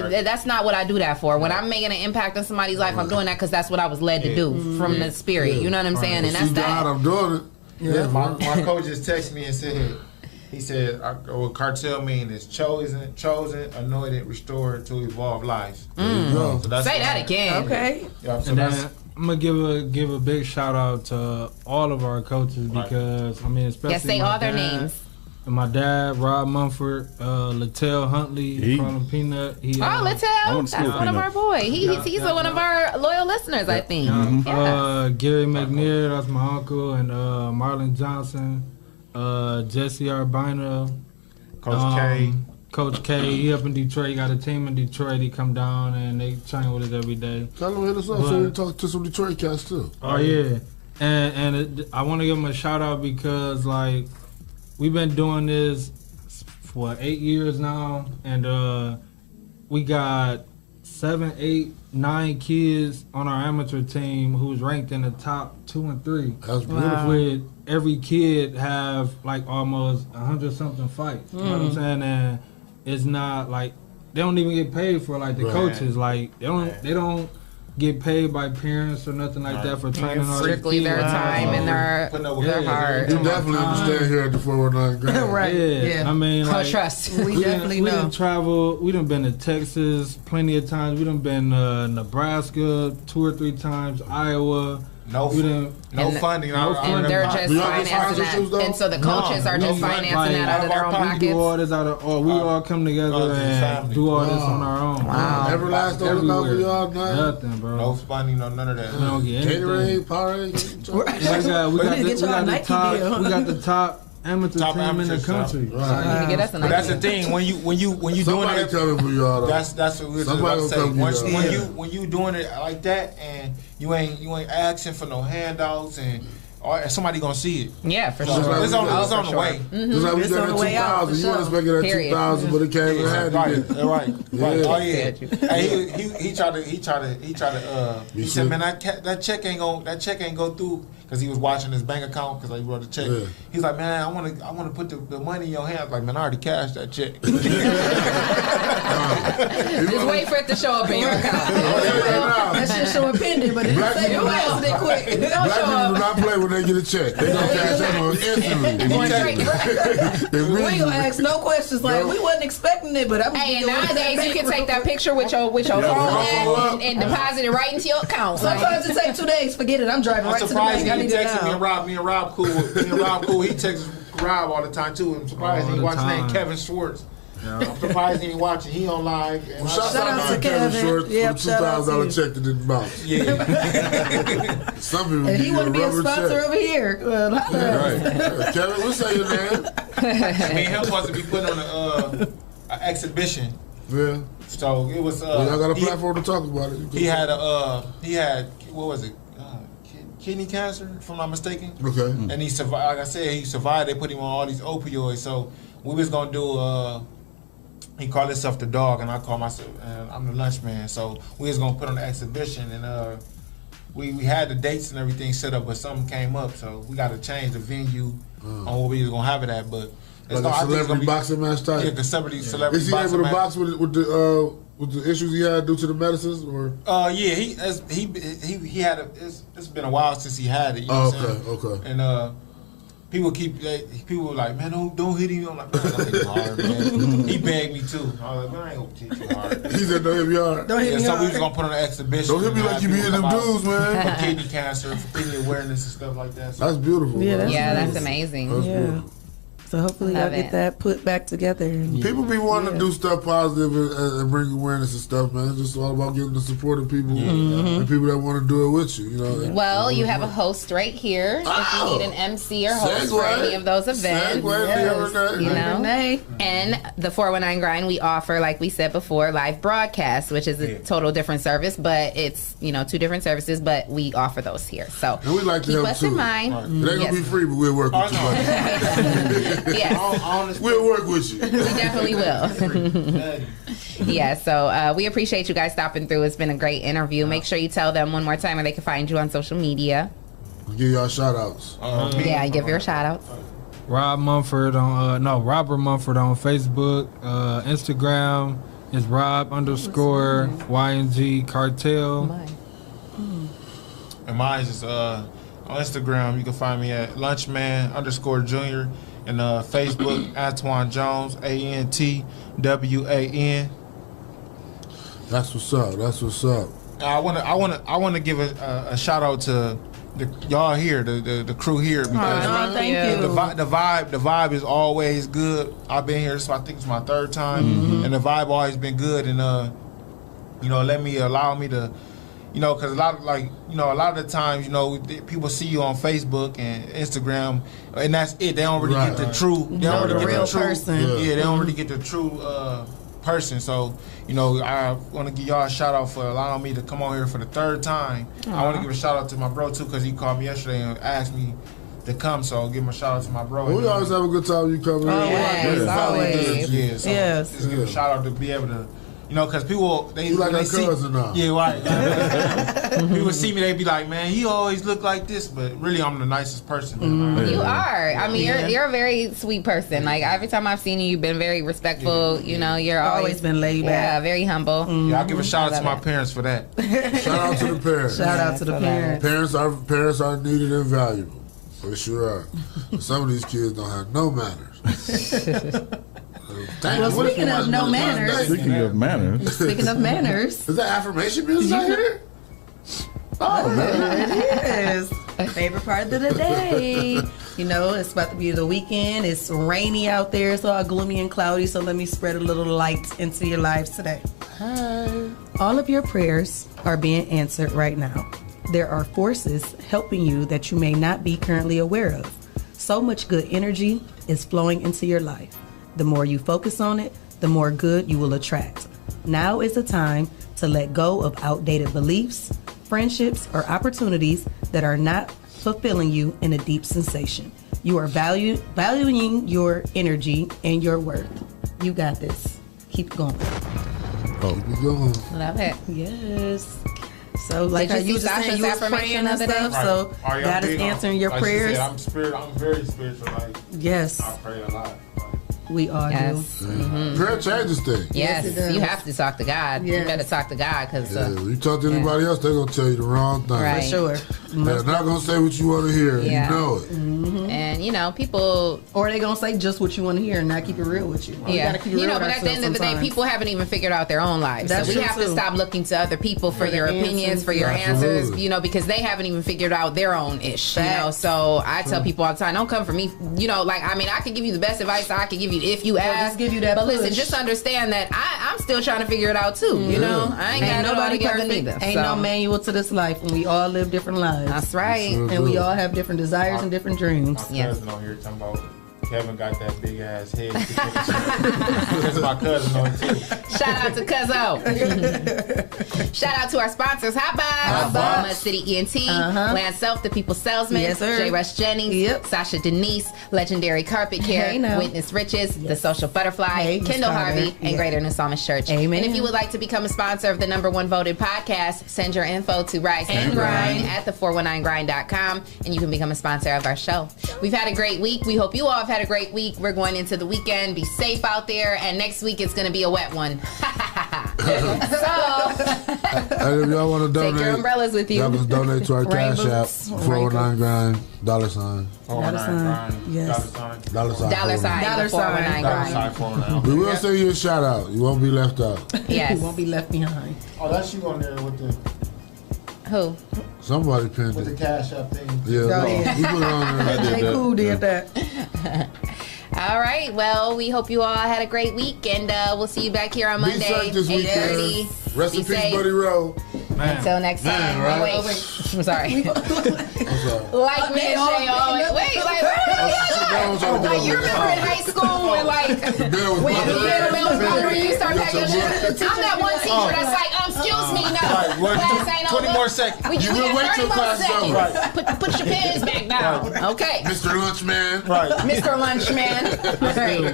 that's not what I do that for. When I'm making an impact on somebody's life, I'm doing that because that's what I was led to do from the spirit. You know what I'm saying? And that's that. I'm doing it. Yeah, my coach just texted me and said, he said, what cartel mean is chosen, anointed, restored to evolve life. So that's Say that again. Okay. Yeah, so And that's, then I'm gonna give a big shout out to all of our coaches because especially say my all their dad, names. And my dad, Rob Mumford, Lattell Huntley, call him Peanut. Lattell, that's one of our boys. He's one of our loyal listeners, I think. Gary McNair, that's my uncle, and Marlon Johnson, Jesse Arbina, Coach K, he up in Detroit. He got a team in Detroit. He come down and they train with us every day. Tell him hit us up so we talk to some Detroit cats too. Oh yeah, and I want to give him a shout out because like we've been doing this for 8 years now, and we got 7, 8, 9 kids on our amateur team who's ranked in the top 2 and 3. That's beautiful. With every kid have like almost 100-something fights. You know what I'm saying? And it's not like they don't even get paid for like the coaches. Like they don't get paid by parents or nothing like that for training all these Strictly kids. their time and their heart. You definitely understand here at the 419 Grand. Right. Yeah. I mean, like, trust. We definitely know. We done traveled. We done been to Texas plenty of times. We done been Nebraska 2 or 3 times. Iowa. No funding. And they're just financing that. And so the coaches are just financing that out of their own pockets. We do all this we all come together and do all this on our own. Wow. Every last dollar for y'all, nothing, bro. No funding, none of that. We don't get anything. Gatorade, Powerade. We got the top amateur team in the country. But that's the thing. When you doing it, coming for y'all. Though. That's what we was about to say. When you doing it like that and you ain't asking for no handouts and somebody gonna see it. Yeah, for sure. It's on the way. Just like we got that 2,000. You weren't expecting that 2,000, but it came in handy. Right. Oh yeah. Hey, he said, man, that check ain't go through. Because he was watching his bank account because he wrote a check. Yeah. He's like, man, I want to put the money in your hands. Like, man, I already cashed that check. Just wait for it to show up in your account. That shit showing pending, but it didn't say who else did quick. It don't Black show people do up. not play when Renee get a check. They gonna cash that on instantly. We ain't gonna ask no questions. Like we wasn't expecting it, but I'm. Hey, and nowadays you can take that picture with your phone and deposit it right into your account. Sometimes it takes 2 days. Forget it. I'm driving right to the bank. I need it now. Me and Rob cool. He texts Rob all the time too. I'm surprised he watching name Kevin Schwartz. Yeah. I'm surprised he ain't watching. He on live. Well, shout out to Kevin Schwartz for the $2,000 check that didn't bounce. Yeah. Some people and he want to be a sponsor over here. Right. Kevin, what's that your name? Me and him supposed to be putting on an exhibition. Yeah. So it was. Well, I got a platform to talk about it. He had what was it? Kidney cancer, if I'm not mistaken. Okay. And he survived. Like I said, he survived. They put him on all these opioids. So we was gonna do. He called himself the dog, and I call myself. I'm the lunch man. So we was gonna put on the exhibition, and we had the dates and everything set up, but something came up, so we got to change the venue on where we was gonna have it at. But like a celebrity boxing match type. Yeah, celebrity. Is he able to box with the issues he had due to the medicines, or? Yeah, he had it's been a while since he had it. You know what I'm saying? Okay. And people were like, man, don't hit him. I'm like, man, I don't hit him hard, man. He begged me too. I was like, man, I ain't gonna hit you hard. He said, don't hit me hard. Don't hit me so hard. we was gonna put on an exhibition. Don't hit me like you be in them dudes, man. For kidney cancer, for kidney awareness and stuff like that. So. That's beautiful. Yeah, that's amazing. That's beautiful. So hopefully y'all get that put back together. And people be wanting to do stuff positive and bring awareness and stuff, man. It's just all about getting the support of people and people that want to do it with you. You know. Well, you have a host right here. If you need an MC or host for any of those events, you know. And the 419 Grind, we offer, like we said before, live broadcasts, which is a total different service, but it's 2 different services, but we offer those here. So and we like to keep help us too. in mind. It ain't gonna be free, but we'll work with you. Yes. We'll work with you. We definitely will. Yeah, so we appreciate you guys stopping through. It's been a great interview. Make sure you tell them one more time where they can find you on social media. I'll give y'all shout outs. Give your shout outs. Robert Mumford on Facebook. Instagram is Rob_YNG Cartel. And mine is on Instagram. You can find me at Lunchman_Junior. And Facebook, Antoine Jones, ANTWAN. That's what's up. I wanna give a shout out to y'all here, the crew here, because thank you. The vibe is always good. I've been here, so I think it's my 3rd time, and the vibe always been good, and allow me to. Because a lot of the times, people see you on Facebook and Instagram, and that's it. They don't really get the true. They don't really get the true person. Yeah, they don't really get the true person. So, I want to give y'all a shout out for allowing me to come on here for the 3rd time. I want to give a shout out to my bro too, because he called me yesterday and asked me to come. So I'll give him a shout out to my bro. We always have a good time when you come in. Always. Yeah. So just give a shout out to be able to. Because people, you like our cousin now. Yeah, right. People see me, they be like, man, he always look like this, but really I'm the nicest person. You are. I mean, you're a very sweet person. Like, every time I've seen you, you've been very respectful. You're always been laid back. Yeah, very humble. Yeah, I'll give a shout out to my parents for that. Shout out to the parents. Shout out to the parents. Parents are needed and valuable. For sure are. Some of these kids don't have no manners. Well, speaking of no manners. Speaking of manners. Is that affirmation music out here? Oh, man. It is. Favorite part of the day. It's about to be the weekend. It's rainy out there. It's all gloomy and cloudy. So let me spread a little light into your lives today. Hi. All of your prayers are being answered right now. There are forces helping you that you may not be currently aware of. So much good energy is flowing into your life. The more you focus on it, the more good you will attract. Now is the time to let go of outdated beliefs, friendships, or opportunities that are not fulfilling you in a deep sensation. You are valuing your energy and your worth. You got this. Keep going. Keep going. Love it. Yes. So, like how you just said, you was praying and stuff. Right. So, God is answering your prayers. I'm very spiritual. Yes. I pray a lot. We all do. Mm-hmm. Prayer changes things. Yes, you have to talk to God. Yes. You better talk to God because you talk to anybody else, they're gonna tell you the wrong thing. Right. For sure. They're not gonna say what you want to hear. Yeah. You know it. Mm-hmm. And you know, people, or they gonna say just what you want to hear and not keep it real with you. Yeah, gotta keep it real but at the end of the day, people haven't even figured out their own lives. That's so we true, have to too. stop looking to other people for your opinions, for your answers. You know, because they haven't even figured out their own ish. You know, so I tell people all the time, don't come for me. You know, like I mean, I can give you the best advice I can give you if you ask. Just give you that but push. listen, just understand that I'm still trying to figure it out too. You know, I ain't got nobody perfect either. Ain't no manual to this life, and we all live different lives. That's right. And we all have different desires and different dreams. My cousin on here talking about Kevin got that big ass head. That's my cousin on too. Shout out to Cuzzo. Shout out to our sponsors, Hot Box, Mud City ENT, Land Self, The People Salesman, Yes, sir. J. Rush Jennings, Sasha Denise, Legendary Carpet Care, Hey, now. Witness Riches, The Social Butterfly, Miss Kendall Carter. Harvey, and Yeah. Greater New Psalmist Church. Amen. And if you would like to become a sponsor of the #1 voted podcast, send your info to Rise and Grind at the419grind.com, and you can become a sponsor of our show. We've had a great week. We hope you all have had a great week. We're going into the weekend. Be safe out there, and next week it's going to be a wet one. So, And if y'all want to donate, take your umbrellas with you. y'all can donate to our Cash App, Rainboots. 419 grind, $. Yes. $419 We will send you a shout out. You won't be left out. Yes. You won't be left behind. Oh, that's you on there with the Who? Somebody pinned with it. the Cash App thing. Yeah, Oh, no, yeah. we put it on there. They cool did that. All right. Well, we hope you all had a great week, and we'll see you back here on Be Monday, safe this 8:30. weekend. Rest Be in peace, safe. Buddy Rowe. Until next time. Man, right? Wait. I'm sorry. Like me and Shae always. Wait, like, like you remember in high school when like when you get a middle school where you start packing your shit. I'm that one teacher that's like, excuse me, no. Class ain't 20 over. more seconds. We You got will wait 30 till more class is seconds. over. Put your pens back down. Okay. Mr. Lunchman. Right. Mr. Lunchman. Right.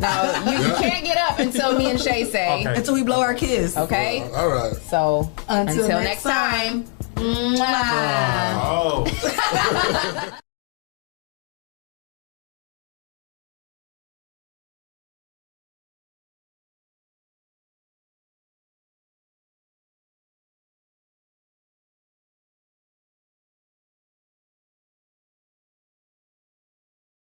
Now you can't get up until me and Shae say. Okay. Until we blow our kiss. Okay. All right. So Until next time. Mwah. Oh.